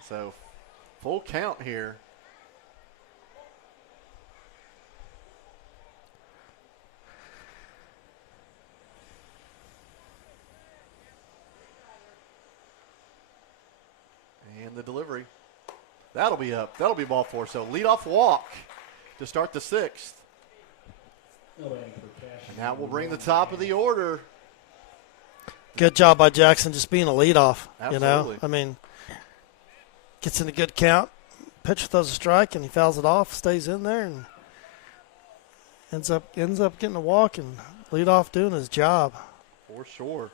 So full count here. And the delivery. That'll be up. That'll be ball 4. So leadoff walk to start the 6th. And that will bring the top of the order. Good job by Jackson just being a leadoff. Absolutely. You know, I mean, gets in a good count. Pitcher throws a strike and he fouls it off, stays in there, and ends up getting a walk and leadoff doing his job. For sure.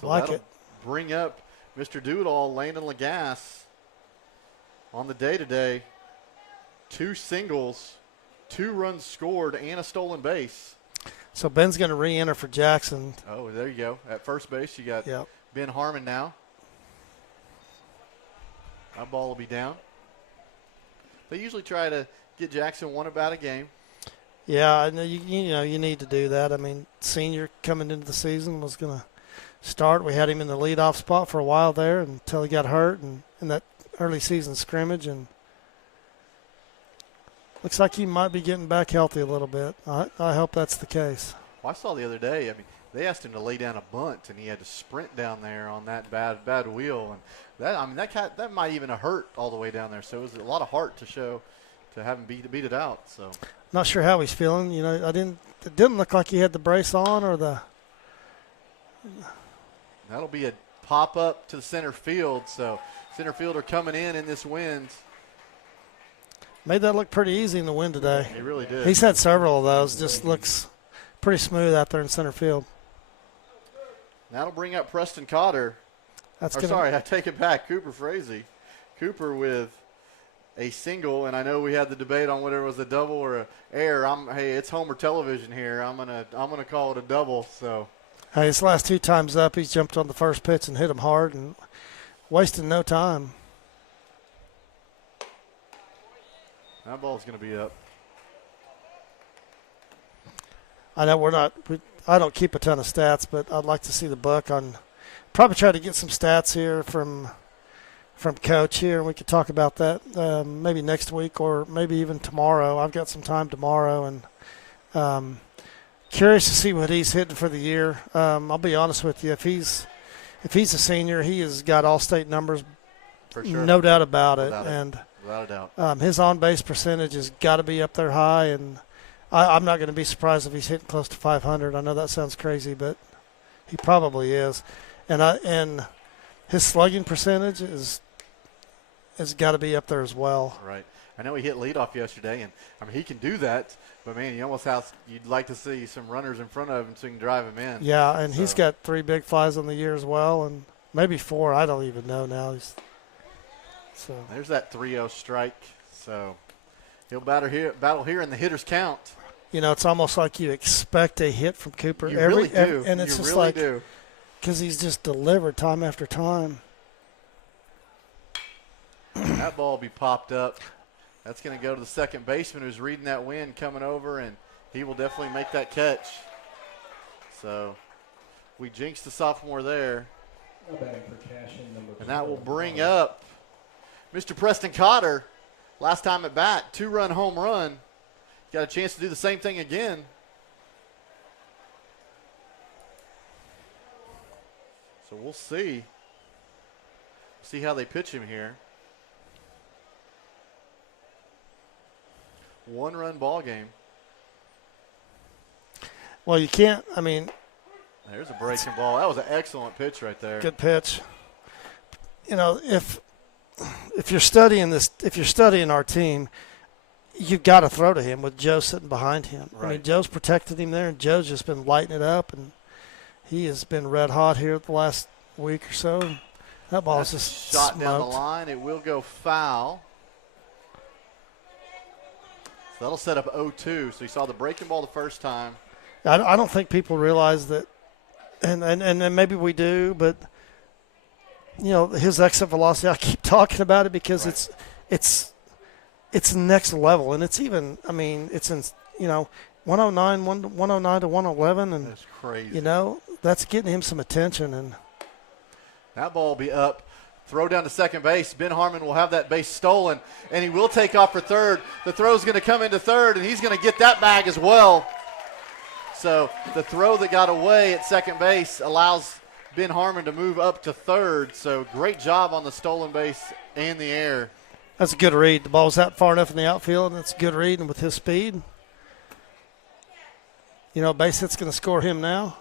So I like that'll it. bring up Mr. Do-It-All, Landon Lagasse, on the day today. 2 singles, 2 runs scored, and a stolen base. So Ben's going to re-enter for Jackson. Oh, there you go. At first base, you got Yep. Ben Harmon now. That ball will be down. They usually try to get Jackson 1 about a game. Yeah, I know you need to do that. I mean, senior coming into the season was going to start. We had him in the leadoff spot for a while there until he got hurt and in that early season scrimmage, and looks like he might be getting back healthy a little bit. I hope that's the case. Well, I saw the other day, I mean, they asked him to lay down a bunt, and he had to sprint down there on that bad wheel. And that might even have hurt all the way down there. So it was a lot of heart to show to have him beat it out. So Not sure how he's feeling. You know, it didn't look like he had the brace on or the. that'll be a pop up to the center field. So center fielder coming in this wind. Made that look pretty easy in the wind today. He really did. He's had several of those. Just looks pretty smooth out there in center field. That'll bring up Preston Cotter. I take it back. Cooper Frazee. Cooper with a single, and I know we had the debate on whether it was a double or a error. Hey, it's Homer television here. I'm gonna call it a double. So. Hey, his last 2 times up, he's jumped on the first pitch and hit him hard and wasted no time. That ball's going to be up. I know I don't keep a ton of stats, but I'd like to see the book on. Probably try to get some stats here from Coach here, and we could talk about that maybe next week or maybe even tomorrow. I've got some time tomorrow, and curious to see what he's hitting for the year. I'll be honest with you, if he's a senior, he has got all-state numbers, for sure. No doubt about it. Without a doubt. His on-base percentage has got to be up there high, and I'm not going to be surprised if he's hitting close to 500. I know that sounds crazy, but he probably is. And his slugging percentage has got to be up there as well. Right. I know he hit leadoff yesterday, and I mean he can do that. But man, you'd like to see some runners in front of him so you can drive him in. Yeah, and he's got 3 big flies on the year as well, and maybe 4. I don't even know now. So there's that 3-0 strike. So he'll battle here in the hitter's count. You know, it's almost like you expect a hit from Cooper. You really do. And it's you just really like do. Because he's just delivered time after time. That ball will be popped up. That's going to go to the second baseman who's reading that wind coming over, and he will definitely make that catch. So we jinxed the sophomore there. And that will bring up Mr. Preston Cotter. Last time at bat, 2-run home run. Got a chance to do the same thing again. So we'll see. See how they pitch him here. 1-run ball game. Well, you can't. I mean, there's a breaking ball. That was an excellent pitch right there. Good pitch. You know, if you're studying our team, you've got to throw to him with Joe sitting behind him. Right. I mean, Joe's protected him there, and Joe's just been lighting it up, and he has been red hot here the last week or so. That ball is just shot smoked down the line. It will go foul. So that'll set up 0-2. So you saw the breaking ball the first time. I don't think people realize that, and maybe we do, but his exit velocity. I keep talking about it because it's next level, and it's even. I mean, it's in 109, 109 to 111, and that's crazy. That's getting him some attention, and that ball will be up. Throw down to second base. Ben Harmon will have that base stolen, and he will take off for third. The throw is going to come into third, and he's going to get that bag as well. So the throw that got away at second base allows Ben Harmon to move up to third. So great job on the stolen base and the air. That's a good read. The ball's out far enough in the outfield, and that's a good read, and with his speed. Base hit's going to score him now.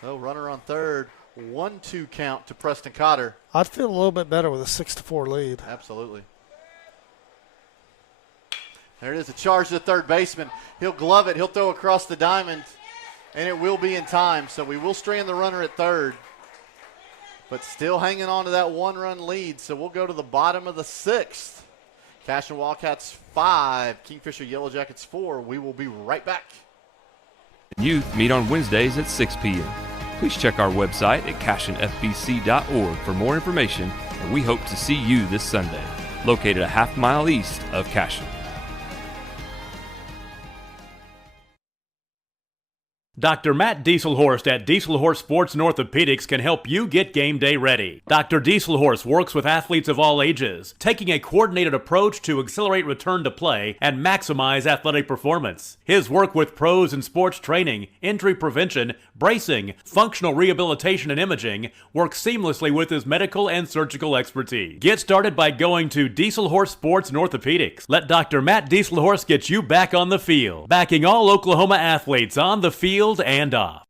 So runner on third. 1-2 count to Preston Cotter. I'd feel a little bit better with a 6-4 lead. Absolutely. There it is, a charge to the third baseman. He'll glove it. He'll throw across the diamond, and it will be in time. So we will strand the runner at third, but still hanging on to that one-run lead. So we'll go to the bottom of the sixth. Cashion Wildcats 5, Kingfisher Yellow Jackets 4. We will be right back. Youth meet on Wednesdays at 6 p.m. Please check our website at cashionfbc.org for more information, and we hope to see you this Sunday, located a half-mile east of Cashion. Dr. Matt Dieselhorst at Dieselhorst Sports and Orthopedics can help you get game day ready. Dr. Dieselhorst works with athletes of all ages, taking a coordinated approach to accelerate return to play and maximize athletic performance. His work with pros in sports training, injury prevention, bracing, functional rehabilitation, and imaging works seamlessly with his medical and surgical expertise. Get started by going to Dieselhorst Sports and Orthopedics. Let Dr. Matt Dieselhorst get you back on the field, backing all Oklahoma athletes on the field and off.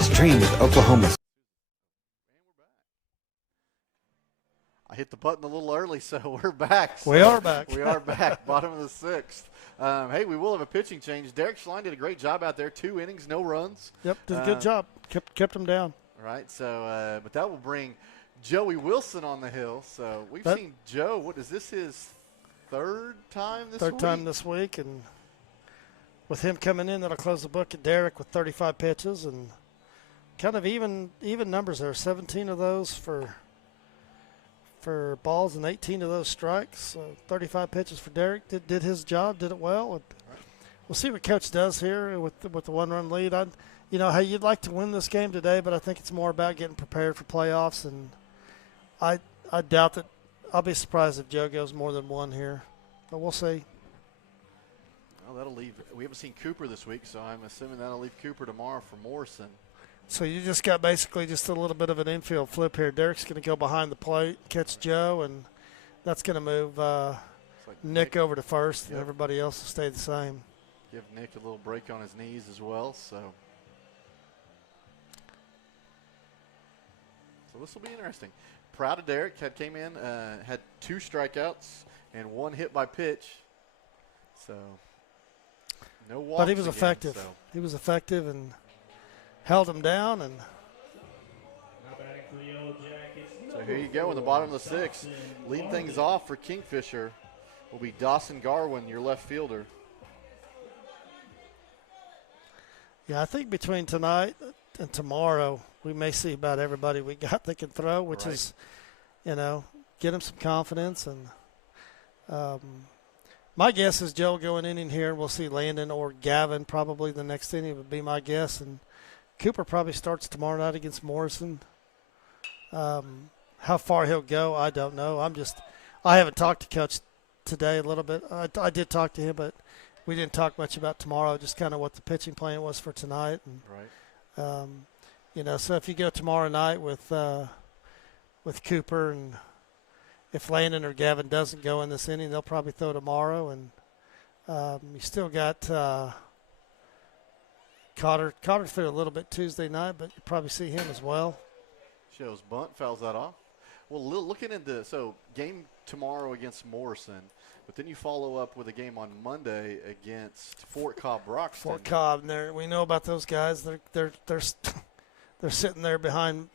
Stream with Oklahoma's. Hit the button a little early, so we're back. We are back. We are back. Bottom of the sixth. Hey, we will have a pitching change. Derek Schlein did a great job out there. 2 innings, no runs. Yep, did a good job. Kept him down. Right. So, but that will bring Joey Wilson on the hill. So we've seen Joe. What is this? His third time this week? Third time this week, and with him coming in, that'll close the book at Derek with 35 pitches and kind of even numbers there. 17 of those for balls and 18 of those strikes. So 35 pitches for Derek. Did his job, did it well. And we'll see what Coach does here with the 1-run lead. Hey, you'd like to win this game today, but I think it's more about getting prepared for playoffs. And I doubt that. I'll be surprised if Joe goes more than one here, but we'll see. Well, that'll leave. We haven't seen Cooper this week, so I'm assuming that'll leave Cooper tomorrow for Morrison. So you just got basically just a little bit of an infield flip here. Derek's going to go behind the plate, catch Joe, and that's going to move Nick over to first, and everybody else will stay the same. Give Nick a little break on his knees as well. So this will be interesting. Proud of Derek. Came in, had 2 strikeouts and 1 hit by pitch. So no walks. But he was again, effective. So. He was effective and held him down. And so here you go in the bottom of the sixth. Leading things off for Kingfisher will be Dawson Garwin, your left fielder. Yeah, I think between tonight and tomorrow, we may see about everybody we got that can throw, which is, get him some confidence. And my guess is Joe will go an inning here. We'll see Landon or Gavin probably the next inning would be my guess. And Cooper probably starts tomorrow night against Morrison. How far he'll go, I don't know. I haven't talked to Coach today a little bit. I did talk to him, but we didn't talk much about tomorrow, just kind of what the pitching plan was for tonight. And, so if you go tomorrow night with Cooper, and if Landon or Gavin doesn't go in this inning, they'll probably throw tomorrow. And you still got Cotter threw a little bit Tuesday night, but you probably see him as well. Shows bunt, fouls that off. Well, looking at the game tomorrow against Morrison, but then you follow up with a game on Monday against Fort Cobb Broxton. Fort Cobb, we know about those guys. They're sitting there behind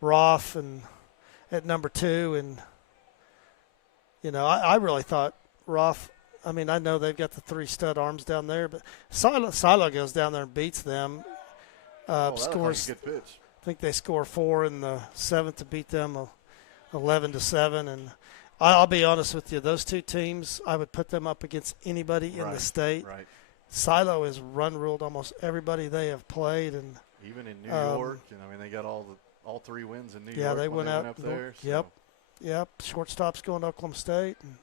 Roth and at number 2, and I really thought Roth. I mean, I know they've got the 3 stud arms down there, but Silo goes down there and beats them. Scores. Good pitch. I think they score 4 in the 7th to beat them 11-7. And I'll be honest with you, those 2 teams, I would put them up against anybody in the state. Right. Silo has run ruled almost everybody they have played, and even in New York. And I mean, they got all 3 wins in New York. Yeah, they went up there. Yep. Shortstop's going to Oklahoma State. And,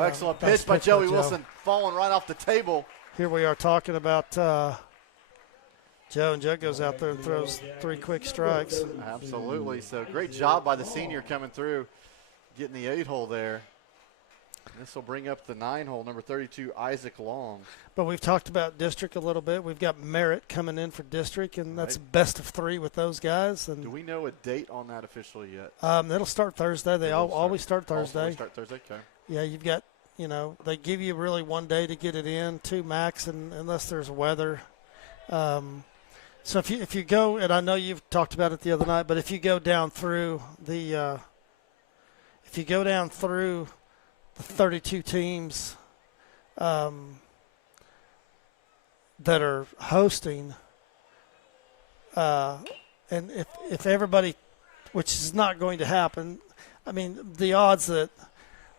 excellent pitch by Joey Wilson, falling right off the table. Here we are talking about Joe, and Joe goes out there and throws 3 quick strikes. Absolutely. So great job by the senior coming through, getting the 8-hole there. This will bring up the 9-hole, number 32, Isaac Long. But we've talked about district a little bit. We've got Merritt coming in for district, and that's best of 3 with those guys. And do we know a date on that officially yet? It'll start Thursday. They always start Thursday. Always start Thursday, okay. Yeah, you've got, they give you really 1 day to get it in, 2 max, and unless there's weather. So if you go, and I know you've talked about it the other night, but if you go down through the 32 teams that are hosting, and if everybody, which is not going to happen, I mean, the odds that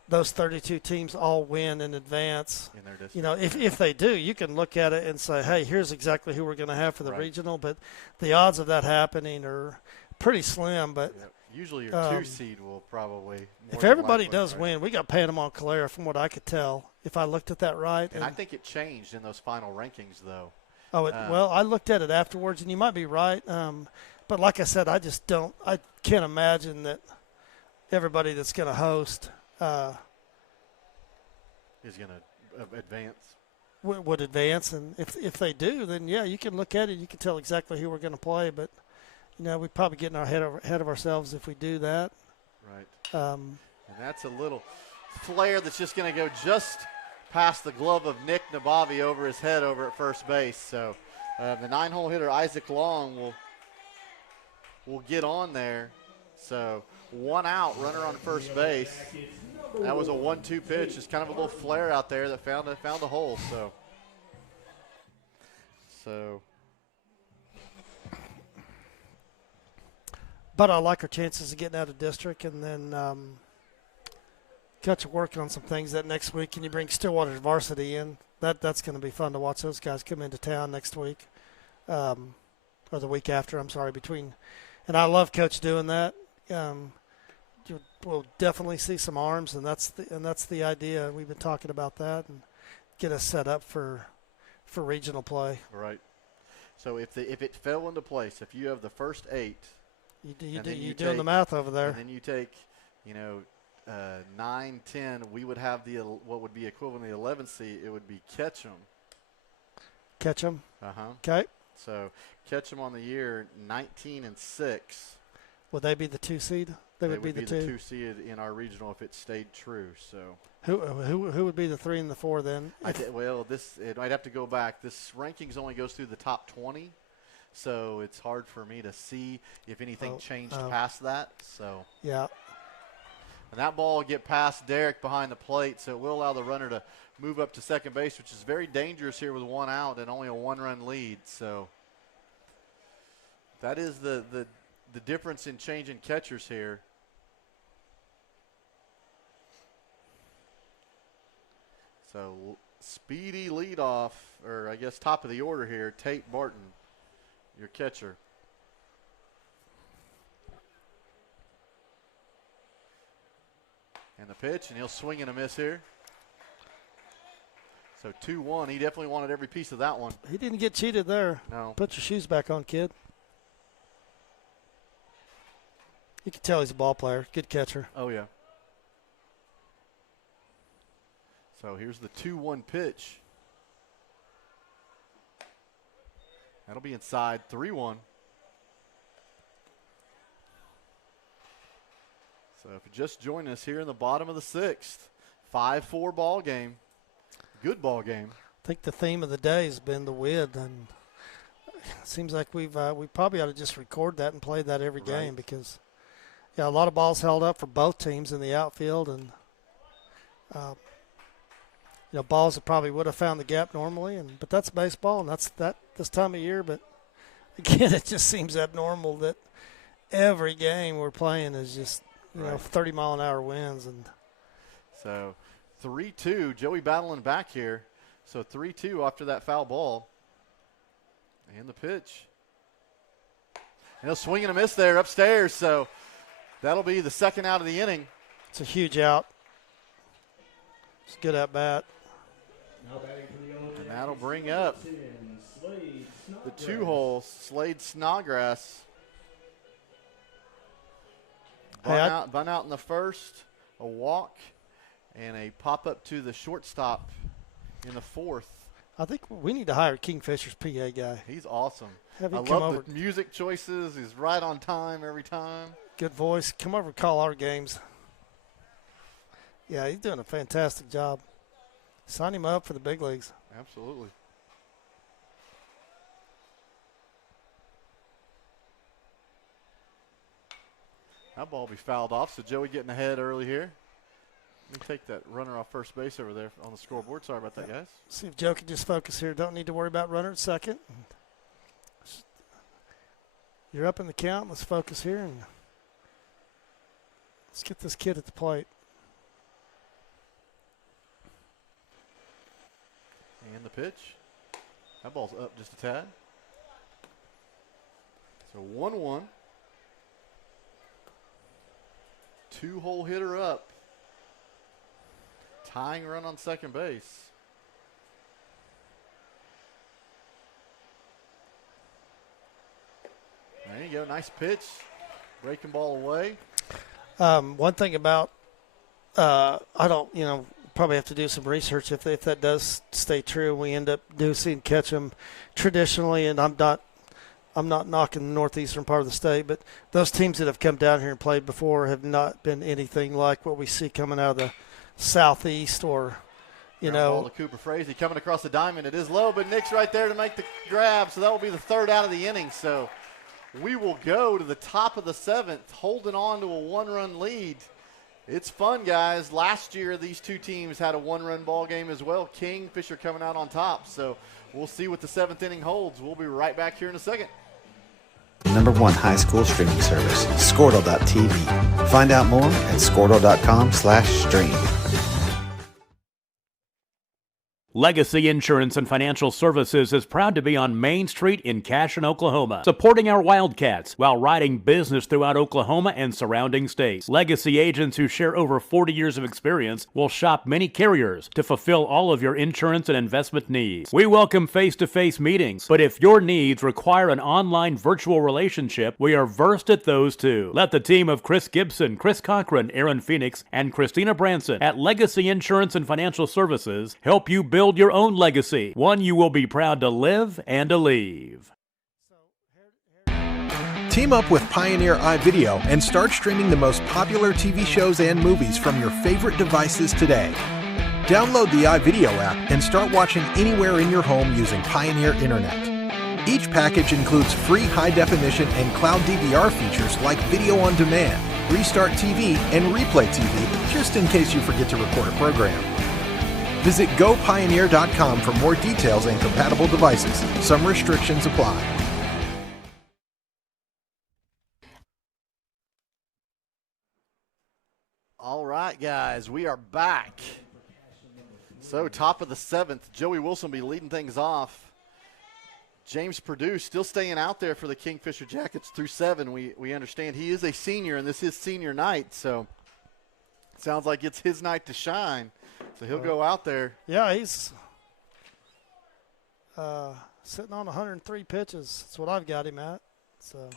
those 32 teams all win in advance, in their district. If they do, you can look at it and say, hey, here's exactly who we're going to have for the regional, but the odds of that happening are pretty slim. But usually your 2 seed will probably. If everybody does win, we got Panama Calera from what I could tell, if I looked at that right. And I think it changed in those final rankings, though. Well, I looked at it afterwards, and you might be right. But like I said, I can't imagine that everybody that's going to host is going to advance. Would advance, and if they do, then you can look at it. You can tell exactly who we're going to play, but we're probably getting our ahead of ourselves if we do that. Right. And that's a little flare that's just going to go just past the glove of Nick Nabavi over his head over at first base. So the 9-hole hitter Isaac Long will get on there. So 1 out, runner on first base. That was a 1-2 pitch. It's kind of a little flare out there that found a hole. So. But I like our chances of getting out of district, and then Catch working on some things that next week. Can you bring Stillwater's varsity in? That's going to be fun to watch those guys come into town next week, or the week after. I'm sorry. And I love Coach doing that. We'll definitely see some arms, and that's the idea. We've been talking about that and get us set up for regional play. Right. So if it fell into place, if you have the first 8, you're doing the math over there. And then you take, 9, 10. We would have what would be equivalent to the 11th seed. It would be Ketchum. Ketchum. Okay. So Ketchum on the year 19-6. Would they be the 2 seed? They would be the 2 seed in our regional if it stayed true. So who would be the 3 and the 4 then? It might have to go back. This rankings only goes through the top 20, so it's hard for me to see if anything changed past that. So yeah. And that ball will get past Derek behind the plate, so it will allow the runner to move up to second base, which is very dangerous here with 1 out and only a 1-run lead. So that is the difference in changing catchers here. So speedy leadoff, or I guess top of the order here, Tate Barton, your catcher. And the pitch, and he'll swing and a miss here. So 2-1. He definitely wanted every piece of that one. He didn't get cheated there. No. Put your shoes back on, kid. You can tell he's a ball player. Good catcher. Oh, yeah. So here's the 2-1 pitch. That'll be inside. 3-1. So if you just join us here in the bottom of the 6th, 5-4 ball game. Good ball game. I think the theme of the day has been the wind, and it seems like we probably ought to just record that and play that every game because, a lot of balls held up for both teams in the outfield, and balls that probably would have found the gap normally, but that's baseball, and that's this time of year. But again, it just seems abnormal that every game we're playing is just 30-mile-an-hour winds, and so 3-2. Joey battling back here. So 3-2 after that foul ball. And the pitch. And he'll swing and a miss there upstairs. So that'll be the second out of the inning. It's a huge out. It's good at bat. And that'll bring up the 2-hole, Slade Snodgrass. Bun out in the first, a walk, and a pop-up to the shortstop in the 4th. I think we need to hire Kingfisher's PA guy. He's awesome. Have him I come love over. the music choices. He's right on time every time. Good voice. Come over and call our games. Yeah, he's doing a fantastic job. Sign him up for the big leagues. Absolutely. That ball will be fouled off, so Joey getting ahead early here. Let me take that runner off first base over there on the scoreboard. Sorry about that, guys. See if Joe can just focus here. Don't need to worry about runner at second. You're up in the count. Let's focus here, and let's get this kid at the plate. And the pitch. That ball's up just a tad. So 1-1. 2-hole hitter up. Tying run on second base. There you go. Nice pitch. Breaking ball away. One thing about, I don't, probably have to do some research if that does stay true. We end up seeing catch them traditionally, and I'm not knocking the northeastern part of the state, but those teams that have come down here and played before have not been anything like what we see coming out of the southeast or, Ball to Cooper Frazee coming across the diamond. It is low, but Nick's right there to make the grab, so that will be the third out of the inning. So we will go to the top of the 7th, holding on to a 1-run lead. It's fun, guys. Last year, these two teams had a 1-run ball game as well. Kingfisher coming out on top. So we'll see what the 7th inning holds. We'll be right back here in a second. #1 high school streaming service, Squirtle.tv. Find out more at Squirtle.com/stream. Legacy Insurance and Financial Services is proud to be on Main Street in Cashion, Oklahoma, supporting our Wildcats while riding business throughout Oklahoma and surrounding states. Legacy agents who share over 40 years of experience will shop many carriers to fulfill all of your insurance and investment needs. We welcome face-to-face meetings, but if your needs require an online virtual relationship, we are versed at those too. Let the team of Chris Gibson, Chris Cochran, Aaron Phoenix, and Christina Branson at Legacy Insurance and Financial Services help you build your own legacy, one you will be proud to live and to leave. Team up with Pioneer iVideo and start streaming the most popular TV shows and movies from your favorite devices today. Download the iVideo app and start watching anywhere in your home using Pioneer Internet. Each package includes free high-definition and cloud DVR features like video on demand, Restart TV, and Replay TV, just in case you forget to record a program. Visit GoPioneer.com for more details and compatible devices. Some restrictions apply. All right, guys, we are back. So top of the 7th, Joey Wilson will be leading things off. James Perdue still staying out there for the Kingfisher Jackets through 7. We understand he is a senior, and this is senior night, so it sounds like it's his night to shine. So he'll go out there. Yeah, he's sitting on 103 pitches. That's what I've got him at. So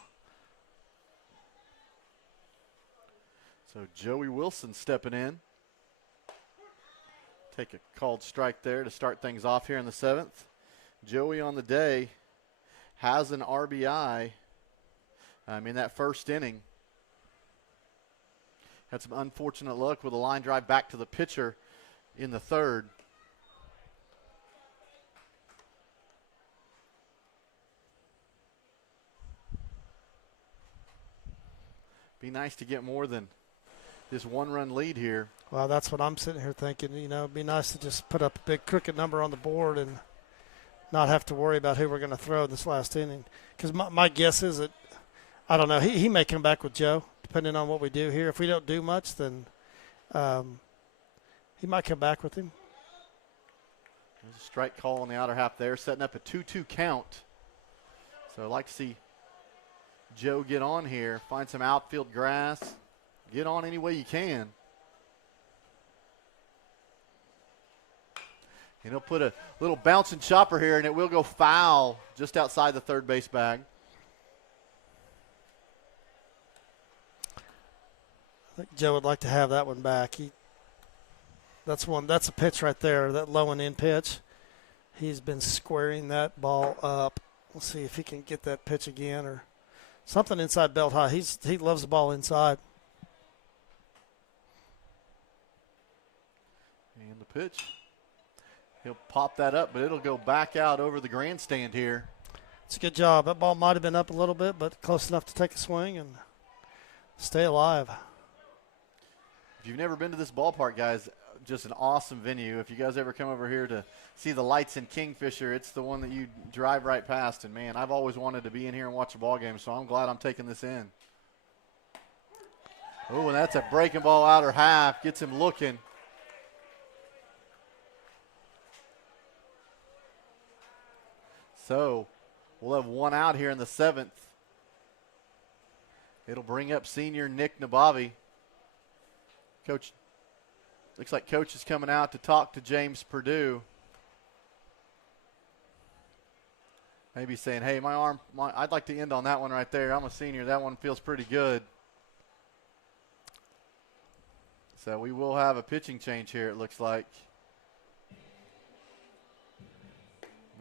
Joey Wilson stepping in. Take a called strike there to start things off here in the 7th. Joey on the day has an RBI in that first inning. Had some unfortunate luck with a line drive back to the pitcher in the third. Be nice to get more than this one-run lead here. Well, that's what I'm sitting here thinking. You know, it'd be nice to just put up a big crooked number on the board and not have to worry about who we're going to throw this last inning. Because my guess is that, I don't know, he may come back with Joe, depending on what we do here. If we don't do much, then he might come back with him. There's a strike call on the outer half there, setting up a 2-2 count. So I'd like to see Joe get on here, find some outfield grass, get on any way you can. And he'll put a little bouncing chopper here, and it will go foul just outside the third base bag. I think Joe would like to have that one back. That's a pitch right there, that low and in pitch. He's been squaring that ball up. We'll see if he can get that pitch again or something inside belt high. He loves the ball inside. And the pitch. He'll pop that up, but it'll go back out over the grandstand here. It's a good job. That ball might have been up a little bit, but close enough to take a swing and stay alive. If you've never been to this ballpark, guys, just an awesome venue. If you guys ever come over here to see the lights in Kingfisher, it's the one that you drive right past. And, man, I've always wanted to be in here and watch a ball game, so I'm glad I'm taking this in. Oh, and that's a breaking ball outer half. Gets him looking. So we'll have one out here in the seventh. It'll bring up senior Nick Nabavi. Coach, looks like Coach is coming out to talk to James Perdue. Maybe saying, hey, my arm, I'd like to end on that one right there. I'm a senior. That one feels pretty good. So we will have a pitching change here, it looks like.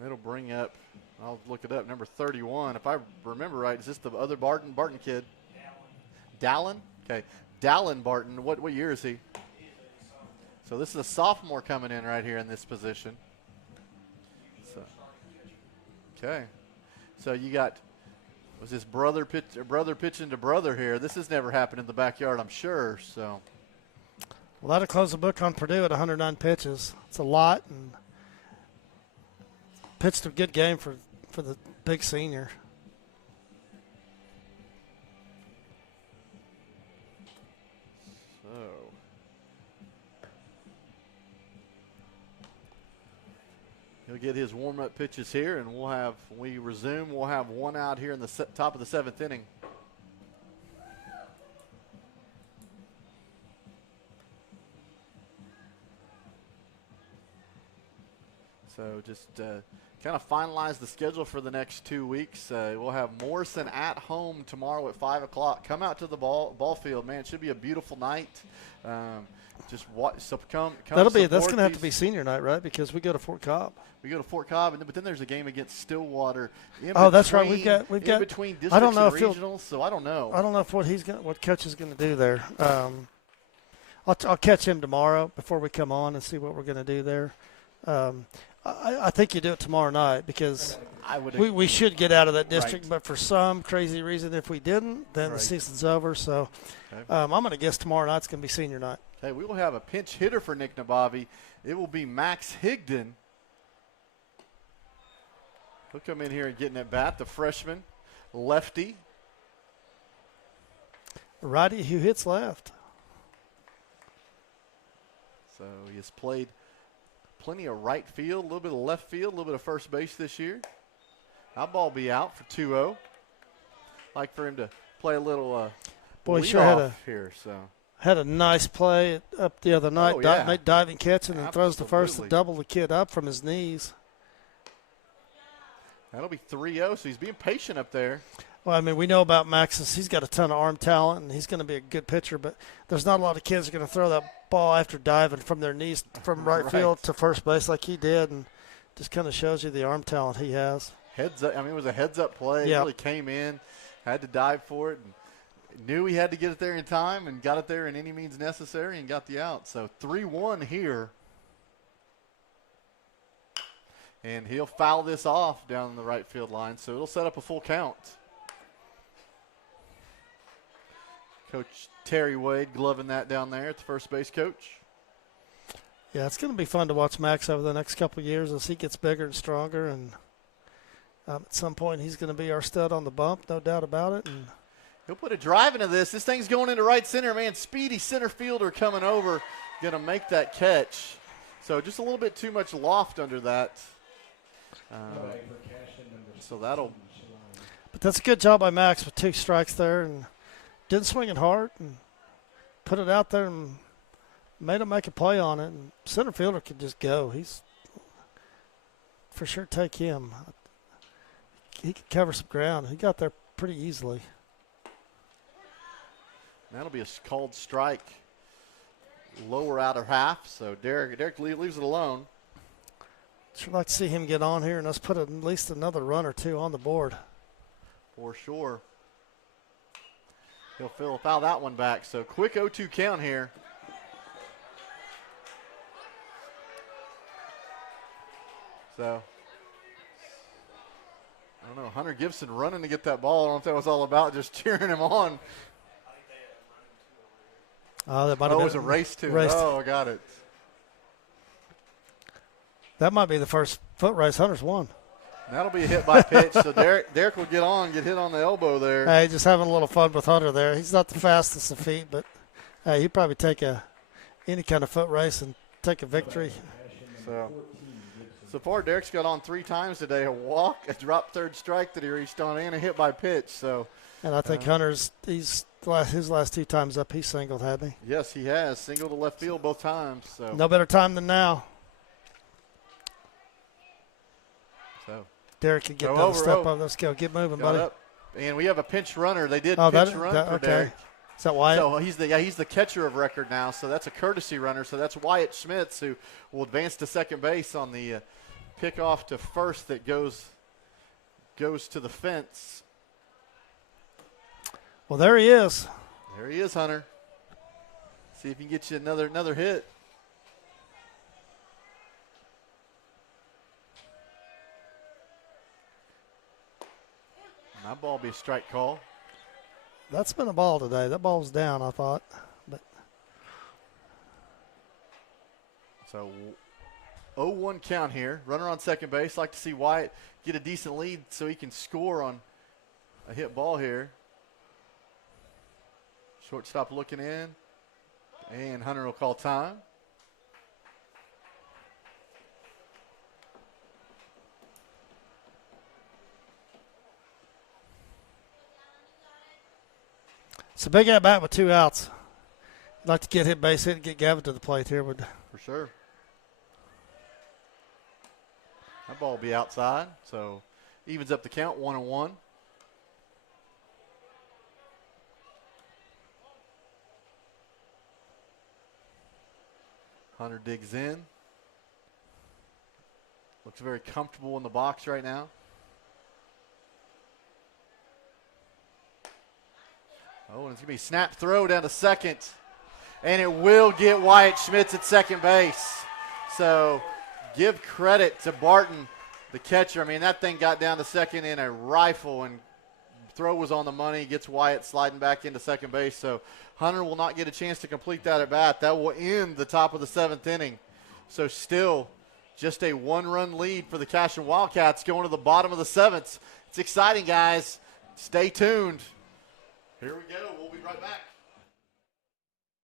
It'll bring up, I'll look it up, number 31. If I remember right, is this the other Barton kid? Dallin? Okay. Dallin Barton. What year is he? So this is a sophomore coming in right here in this position. So, okay. So you got, was this brother pitching to brother here? This has never happened in the backyard, I'm sure. So. Well, that'll close the book on Purdue at 109 pitches. It's a lot, and pitched a good game for the big senior. So he'll get his warm-up pitches here, and we'll have, when we resume, we'll have one out here in the top of the seventh inning. So just kind of finalize the schedule for the next 2 weeks. We'll have Morrison at home tomorrow at 5 o'clock. Come out to the ball field, man. It should be a beautiful night. Just watch. So come. That's going to have to be senior night, right? Because we go to Fort Cobb. We go to Fort Cobb, but then there's a game against Stillwater. That's right. We've got in between districts I don't know and if regionals. So I don't know. I don't know if what Coach is going to do there. I'll catch him tomorrow before we come on and see what we're going to do there. I think you do it tomorrow night because we should get out of that district, right. But for some crazy reason, if we didn't, then the season's over. So I'm going to guess tomorrow night's going to be senior night. Okay, we will have a pinch hitter for Nick Nabavi. It will be Max Higdon. He'll come in here and get an at bat, the freshman, lefty. Righty who hits left. So he has played plenty of right field, a little bit of left field, a little bit of first base this year. That ball be out for 2-0. Like for him to play a little boy, sure had a nice play up the other night. Made diving catch and then throws the first to double the kid up from his knees. That'll be 3-0, so he's being patient up there. Well, I mean, we know about Maxis. He's got a ton of arm talent, and he's going to be a good pitcher, but there's not a lot of kids that are going to throw that ball after diving from their knees from right field to first base like he did, and just kind of shows you the arm talent he has. Heads up. I mean, it was a heads-up play. He really came in, had to dive for it. And knew he had to get it there in time and got it there in any means necessary and got the out. So 3-1 here. And he'll foul this off down the right field line, so it'll set up a full count. Coach Terry Wade gloving that down there at the first base coach. Yeah, it's going to be fun to watch Max over the next couple of years as he gets bigger and stronger. And at some point he's going to be our stud on the bump, no doubt about it. And he'll put a drive into this. This thing's going into right center. Man, speedy center fielder coming over, going to make that catch. So just a little bit too much loft under that. So that'll. But that's a good job by Max with 2 strikes there, and didn't swing it hard and put it out there and made him make a play on it. And center fielder could just go. He's for sure take him. He could cover some ground. He got there pretty easily. That'll be a called strike. Lower outer half. So Derek leaves it alone. Sure like to see him get on here and us put at least another run or 2 on the board. For sure. He'll foul that one back. So quick 0-2 count here. So, I don't know. Hunter Gibson running to get that ball. I don't know if that was all about just cheering him on. That might it have was a race to it. Oh, I got it. That might be the first foot race Hunter's won. That'll be a hit by pitch. So Derek will get hit on the elbow there. Hey, just having a little fun with Hunter there. He's not the fastest of feet, but hey, he'd probably take any kind of foot race and take a victory. So far, Derek's got on 3 times today: a walk, a drop third strike that he reached on, and a hit by pitch. So, and I think Hunter's his last 2 times up, he singled, hadn't he? Yes, he has singled to left field both times. So no better time than now. So Derek can get another step up. Let's go. Get moving, buddy. Up. And we have a pinch runner. They did pinch run for okay. Derek. Is that Wyatt? So he's the catcher of record now. So that's a courtesy runner. So that's Wyatt Schmitz, who will advance to second base on the pickoff to first that goes to the fence. Well, there he is. There he is, Hunter. See if he can get you another hit. That ball will be a strike call. That's been a ball today. That ball's down, I thought. But so 0-1 count here. Runner on second base. Like to see Wyatt get a decent lead so he can score on a hit ball here. Shortstop looking in. And Hunter will call time. It's a big at-bat with 2 outs. I'd like to get hit base hit and get Gavin to the plate here. For sure. That ball will be outside, so evens up the count, 1-1. Hunter digs in. Looks very comfortable in the box right now. Oh, and it's going to be snap throw down to second. And it will get Wyatt Schmitz at second base. So give credit to Barton, the catcher. I mean, that thing got down to second in a rifle, and throw was on the money. Gets Wyatt sliding back into second base. So Hunter will not get a chance to complete that at bat. That will end the top of the 7th inning. So still just a 1-run lead for the Cashion Wildcats going to the bottom of the 7th. It's exciting, guys. Stay tuned. Here we go. We'll be right back.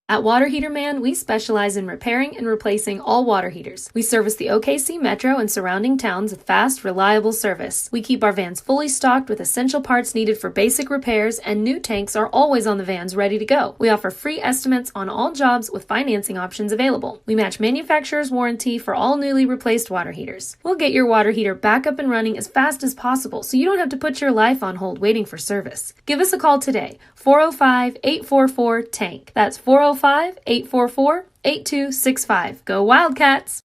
At Water Heater Man, we specialize in repairing and replacing all water heaters. We service the OKC Metro and surrounding towns with fast, reliable service. We keep our vans fully stocked with essential parts needed for basic repairs, and new tanks are always on the vans ready to go. We offer free estimates on all jobs with financing options available. We match manufacturer's warranty for all newly replaced water heaters. We'll get your water heater back up and running as fast as possible so you don't have to put your life on hold waiting for service. Give us a call today, 405-844-TANK. That's 405-844-8265. Go Wildcats!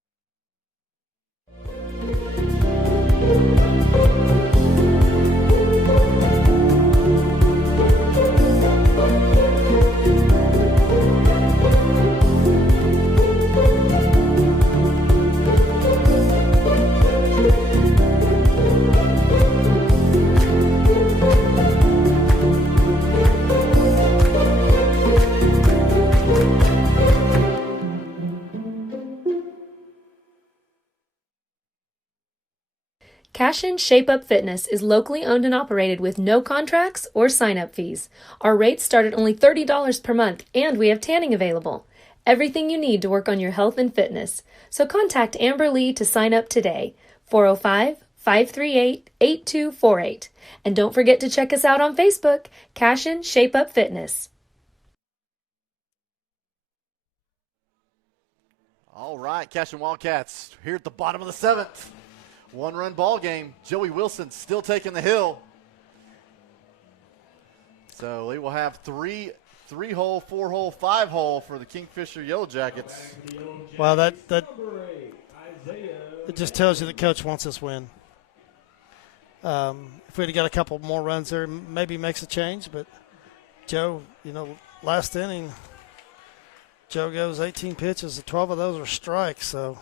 Cashion Shape Up Fitness is locally owned and operated with no contracts or sign-up fees. Our rates start at only $30 per month, and we have tanning available. Everything you need to work on your health and fitness. So contact Amber Lee to sign up today. 405-538-8248. And don't forget to check us out on Facebook, Cashion Shape Up Fitness. All right, Cashion Wildcats here at the bottom of the 7th. One-run ball game. Joey Wilson still taking the hill. So we will have three-hole, four-hole, five-hole for the Kingfisher Yellow Jackets. Well, that it just tells you the coach wants this win. If we'd have got a couple more runs there, maybe makes a change. But Joe, last inning, Joe goes 18 pitches. 12 of those are strikes. So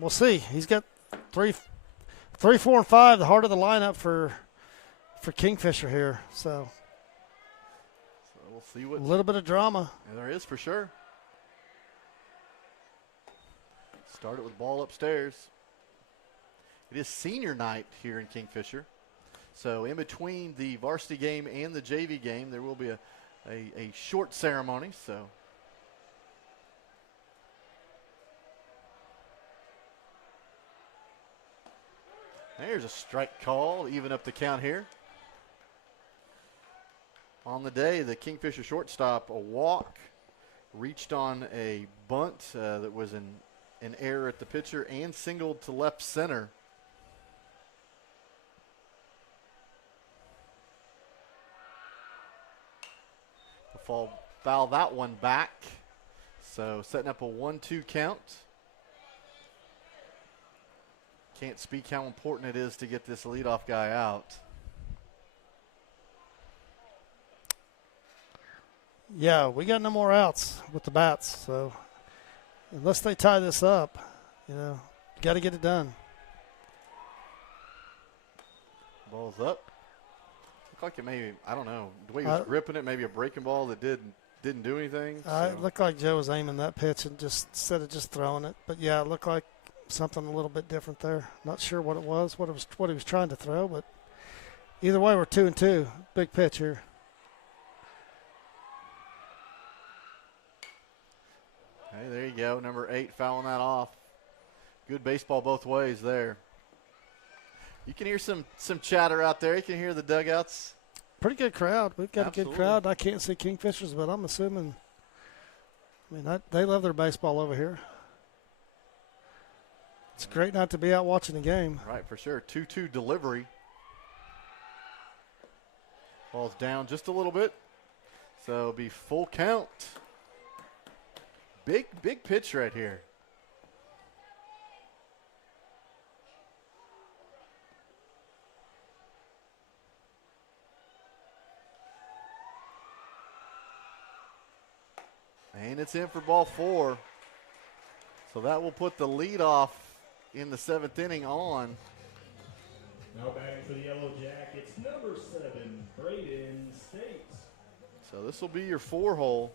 we'll see. He's got three, 4, and 5, the heart of the lineup for Kingfisher here. So we'll see what a little bit of drama. Yeah, there is for sure. Started with ball upstairs. It is senior night here in Kingfisher. So in between the varsity game and the JV game, there will be a short ceremony. So there's a strike call, even up the count here. On the day, the Kingfisher shortstop, a walk, reached on a bunt that was an error at the pitcher and singled to left center. Foul that one back. So setting up a 1-2 count. Can't speak how important it is to get this leadoff guy out. Yeah, we got no more outs with the bats. So unless they tie this up, got to get it done. Ball's up. Looked like it maybe, I don't know, the way he was gripping it, maybe a breaking ball that didn't do anything. It looked like Joe was aiming that pitch and just instead of just throwing it. But yeah, it looked like something a little bit different there. Not sure what it was, what he was trying to throw, but either way, we're 2-2. Big pitch here. Hey, there you go. Number 8 fouling that off. Good baseball both ways there. You can hear some chatter out there. You can hear the dugouts. Pretty good crowd. We've got Absolutely. a good crowd. I can't see Kingfishers, but I'm assuming. They love their baseball over here. It's great not to be out watching the game. Right, for sure. 2-2 delivery. Ball's down just a little bit. So it'll be full count. Big pitch right here. And it's in for ball 4. So that will put the lead off in the 7th inning on. Now batting for the Yellow Jackets, number 7, Braden States. So this will be your 4-hole.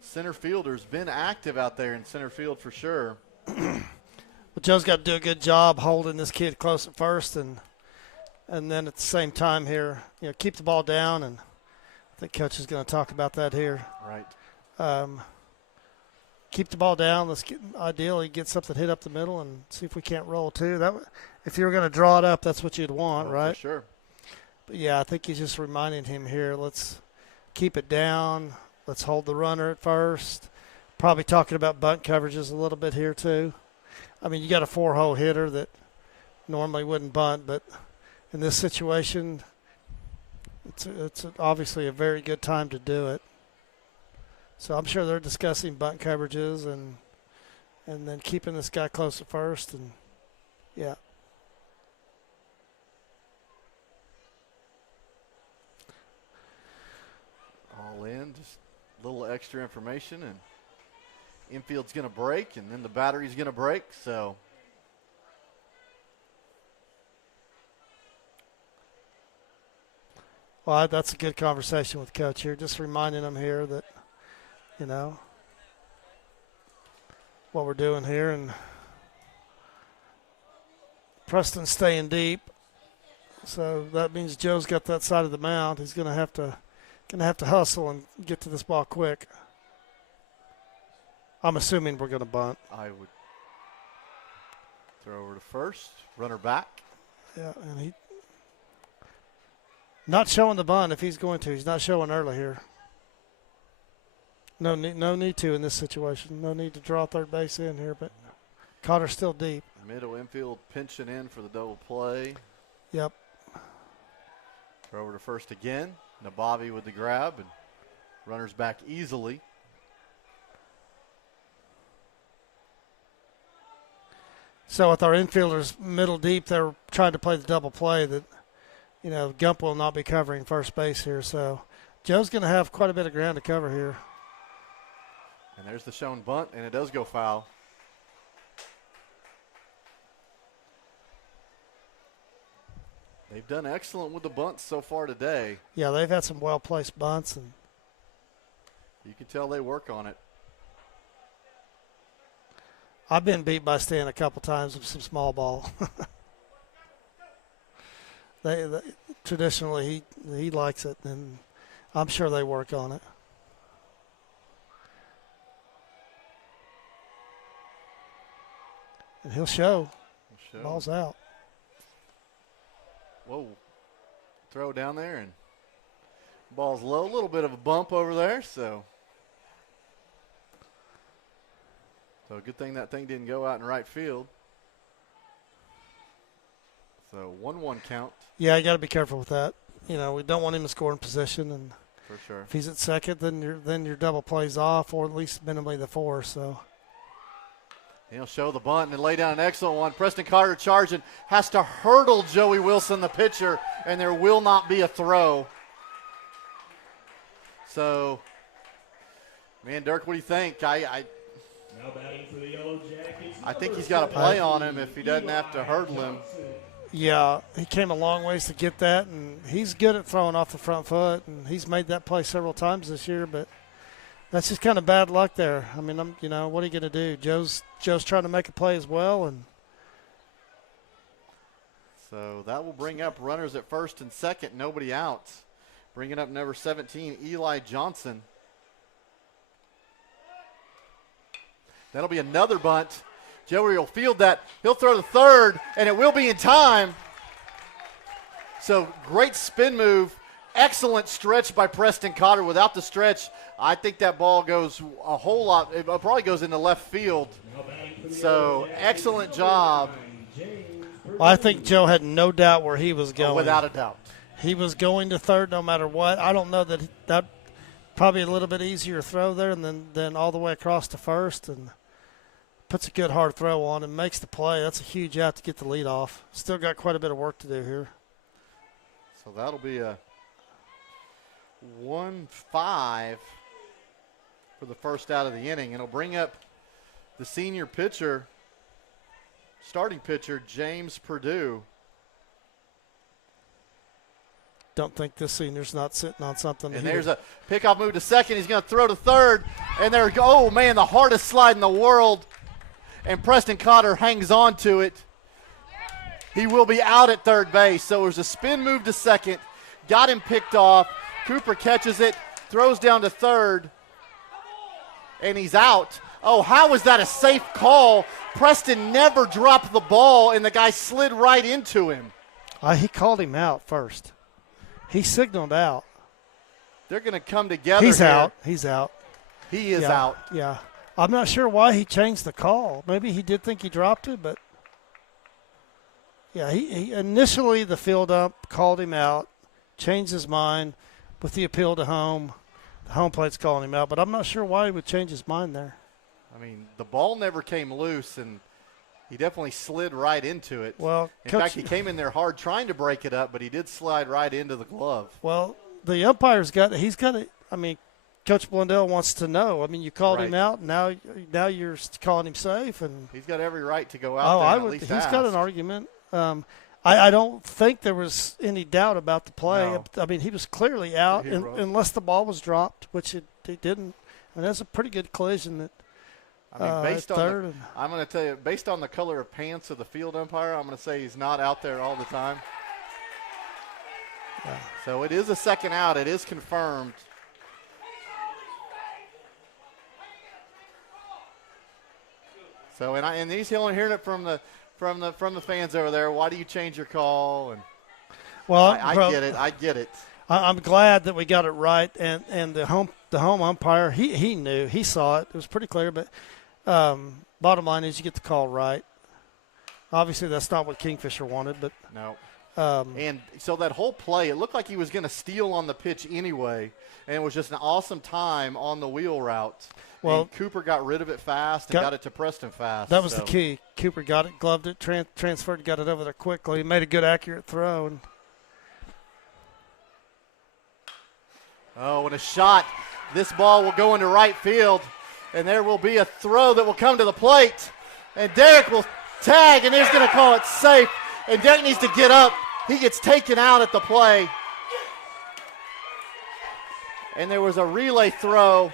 Center fielder's been active out there in center field for sure. But Joe's got to do a good job holding this kid close at first, and then at the same time here, keep the ball down. And I think Coach is going to talk about that here. Right. Keep the ball down. Let's ideally get something hit up the middle and see if we can't roll too. If you were going to draw it up, that's what you'd want, right? For sure. But yeah, I think he's just reminding him here. Let's keep it down. Let's hold the runner at first. Probably talking about bunt coverages a little bit here too. I mean, you got a 4-hole hitter that normally wouldn't bunt, but in this situation, it's obviously a very good time to do it. So I'm sure they're discussing bunt coverages and then keeping this guy close at first, and yeah. All in, just a little extra information, and infield's going to break, and then the battery's going to break, so. Well, that's a good conversation with Coach here, just reminding him here that, what we're doing here, and Preston's staying deep, so that means Joe's got that side of the mound. He's going to have to hustle and get to this ball quick. I'm assuming we're going to bunt. I would throw over to first, runner back. Yeah, and he not showing the bunt if he's going to. He's not showing early here. No need to in this situation. No need to draw third base in here, but Cotter's still deep. Middle infield pinching in for the double play. Yep. Throw over to first again. Nabavi with the grab, and runners back easily. So with our infielders middle deep, they're trying to play the double play that, Gump will not be covering first base here. So Joe's going to have quite a bit of ground to cover here. And there's the shown bunt, and it does go foul. They've done excellent with the bunts so far today. Yeah, they've had some well-placed bunts, and you can tell they work on it. I've been beat by Stan a couple times with some small ball. they traditionally he likes it, and I'm sure they work on it. And he'll show. Ball's out. Whoa. Throw down there, and ball's low. A little bit of a bump over there, so good thing that thing didn't go out in right field. So 1-1 count. Yeah, you got to be careful with that. We don't want him to score in position, and for sure, if he's at second, then your double plays off, or at least minimally the four. So he'll show the bunt and lay down an excellent one. Preston Carter charging, has to hurdle Joey Wilson, the pitcher, and there will not be a throw. So, man, Dirk, what do you think? Now batting for the Yellow Jackets. I think he's got a play on him if he doesn't have to hurdle him. Yeah, he came a long ways to get that, and he's good at throwing off the front foot, and he's made that play several times this year, but that's just kind of bad luck there. I mean, what are you going to do? Joe's trying to make a play as well, and so that will bring up runners at first and second, nobody out. Bringing up number 17, Eli Johnson. That'll be another bunt. Joey will field that. He'll throw to third, and it will be in time. So great spin move. Excellent stretch by Preston Cotter. Without the stretch, I think that ball goes a whole lot. It probably goes into left field. So excellent job. Well, I think Joe had no doubt where he was going. Without a doubt. He was going to third no matter what. I don't know that probably a little bit easier throw there than all the way across to first, and puts a good hard throw on and makes the play. That's a huge out to get the lead off. Still got quite a bit of work to do here. So that'll be a 1-5 for the first out of the inning. It'll bring up the senior pitcher, starting pitcher, James Perdue. Don't think this senior's not sitting on something. And there's a pickoff move to second. He's going to throw to third. And there, oh, man, the hardest slide in the world. And Preston Cotter hangs on to it. He will be out at third base. So there's a spin move to second. Got him picked off. Cooper catches it, throws down to third, and he's out. Oh, how was that a safe call? Preston never dropped the ball, and the guy slid right into him. He called him out first. He signaled out. They're going to come together. He's here. out. He's out. He is out. Yeah. I'm not sure why he changed the call. Maybe he did think he dropped it, but yeah, he initially the field ump called him out, changed his mind with the appeal to home. The home plate's calling him out, but I'm not sure why he would change his mind there. I mean, the ball never came loose, and he definitely slid right into it. Well, in fact, he came in there hard trying to break it up, but he did slide right into the glove. Well, the umpire's got it. I mean, Coach Blundell wants to know. I mean, you called him out. Now you're calling him safe, and he's got every right to go out there and at least he's ask. got an argument. I don't think there was any doubt about the play. No. I mean, he was clearly out unless the ball was dropped, which it didn't. And that's a pretty good collision that I mean, based on third. I'm going to tell you, based on the color of pants of the field umpire, I'm going to say he's not out there all the time. Yeah. So it is a second out. It is confirmed. So and he's only hearing it from the fans over there. Why do you change your call? And well, I get it. I get it. I'm glad that we got it right, and the home umpire he knew, he saw it. It was pretty clear, but bottom line is you get the call right. Obviously, that's not what Kingfisher wanted, but no. And so that whole play, it looked like he was going to steal on the pitch anyway, and it was just an awesome time on the wheel route. Well, and Cooper got rid of it fast and got it to Preston fast. That was the key. Cooper got it, gloved it, transferred, got it over there quickly. He made a good, accurate throw. And and a shot. This ball will go into right field, and there will be a throw that will come to the plate. And Derek will tag, and he's going to call it safe. And Derek needs to get up. He gets taken out at the play. And there was a relay throw.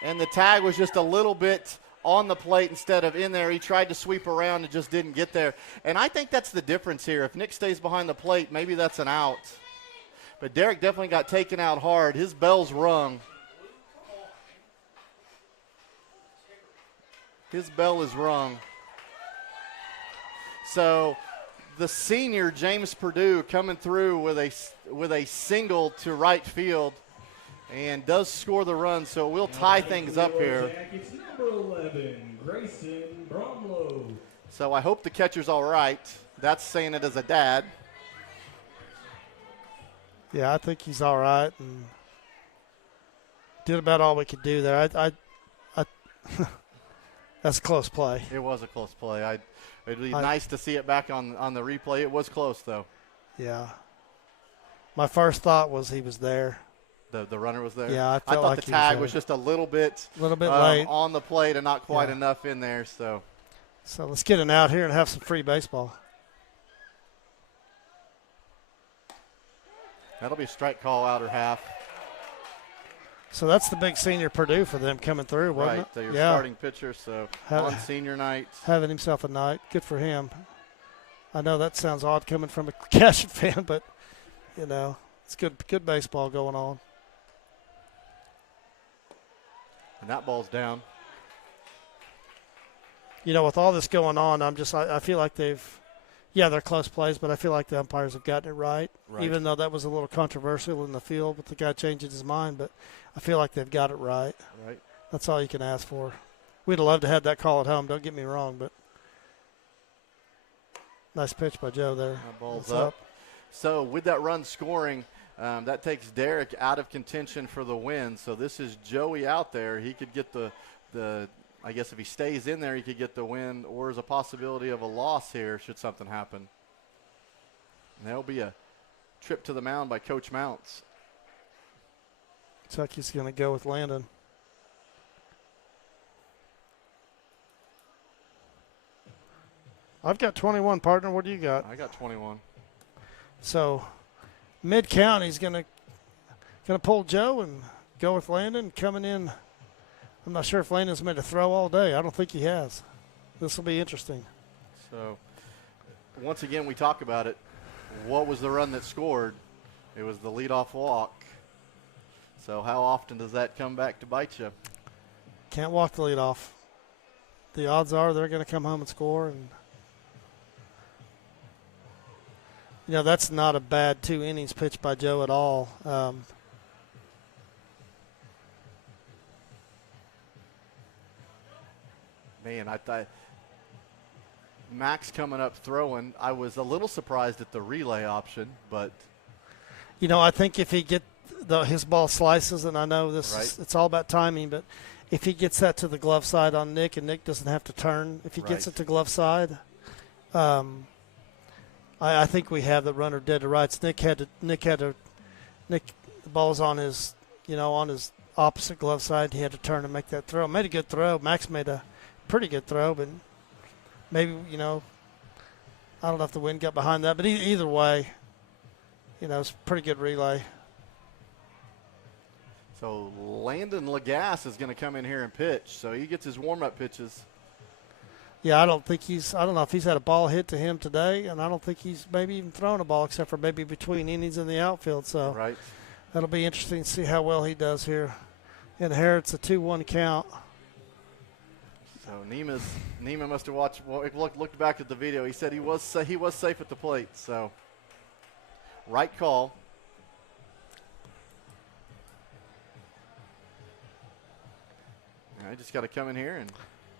And the tag was just a little bit on the plate instead of in there. He tried to sweep around and just didn't get there. And I think that's the difference here. If Nick stays behind the plate, maybe that's an out. But Derek definitely got taken out hard. His bell's rung. His bell is rung. So the senior, James Perdue, coming through with a single to right field and does score the run, so we'll tie things up here. Jackets, number 11, Grayson Bromlow. So I hope the catcher's all right. That's saying it as a dad. Yeah, I think he's all right, and did about all we could do there. I that's a close play. It was a close play. It'd be nice to see it back on the replay. It was close, though. Yeah. My first thought was he was there. The runner was there? Yeah, I thought like the tag was just a little bit late on the plate and not quite enough in there. So let's get it out here and have some free baseball. That'll be a strike call, outer half. So that's the big senior Purdue for them coming through, wasn't right, it? Your starting pitcher, so on senior night. Having himself a night. Good for him. I know that sounds odd coming from a Cashion fan, but, it's good baseball going on. And that ball's down. With all this going on, I feel like they're close plays, but I feel like the umpires have gotten it right. Even though that was a little controversial in the field with the guy changing his mind, but I feel like they've got it right. Right. That's all you can ask for. We'd have loved to have that call at home, don't get me wrong, but nice pitch by Joe there. That ball's up. So with that run scoring, that takes Derek out of contention for the win. So this is Joey out there. He could get the I guess if he stays in there, he could get the win, or there's a possibility of a loss here should something happen. And that'll be a trip to the mound by Coach Mounts. Looks like he's going to go with Landon. I've got 21, partner. What do you got? I got 21. So mid-county's going to pull Joe and go with Landon coming in. I'm not sure if Landon's made a throw all day. I don't think he has. This will be interesting. So once again, we talk about it. What was the run that scored? It was the leadoff walk. So how often does that come back to bite you? Can't walk the leadoff. The odds are they're going to come home and score. And that's not a bad 2 innings pitched by Joe at all. Man, I thought Max coming up throwing, I was a little surprised at the relay option, but. I think if he his ball slices, and I know it's all about timing, but if he gets that to the glove side on Nick and Nick doesn't have to turn, if he gets it to glove side, I think we have the runner dead to rights. Nick, the ball's on his, on his opposite glove side. He had to turn and make that throw. Made a good throw. Max made a pretty good throw, but maybe, I don't know if the wind got behind that, but either way, it's a pretty good relay. So Landon Lagasse is going to come in here and pitch. So he gets his warm-up pitches. Yeah, I don't know if he's had a ball hit to him today, and I don't think he's maybe even thrown a ball except for maybe between innings in the outfield. So right. That'll be interesting to see how well he does here. Inherits a 2-1 count. So Nima must have looked back at the video. He said he was safe at the plate. So right call. I just got to come in here and,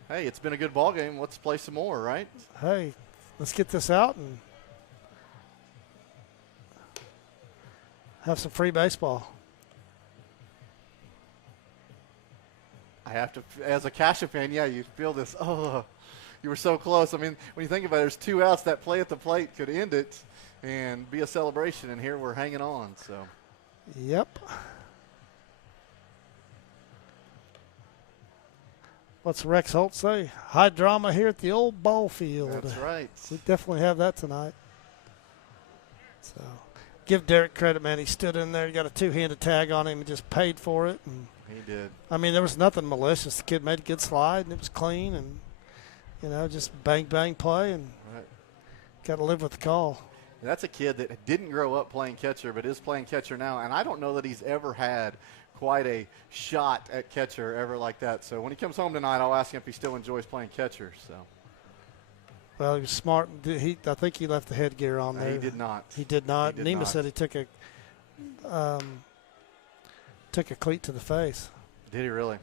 hey, it's been a good ball game. Let's play some more, right? Hey, let's get this out and have some free baseball. I have to, as a Cashion fan, yeah, you feel this, oh, you were so close. I mean, when you think about it, there's 2 outs. That play at the plate could end it and be a celebration, and here we're hanging on. So. Yep. What's Rex Holt say? High drama here at the old ball field. That's right. We definitely have that tonight. So give Derek credit, man. He stood in there. He got a 2-handed tag on him and just paid for it. And he did. I mean, there was nothing malicious. The kid made a good slide, and it was clean. And, just bang, bang play. And got to live with the call. That's a kid that didn't grow up playing catcher but is playing catcher now. And I don't know that he's ever had quite a shot at catcher ever like that. So when he comes home tonight, I'll ask him if he still enjoys playing catcher. So. Well, he was smart. I think he left the headgear on there. He did not. He did not. He did Nima not. said he took a cleat to the face. Did he really?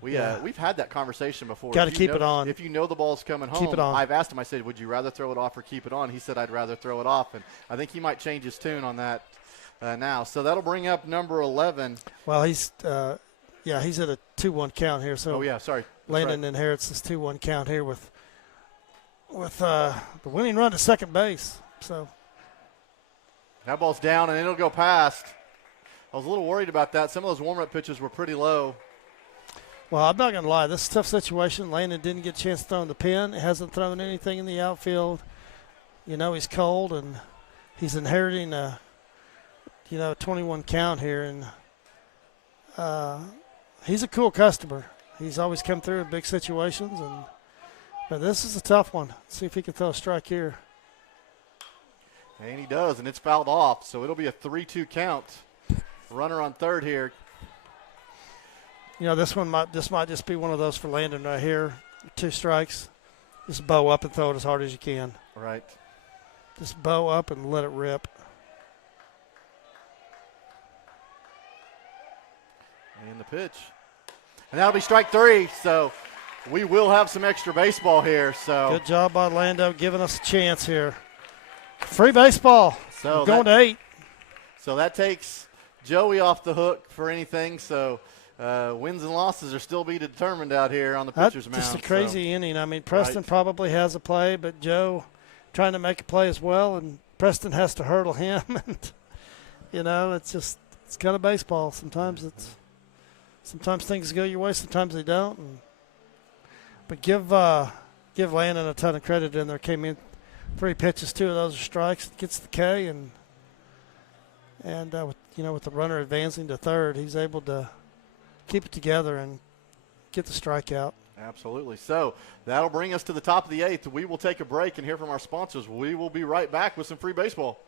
We've had that conversation before. Got to keep it on. If you know the ball's coming home, keep it on. I've asked him. I said, "Would you rather throw it off or keep it on?" He said, "I'd rather throw it off." And I think he might change his tune on that now. So that'll bring up number 11. Well, he's at a 2-1 count here. So sorry. Landon inherits this 2-1 count here with the winning run to second base. So that ball's down and it'll go past. I was a little worried about that. Some of those warm-up pitches were pretty low. Well, I'm not going to lie. This is a tough situation. Landon didn't get a chance to throw in the pen. He hasn't thrown anything in the outfield. He's cold, and he's inheriting a 21 count here. And he's a cool customer. He's always come through in big situations. But this is a tough one. Let's see if he can throw a strike here. And he does, and it's fouled off. So it'll be a 3-2 count. Runner on third here. This might just be one of those for Landon right here. 2 strikes. Just bow up and throw it as hard as you can. Right. Just bow up and let it rip. And the pitch. And that'll be strike 3. So we will have some extra baseball here. So good job by Lando giving us a chance here. Free baseball. So going to 8. So that takes Joey off the hook for anything. So wins and losses are still be determined out here on the pitcher's mound. Just a crazy inning. I mean, Preston probably has a play, but Joe trying to make a play as well, and Preston has to hurdle him. And it's kind of baseball. Sometimes things go your way, sometimes they don't. But give Landon a ton of credit in there. Came in 3 pitches, 2 of those are strikes, gets the K, and with the runner advancing to third, he's able to keep it together and get the strikeout. Absolutely. So that'll bring us to the top of the 8th. We will take a break and hear from our sponsors. We will be right back with some free baseball.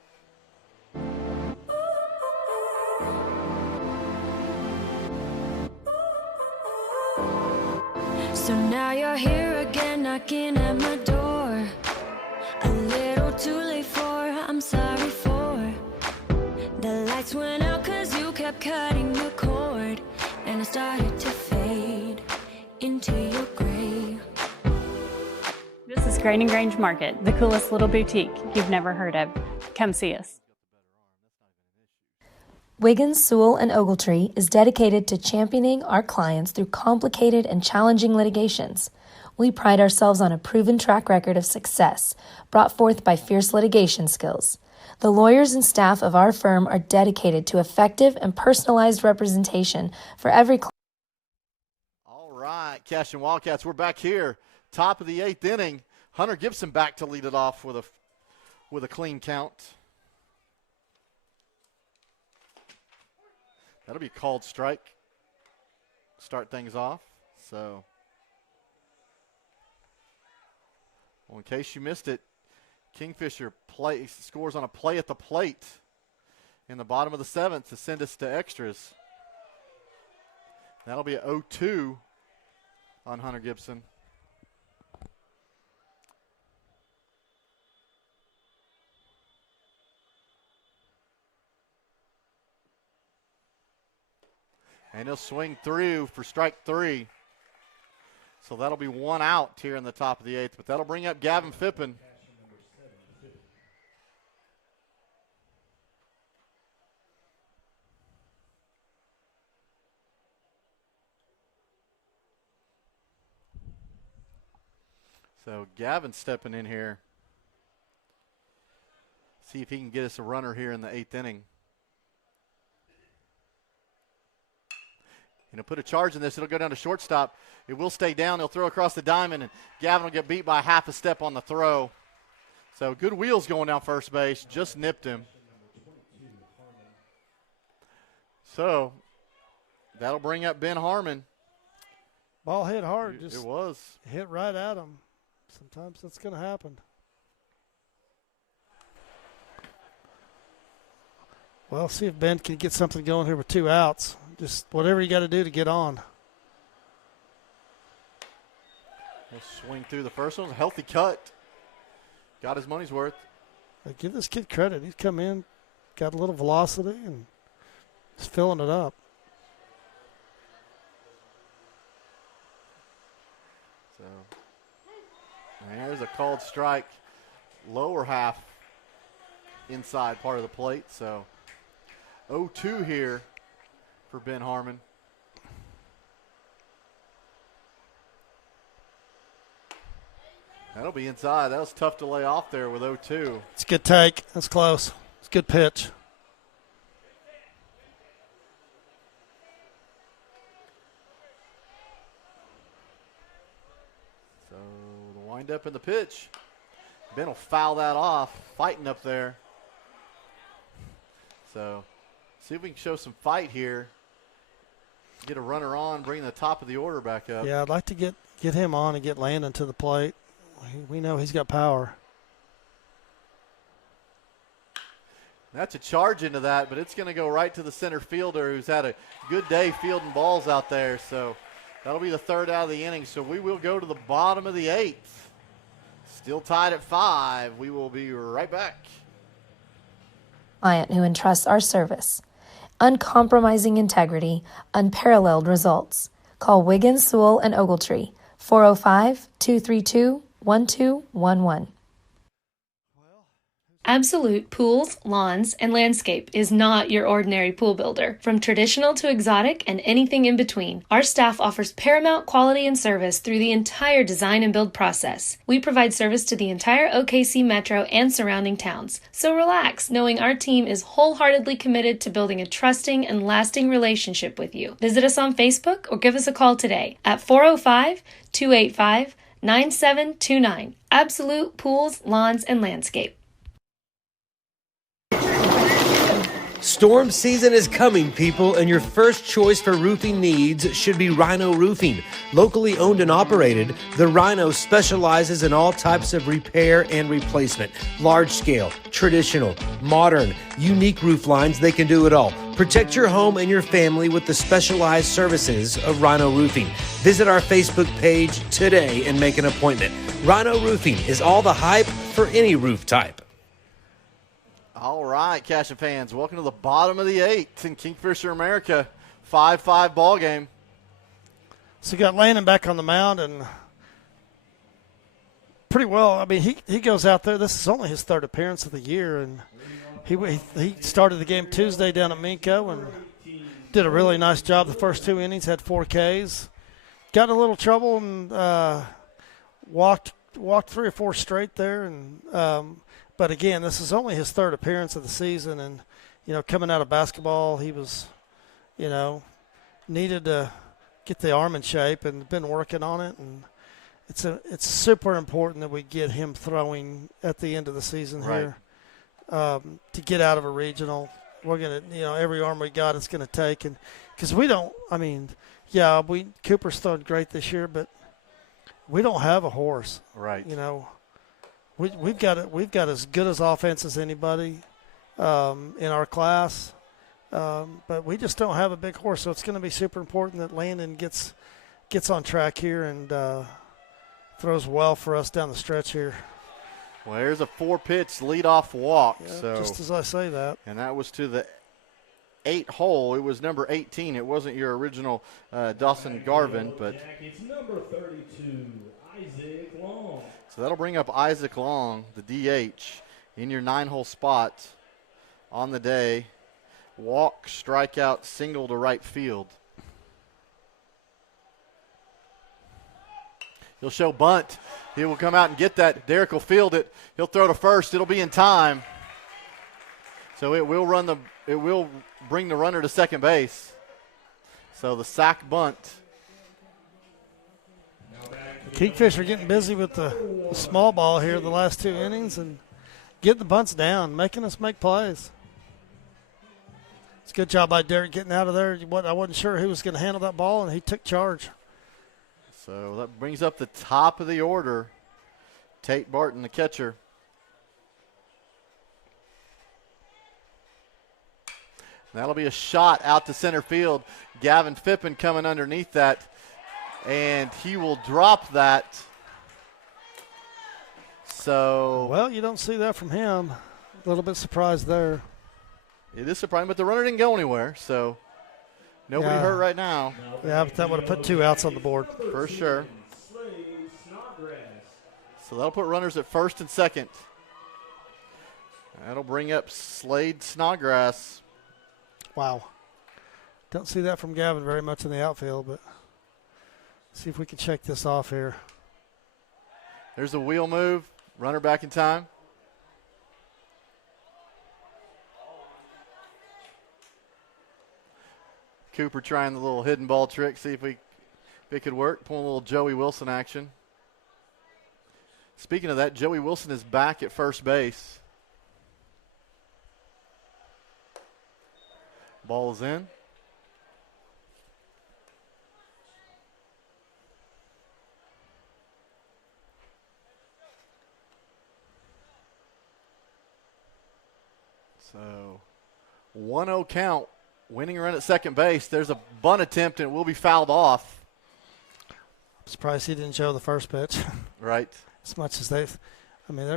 So now you're here again, knocking at my door. A little too late for, I'm sorry for. The lights went out 'cause you kept cutting the cord, and I started to fade into your gray. This is Grain and Grange Market, the coolest little boutique you've never heard of. Come see us. Wiggins, Sewell, and Ogletree is dedicated to championing our clients through complicated and challenging litigations. We pride ourselves on a proven track record of success brought forth by fierce litigation skills. The lawyers and staff of our firm are dedicated to effective and personalized representation for every client. All right, Cashion Wildcats, we're back here. Top of the 8th inning. Hunter Gibson back to lead it off with a clean count. That'll be a called strike. Start things off. So, well, in case you missed it, Kingfisher scores on a play at the plate in the bottom of the 7th to send us to extras. That'll be a 0-2 on Hunter Gibson. And he'll swing through for strike 3. So that'll be 1 out here in the top of the 8th. But that'll bring up Gavin Fippen. So Gavin stepping in here. See if he can get us a runner here in the 8th inning. And he'll put a charge in this. It'll go down to shortstop. It will stay down. He'll throw across the diamond, and Gavin will get beat by half a step on the throw. So good wheels going down first base. Just nipped him. So that'll bring up Ben Harmon. Ball hit hard. It was. Hit right at him. Sometimes that's going to happen. Well, see if Ben can get something going here with 2 outs. Just whatever you got to do to get on. He'll swing through the first one. A healthy cut. Got his money's worth. Give this kid credit. He's come in, got a little velocity, and he's filling it up. So there's a called strike, lower half inside part of the plate. So 0-2 here for Ben Harmon. That'll be inside. That was tough to lay off there with 0-2. It's a good take. That's close. It's a good pitch. So the wind up in the pitch. Ben will foul that off, fighting up there. So see if we can show some fight here. Get a runner on, bring the top of the order back up. Yeah, I'd like to get him on and get Landon to the plate. We know he's got power. That's a charge into that, but it's going to go right to the center fielder who's had a good day fielding balls out there. So that'll be the 3rd out of the inning. So we will go to the bottom of the 8th. Still tied at 5. We will be right back. Client who entrusts our service. Uncompromising integrity, unparalleled results. Call Wiggins, Sewell, and Ogletree, 405-232-1211. Absolute Pools, Lawns, and Landscape is not your ordinary pool builder. From traditional to exotic and anything in between, our staff offers paramount quality and service through the entire design and build process. We provide service to the entire OKC metro and surrounding towns. So relax, knowing our team is wholeheartedly committed to building a trusting and lasting relationship with you. Visit us on Facebook or give us a call today at 405-285-9729. Absolute Pools, Lawns, and Landscape. Storm season is coming, people, and your first choice for roofing needs should be Rhino Roofing. Locally owned and operated, the Rhino specializes in all types of repair and replacement. Large scale, traditional, modern, unique roof lines, they can do it all. Protect your home and your family with the specialized services of Rhino Roofing. Visit our Facebook page today and make an appointment. Rhino Roofing is all the hype for any roof type. All right, Cashion fans, welcome to the bottom of the 8th in Kingfisher America. 5-5 ball game. So you got Landon back on the mound, and pretty well. I mean, he goes out there. This is only his 3rd appearance of the year, and he started the game Tuesday down at Minko and did a really nice job the first 2 innings, had 4 Ks. Got in a little trouble and walked 3 or 4 straight there, and but again, this is only his 3rd appearance of the season, and coming out of basketball, he was, needed to get the arm in shape and been working on it, and it's super important that we get him throwing at the end of the season here to get out of a regional. we're gonna, every arm we got is gonna take, and because we don't. I mean, yeah, Cooper's thrown great this year, but we don't have a horse. Right. We've got as good as offense as anybody in our class, but we just don't have a big horse. So it's going to be super important that Landon gets on track here and throws well for us down the stretch here. Well, here's a 4-pitch leadoff walk. Yeah, so just as I say that. And that was to the 8 hole. It was number 18. It wasn't your original Dawson Garvin, but It's number 32, Isaac Long. So that'll bring up Isaac Long, the DH, in your 9-hole spot on the day. Walk, strikeout, single to right field. He'll show bunt. He will come out and get that. Derek will field it. He'll throw to first. It'll be in time. So it will bring the runner to second base. So the sack bunt. Kingfisher getting busy with the small ball here the last 2 innings and getting the bunts down, making us make plays. It's a good job by Derek getting out of there. I wasn't sure who was going to handle that ball, and he took charge. So that brings up the top of the order. Tate Barton, the catcher. That'll be a shot out to center field. Gavin Fippen coming underneath that, and he will drop that. So, well, you don't see that from him. A little bit surprised there. It is surprising, but the runner didn't go anywhere, so nobody hurt right now. Yeah, but that would have put 2 outs on the board. For sure. So that'll put runners at first and second. That'll bring up Slade Snodgrass. Wow. Don't see that from Gavin very much in the outfield, but see if we can check this off here. There's a wheel move. Runner back in time. Cooper trying the little hidden ball trick, see if it could work. Pulling a little Joey Wilson action. Speaking of that, Joey Wilson is back at first base. Ball is in. So 1-0 count. Winning run at second base. There's a bunt attempt, and it will be fouled off. I'm surprised he didn't show the first pitch. Right. As much as they're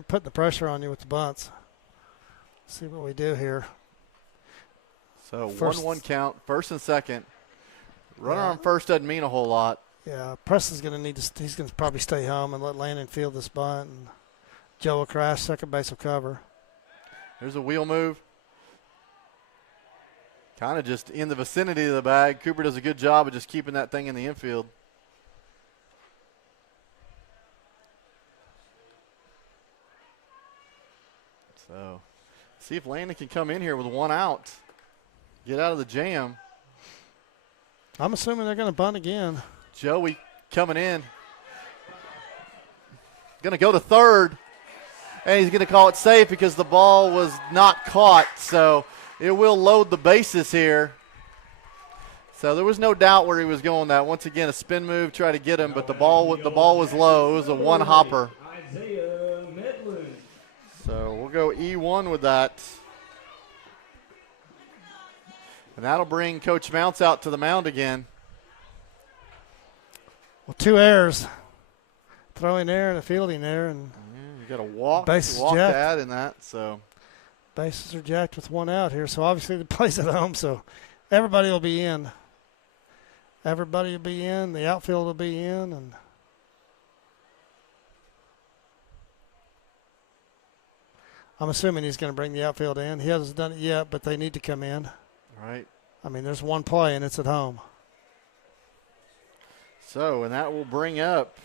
putting the pressure on you with the bunts. Let's see what we do here. So 1-1 count, first and second. Runner on first doesn't mean a whole lot. Yeah, Preston's going to he's going to probably stay home and let Landon field this bunt. And Joe will crash, second base will cover. There's a wheel move. Kind of just in the vicinity of the bag. Cooper does a good job of just keeping that thing in the infield. So, see if Landon can come in here with 1 out. Get out of the jam. I'm assuming they're going to bunt again. Joey coming in. Going to go to third. And he's going to call it safe because the ball was not caught. So it will load the bases here. So there was no doubt where he was going. That once again a spin move, try to get him, but the ball was low. It was a 1-hopper. So we'll go E1 with that. And that'll bring Coach Mounts out to the mound again. Well, 2 errors. Throwing there and a fielding there. And you got a walk to add in that. So bases are jacked with 1 out here. So obviously the play's at home. So everybody will be in. Everybody will be in. The outfield will be in. And I'm assuming he's going to bring the outfield in. He hasn't done it yet, but they need to come in. Right. I mean, there's 1 play, and it's at home. So, and that will bring up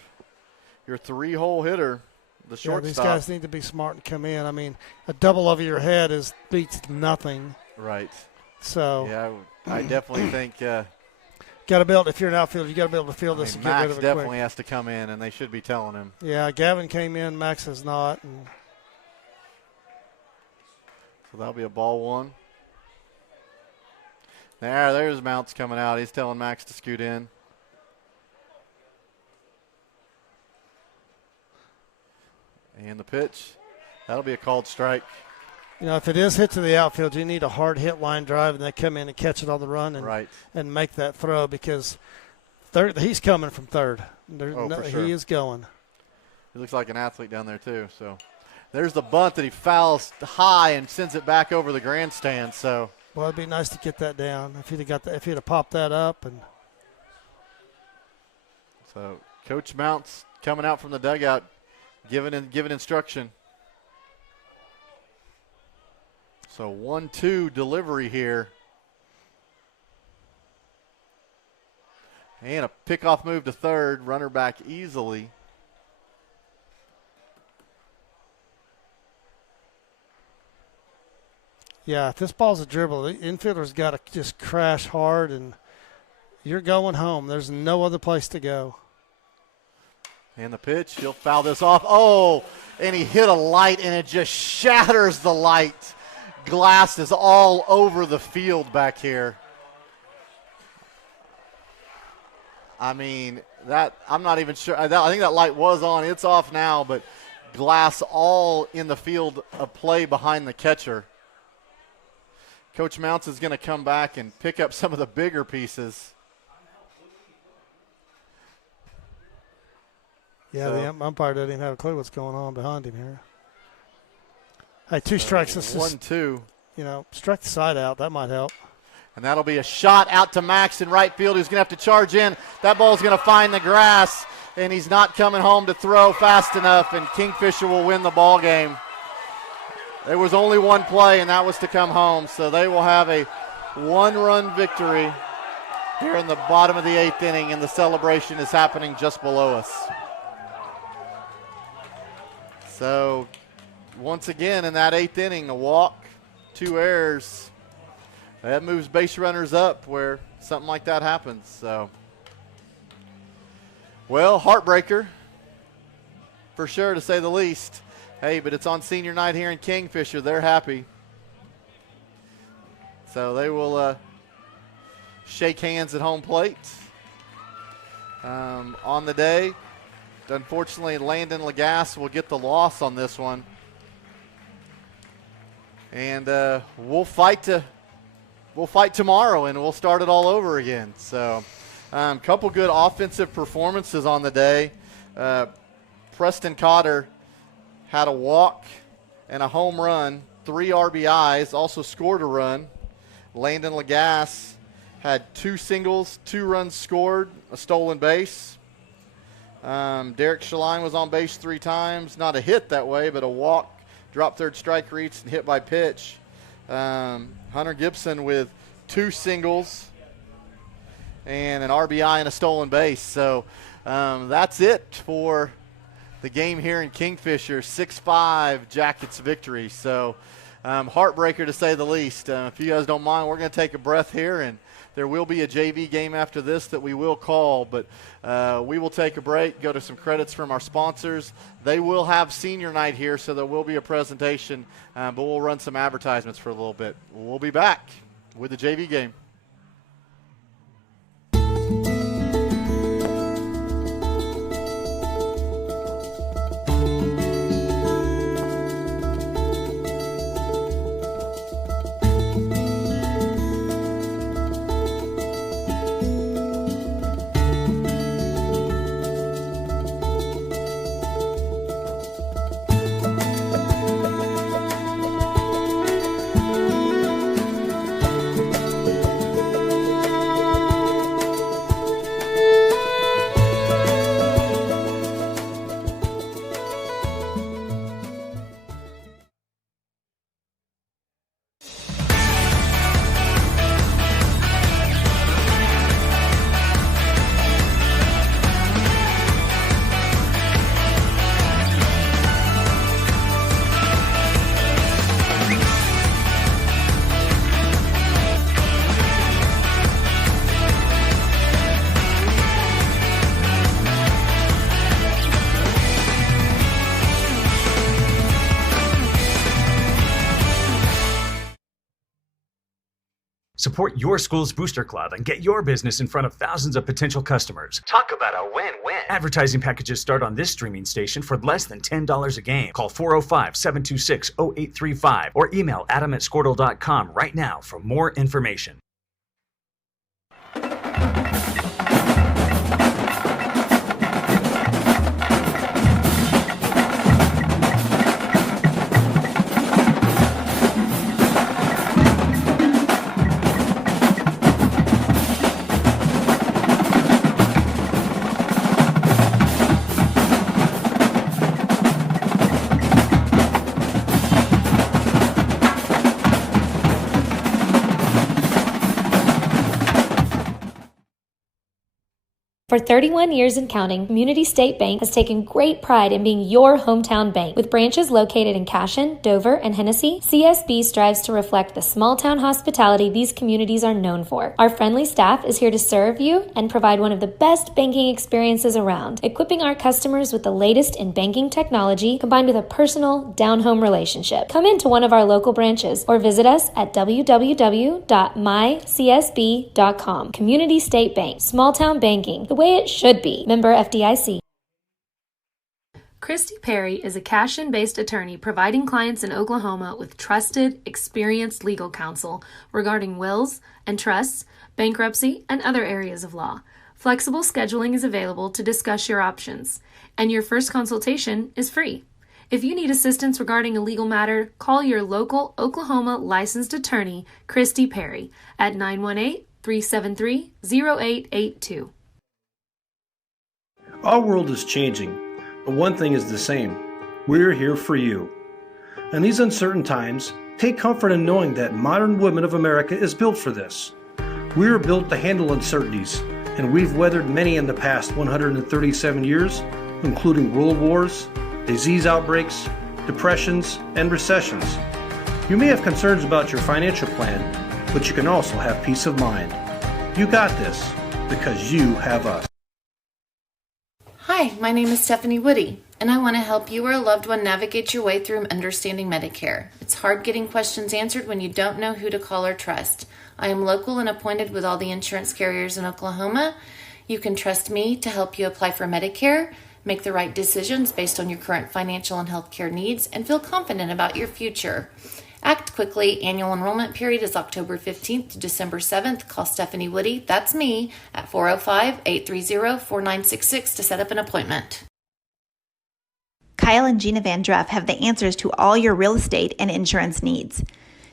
your 3-hole hitter, the shortstop. These guys need to be smart and come in. I mean, a double over your head beats nothing. Right. So. Yeah, I definitely think. Got to be able to, if you're an outfielder, you got to be able to field this and get rid of it Max definitely quick. has to come in, and they should be telling him. Yeah, Gavin came in, Max has not. And so that'll be a ball 1. There's Mounts coming out. He's telling Max to scoot in. And the pitch. That'll be a called strike. You know, if it is hit to the outfield, you need a hard hit line drive, and they come in and catch it on the run and make that throw, because he's coming from third. For sure. He is going. He looks like an athlete down there too. So there's the bunt that he fouls high and sends it back over the grandstand. So well, it'd be nice to get that down if he'd have popped that up. And so Coach Mounts coming out from the dugout, giving instruction. So 1-2 delivery here. And a pickoff move to third, runner back easily. Yeah, if this ball's a dribble, the infielder's got to just crash hard, and you're going home. There's no other place to go. And the pitch, he'll foul this off. Oh, and he hit a light, and it just shatters the light. Glass is all over the field back here. I mean, I'm not even sure. I think that light was on. It's off now, but glass all in the field of play behind the catcher. Coach Mounts is going to come back and pick up some of the bigger pieces. Yeah, the umpire doesn't even have a clue what's going on behind him here. Hey, 2 strikes. This is 1-2. You know, strike the side out. That might help. And that'll be a shot out to Max in right field, who's going to have to charge in. That ball's going to find the grass, and he's not coming home to throw fast enough, and Kingfisher will win the ball game. There was only one play, and that was to come home. So they will have a 1-run victory here in the bottom of the 8th inning, and the celebration is happening just below us. So once again in that 8th inning, a walk, 2 errors. That moves base runners up where something like that happens. So, well, heartbreaker for sure, to say the least. Hey, but it's on senior night here in Kingfisher. They're happy. So they will shake hands at home plate on the day. Unfortunately, Landon Lagasse will get the loss on this one. And we'll fight tomorrow, and we'll start it all over again. So couple good offensive performances on the day. Preston Cotter had a walk and a home run, 3 RBIs, also scored a run. Landon Lagasse had 2 singles, 2 runs scored, a stolen base. Derek Shaline was on base 3 times. Not a hit that way, but a walk, drop third strike reached, and hit by pitch. Hunter Gibson with 2 singles and an RBI and a stolen base. So that's it for the game here in Kingfisher. 6-5 Jackets victory. So heartbreaker to say the least. If you guys don't mind, we're going to take a breath here, and there will be a JV game after this that we will call, but we will take a break, go to some credits from our sponsors. They will have senior night here, so there will be a presentation, but we'll run some advertisements for a little bit. We'll be back with the JV game. Support your school's booster club and get your business in front of thousands of potential customers. Talk about a win-win. Advertising packages start on this streaming station for less than $10 a game. Call 405-726-0835 or email adam@squirtle.com right now for more information. For 31 years and counting, Community State Bank has taken great pride in being your hometown bank. With branches located in Cashion, Dover, and Hennessy, CSB strives to reflect the small-town hospitality these communities are known for. Our friendly staff is here to serve you and provide one of the best banking experiences around, equipping our customers with the latest in banking technology combined with a personal, down-home relationship. Come into one of our local branches or visit us at www.mycsb.com. Community State Bank, small-town banking, the way it should be. Member FDIC. Christy Perry is a Cashion-based attorney providing clients in Oklahoma with trusted, experienced legal counsel regarding wills and trusts, bankruptcy, and other areas of law. Flexible scheduling is available to discuss your options, and your first consultation is free. If you need assistance regarding a legal matter, call your local Oklahoma licensed attorney, Christy Perry, at 918-373-0882. Our world is changing, but one thing is the same. We're here for you. In these uncertain times, take comfort in knowing that modern women of America is built for this. We are built to handle uncertainties, and we've weathered many in the past 137 years, including world wars, disease outbreaks, depressions, and recessions. You may have concerns about your financial plan, but you can also have peace of mind. You got this, because you have us. Hi, my name is Stephanie Woody, and I want to help you or a loved one navigate your way through understanding Medicare. It's hard getting questions answered when you don't know who to call or trust. I am local and appointed with all the insurance carriers in Oklahoma. You can trust me to help you apply for Medicare, make the right decisions based on your current financial and healthcare needs, and feel confident about your future. Act quickly. Annual enrollment period is October 15th to December 7th. Call Stephanie Woody, that's me, at 405-830-4966 to set up an appointment. Kyle and Gina Van Druff have the answers to all your real estate and insurance needs.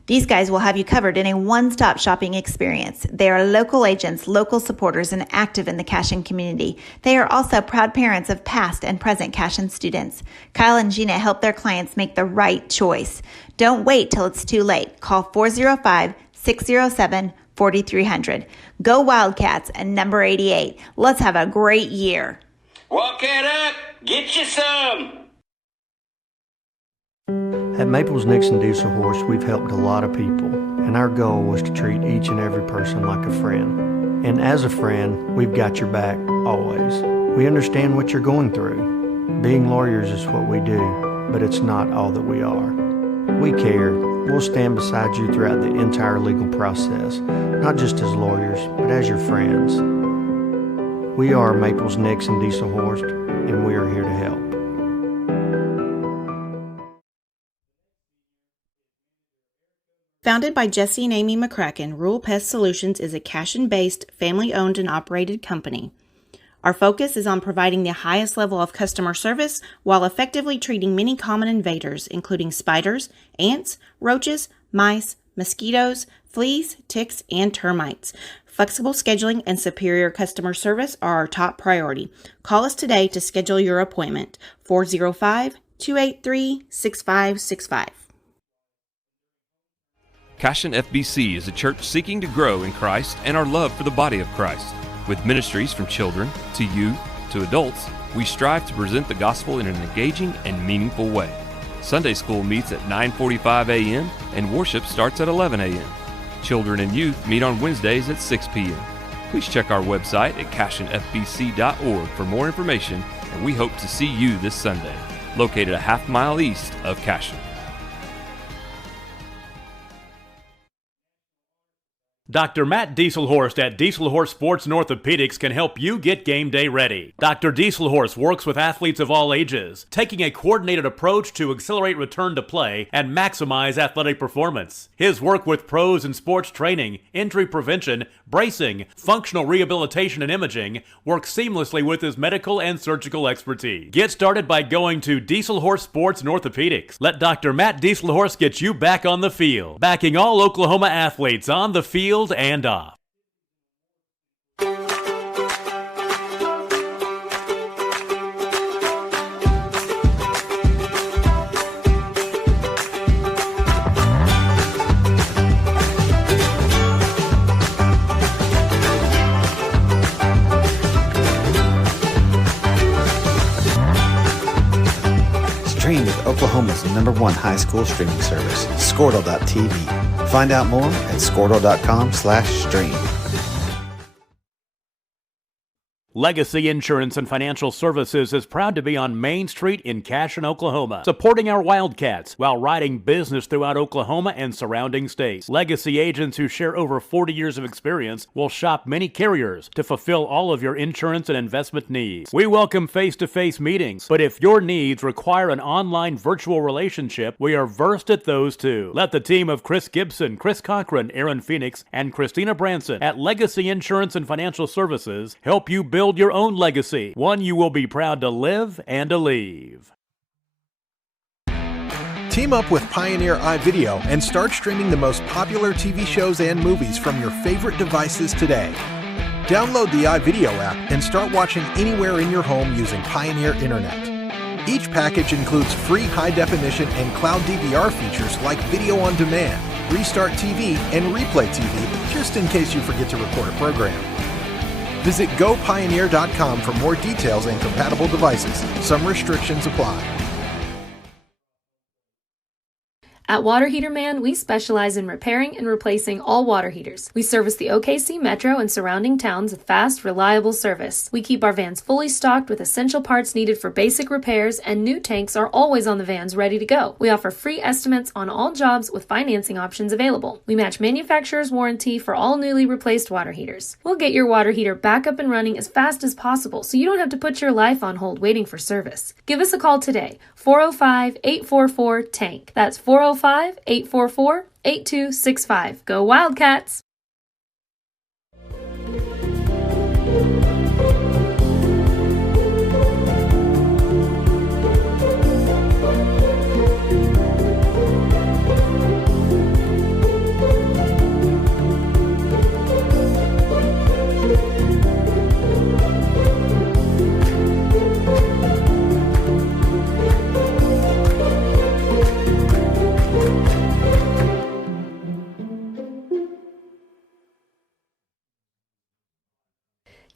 These guys will have you covered in a one-stop shopping experience. They are local agents, local supporters, and active in the Cashion community. They are also proud parents of past and present Cashion students. Kyle and Gina help their clients make the right choice. Don't wait till it's too late. Call 405-607-4300. Go Wildcats and number 88. Let's have a great year. Walk it up. Get you some. At Maples Nixon Diesel Horse, we've helped a lot of people, and our goal was to treat each and every person like a friend. And as a friend, we've got your back, always. We understand what you're going through. Being lawyers is what we do, but it's not all that we are. We care. We'll stand beside you throughout the entire legal process, not just as lawyers, but as your friends. We are Maples Nixon Diesel Horse, and we are here to help. Founded by Jesse and Amy McCracken, Rural Pest Solutions is a Cashion-based, family-owned and operated company. Our focus is on providing the highest level of customer service while effectively treating many common invaders, including spiders, ants, roaches, mice, mosquitoes, fleas, ticks, and termites. Flexible scheduling and superior customer service are our top priority. Call us today to schedule your appointment. 405-283-6565. Cashion FBC is a church seeking to grow in Christ and our love for the body of Christ. With ministries from children to youth to adults, we strive to present the gospel in an engaging and meaningful way. Sunday school meets at 9:45 a.m. and worship starts at 11 a.m. Children and youth meet on Wednesdays at 6 p.m. Please check our website at cashionfbc.org for more information, and we hope to see you this Sunday, located a half-mile east of Cashion. Dr. Matt Dieselhorst at Dieselhorst Sports and Orthopedics can help you get game day ready. Dr. Dieselhorst works with athletes of all ages, taking a coordinated approach to accelerate return to play and maximize athletic performance. His work with pros in sports training, injury prevention, bracing, functional rehabilitation, and imaging works seamlessly with his medical and surgical expertise. Get started by going to Dieselhorst Sports and Orthopedics. Let Dr. Matt Dieselhorst get you back on the field, backing all Oklahoma athletes on the field and off. Stream with Oklahoma's #1 high school streaming service, Squirtle.tv. Find out more at Squirtle.com/stream. Legacy Insurance and Financial Services is proud to be on Main Street in Cashion, Oklahoma, supporting our Wildcats while writing business throughout Oklahoma and surrounding states. Legacy agents who share over 40 years of experience will shop many carriers to fulfill all of your insurance and investment needs. We welcome face-to-face meetings, but if your needs require an online virtual relationship, we are versed at those too. Let the team of Chris Gibson, Chris Cochran, Aaron Phoenix, and Christina Branson at Legacy Insurance and Financial Services help you build your own legacy, one you will be proud to live and to leave. Team up with Pioneer iVideo and start streaming the most popular TV shows and movies from your favorite devices today. Download the iVideo app and start watching anywhere in your home using Pioneer Internet. Each package includes free high-definition and cloud DVR features like video on demand, Restart TV, and Replay TV, just in case you forget to record a program. Visit GoPioneer.com for more details and compatible devices. Some restrictions apply. At Water Heater Man, we specialize in repairing and replacing all water heaters. We service the OKC Metro and surrounding towns with fast, reliable service. We keep our vans fully stocked with essential parts needed for basic repairs, and new tanks are always on the vans ready to go. We offer free estimates on all jobs with financing options available. We match manufacturer's warranty for all newly replaced water heaters. We'll get your water heater back up and running as fast as possible so you don't have to put your life on hold waiting for service. Give us a call today, 405-844-TANK. That's 405-844-8265. Go Wildcats!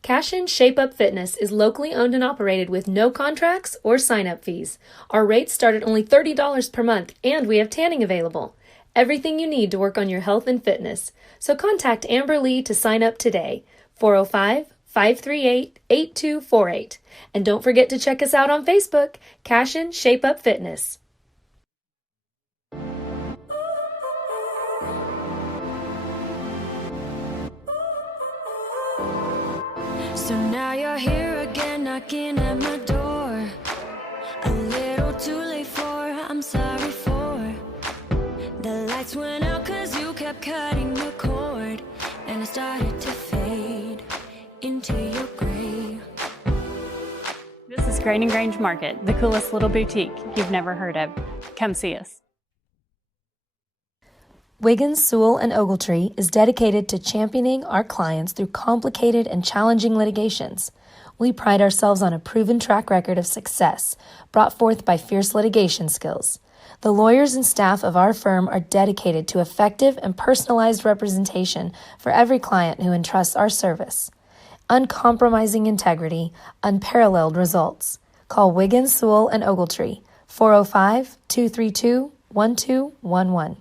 Cashion Shape Up Fitness is locally owned and operated with no contracts or sign-up fees. Our rates start at only $30 per month, and we have tanning available. Everything you need to work on your health and fitness. So contact Amber Lee to sign up today, 405-538-8248. And don't forget to check us out on Facebook, Cashion Shape Up Fitness. So now you're here again, knocking at my door. A little too late for, I'm sorry for. The lights went out 'cause you kept cutting the cord, and I started to fade into your gray. This is Grain and Grange Market, the coolest little boutique you've never heard of. Come see us. Wiggins, Sewell, and Ogletree is dedicated to championing our clients through complicated and challenging litigations. We pride ourselves on a proven track record of success brought forth by fierce litigation skills. The lawyers and staff of our firm are dedicated to effective and personalized representation for every client who entrusts our service. Uncompromising integrity, unparalleled results. Call Wiggins, Sewell, and Ogletree, 405-232-1211.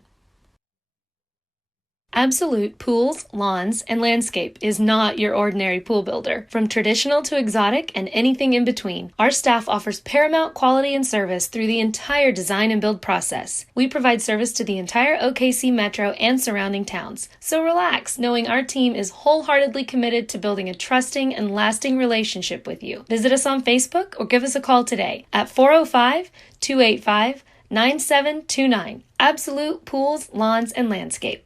Absolute Pools, Lawns, and Landscape is not your ordinary pool builder. From traditional to exotic and anything in between, our staff offers paramount quality and service through the entire design and build process. We provide service to the entire OKC metro and surrounding towns. So relax, knowing our team is wholeheartedly committed to building a trusting and lasting relationship with you. Visit us on Facebook or give us a call today at 405-285-9729. Absolute Pools, Lawns, and Landscape.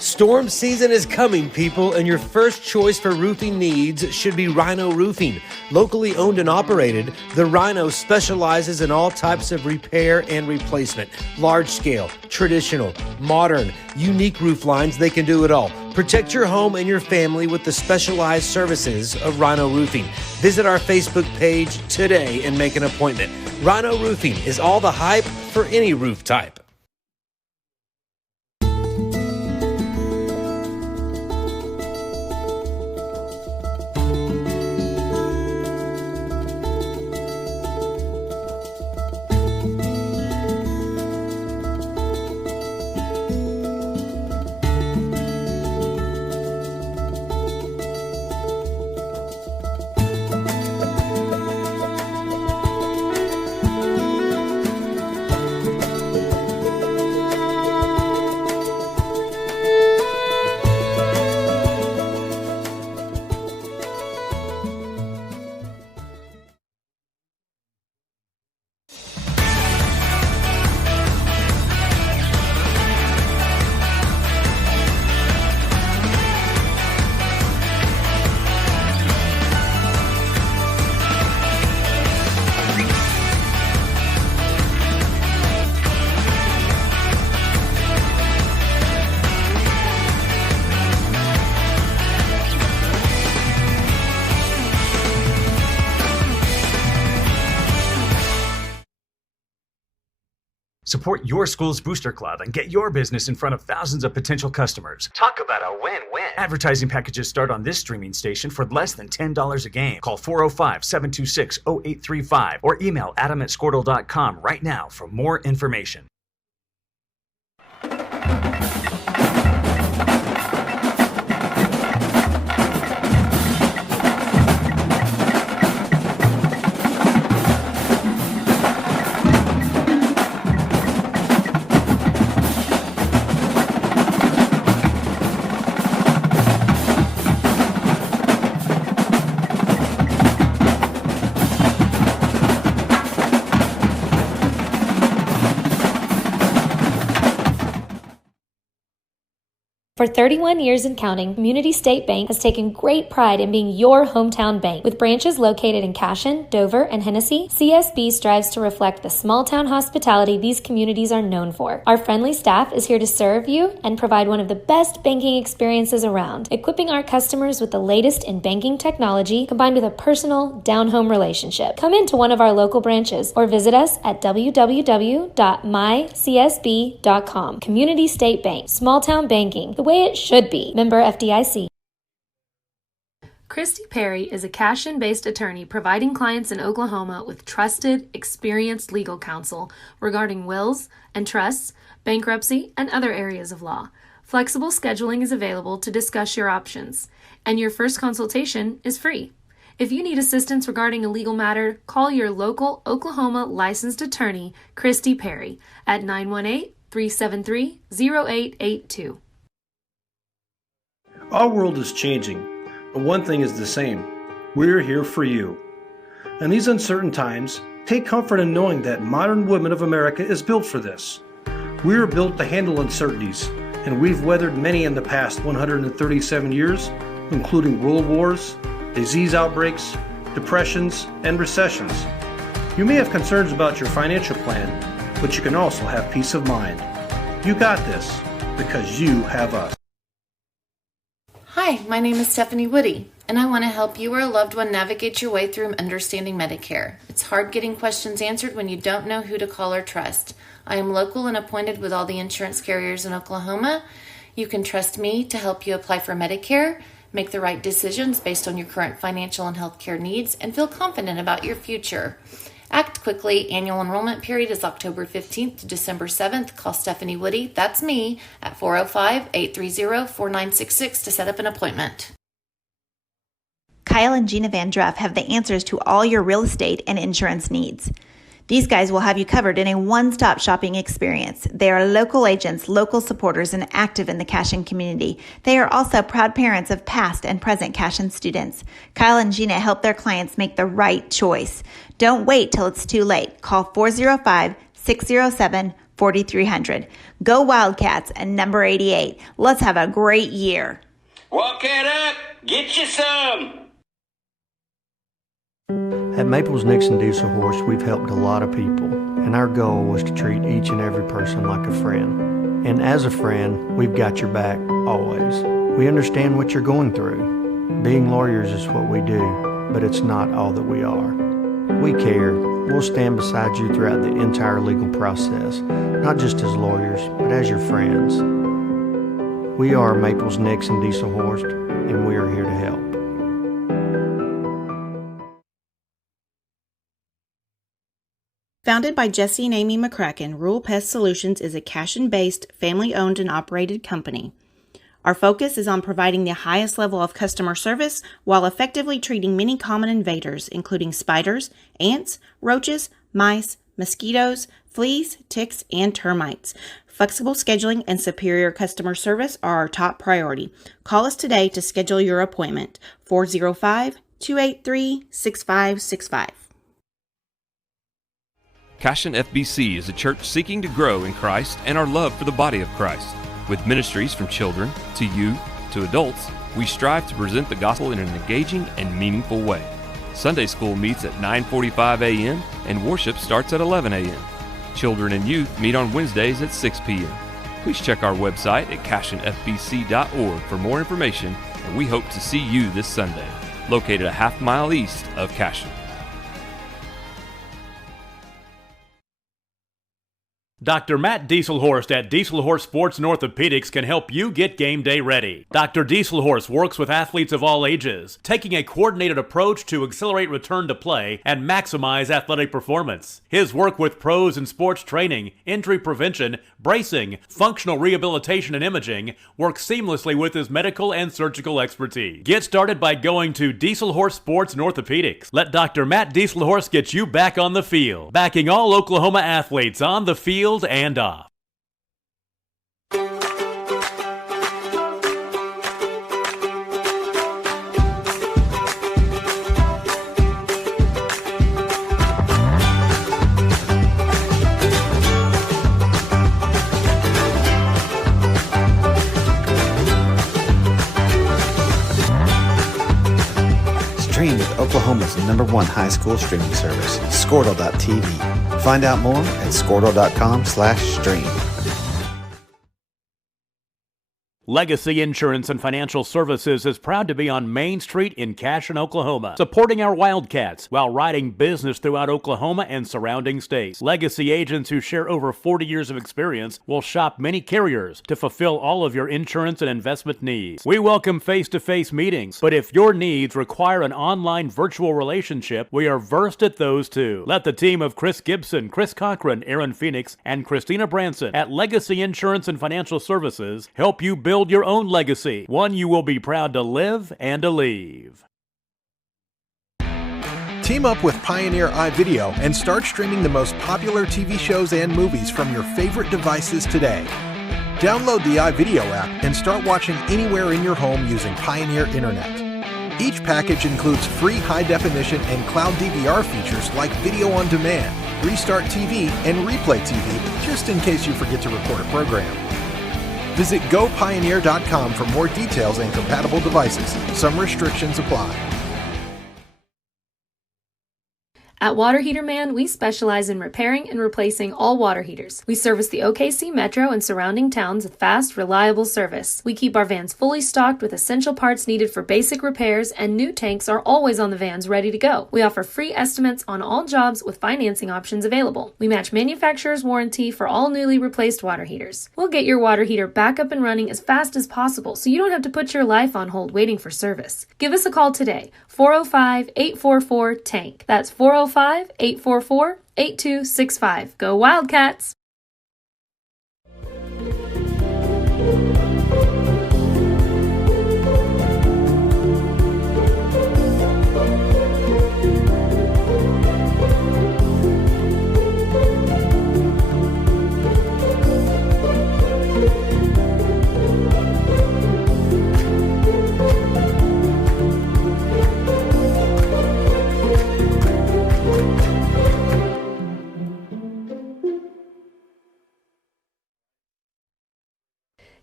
Storm season is coming, people, and your first choice for roofing needs should be Rhino Roofing. Locally owned and operated, the Rhino specializes in all types of repair and replacement. Large scale, traditional, modern, unique roof lines, they can do it all. Protect your home and your family with the specialized services of Rhino Roofing. Visit our Facebook page today and make an appointment. Rhino Roofing is all the hype for any roof type. Support your school's booster club and get your business in front of thousands of potential customers. Talk about a win-win. Advertising packages start on this streaming station for less than $10 a game. Call 405-726-0835 or email adam@squirtle.com right now for more information. For 31 years and counting, Community State Bank has taken great pride in being your hometown bank. With branches located in Cashion, Dover, and Hennessy, CSB strives to reflect the small-town hospitality these communities are known for. Our friendly staff is here to serve you and provide one of the best banking experiences around, equipping our customers with the latest in banking technology combined with a personal, down-home relationship. Come into one of our local branches or visit us at www.mycsb.com. Community State Bank, small-town banking, the way it should be. Member FDIC. Christy Perry is a Cashion-based attorney providing clients in Oklahoma with trusted, experienced legal counsel regarding wills and trusts, bankruptcy, and other areas of law. Flexible scheduling is available to discuss your options, and your first consultation is free. If you need assistance regarding a legal matter, call your local Oklahoma licensed attorney, Christy Perry, at 918-373-0882. Our world is changing, but one thing is the same. We're here for you. In these uncertain times, take comfort in knowing that modern women of America is built for this. We are built to handle uncertainties, and we've weathered many in the past 137 years, including world wars, disease outbreaks, depressions, and recessions. You may have concerns about your financial plan, but you can also have peace of mind. You got this, because you have us. Hi, my name is Stephanie Woody, and I want to help you or a loved one navigate your way through understanding Medicare. It's hard getting questions answered when you don't know who to call or trust. I am local and appointed with all the insurance carriers in Oklahoma. You can trust me to help you apply for Medicare, make the right decisions based on your current financial and healthcare needs, and feel confident about your future. Act quickly. Annual enrollment period is October 15th to December 7th. Call Stephanie Woody, that's me, at 405-830-4966 to set up an appointment. Kyle and Gina Van Druff have the answers to all your real estate and insurance needs. These guys will have you covered in a one-stop shopping experience. They are local agents, local supporters, and active in the Cashion community. They are also proud parents of past and present Cashion students. Kyle and Gina help their clients make the right choice. Don't wait till it's too late. Call 405-607-4300. Go Wildcats and number 88. Let's have a great year. Walk it up, get you some. At Maples Nixon Diesel Horse, we've helped a lot of people, and our goal was to treat each and every person like a friend. And as a friend, we've got your back, always. We understand what you're going through. Being lawyers is what we do, but it's not all that we are. We care. We'll stand beside you throughout the entire legal process, not just as lawyers, but as your friends. We are Maples Nixon Diesel Horse, and we are here to help. Founded by Jesse and Amy McCracken, Rural Pest Solutions is a Cashion-based, family-owned and operated company. Our focus is on providing the highest level of customer service while effectively treating many common invaders, including spiders, ants, roaches, mice, mosquitoes, fleas, ticks, and termites. Flexible scheduling and superior customer service are our top priority. Call us today to schedule your appointment. 405-283-6565. Cashion FBC is a church seeking to grow in Christ and our love for the body of Christ. With ministries from children to youth to adults, we strive to present the gospel in an engaging and meaningful way. Sunday school meets at 9:45 a.m. and worship starts at 11 a.m. Children and youth meet on Wednesdays at 6 p.m. Please check our website at cashionfbc.org for more information, and we hope to see you this Sunday, located a half-mile east of Cashion. Dr. Matt Dieselhorst at Dieselhorst Sports and Orthopedics can help you get game day ready. Dr. Dieselhorst works with athletes of all ages, taking a coordinated approach to accelerate return to play and maximize athletic performance. His work with pros in sports training, injury prevention, bracing, functional rehabilitation, and imaging works seamlessly with his medical and surgical expertise. Get started by going to Dieselhorst Sports and Orthopedics. Let Dr. Matt Dieselhorst get you back on the field, backing all Oklahoma athletes on the field and off. Stream with Oklahoma's #1 high school streaming service, Squirtle.tv. Find out more at Squirtle.com/stream. Legacy Insurance and Financial Services is proud to be on Main Street in Cashion, Oklahoma, supporting our Wildcats while writing business throughout Oklahoma and surrounding states. Legacy agents who share over 40 years of experience will shop many carriers to fulfill all of your insurance and investment needs. We welcome face-to-face meetings, but if your needs require an online virtual relationship, we are versed at those too. Let the team of Chris Gibson, Chris Cochran, Aaron Phoenix, and Christina Branson at Legacy Insurance and Financial Services help you build your own legacy, one you will be proud to live and to leave. Team up with Pioneer iVideo and start streaming the most popular TV shows and movies from your favorite devices today. Download the iVideo app and start watching anywhere in your home using Pioneer Internet. Each package includes free high-definition and cloud DVR features like Video on Demand, Restart TV, and Replay TV, just in case you forget to record a program. Visit GoPioneer.com for more details and compatible devices. Some restrictions apply. At Water Heater Man, we specialize in repairing and replacing all water heaters. We service the OKC Metro and surrounding towns with fast, reliable service. We keep our vans fully stocked with essential parts needed for basic repairs, and new tanks are always on the vans ready to go. We offer free estimates on all jobs with financing options available. We match manufacturer's warranty for all newly replaced water heaters. We'll get your water heater back up and running as fast as possible so you don't have to put your life on hold waiting for service. Give us a call today, 405-844-TANK. That's 405 405-844-8265. Go Wildcats!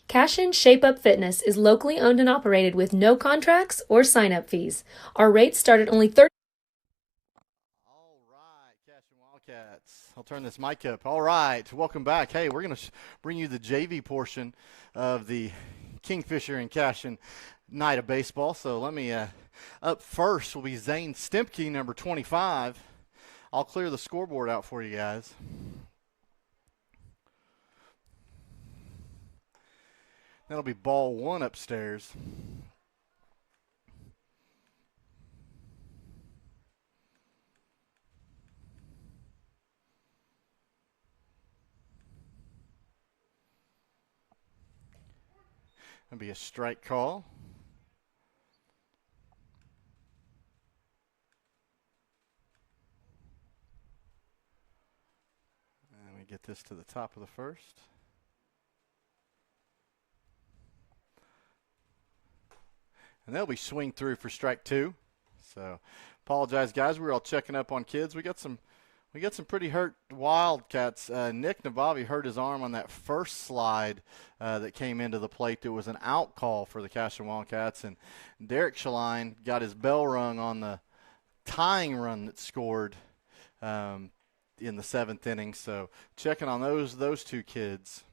Cashion Shape Up Fitness is locally owned and operated with no contracts or sign-up fees. Our rates start at only $30. All right, Cashion Wildcats. I'll turn this mic up. All right, welcome back. Hey, we're going to bring you the JV portion of the Kingfisher and Cashion night of baseball. So let me, up first will be Zane Stempke, number 25. I'll clear the scoreboard out for you guys. That'll be ball one upstairs. That'll be a strike call. And we get this to the top of the first. And they'll be swing through for strike two. So, apologize, guys. We were all checking up on kids. We got some pretty hurt Wildcats. Nick Navavi hurt his arm on that first slide that came into the plate. There was an out call for the Cashion Wildcats, and Derek Shaline got his bell rung on the tying run that scored in the seventh inning. So, checking on those two kids.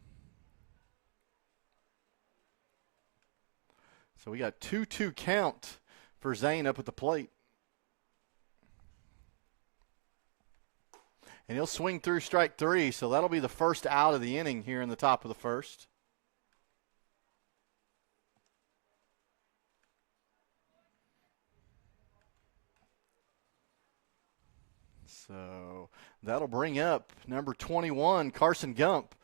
So we got 2-2 count for Zane up at the plate. And he'll swing through strike three, so that'll be the first out of the inning here in the top of the first. So that'll bring up number 21, Carson Gump.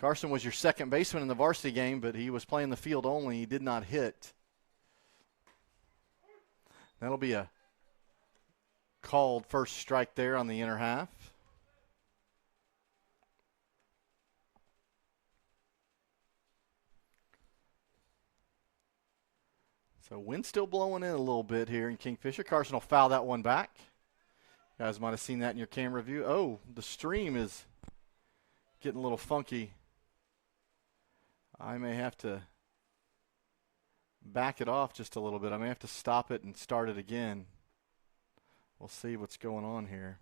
Carson was your second baseman in the varsity game, but he was playing the field only. He did not hit. That'll be a called first strike there on the inner half. So wind still blowing in a little bit here in Kingfisher. Carson will foul that one back. You guys might have seen that in your camera view. Oh, the stream is getting a little funky. I may have to back it off just a little bit. I may have to stop it and start it again. We'll see what's going on here.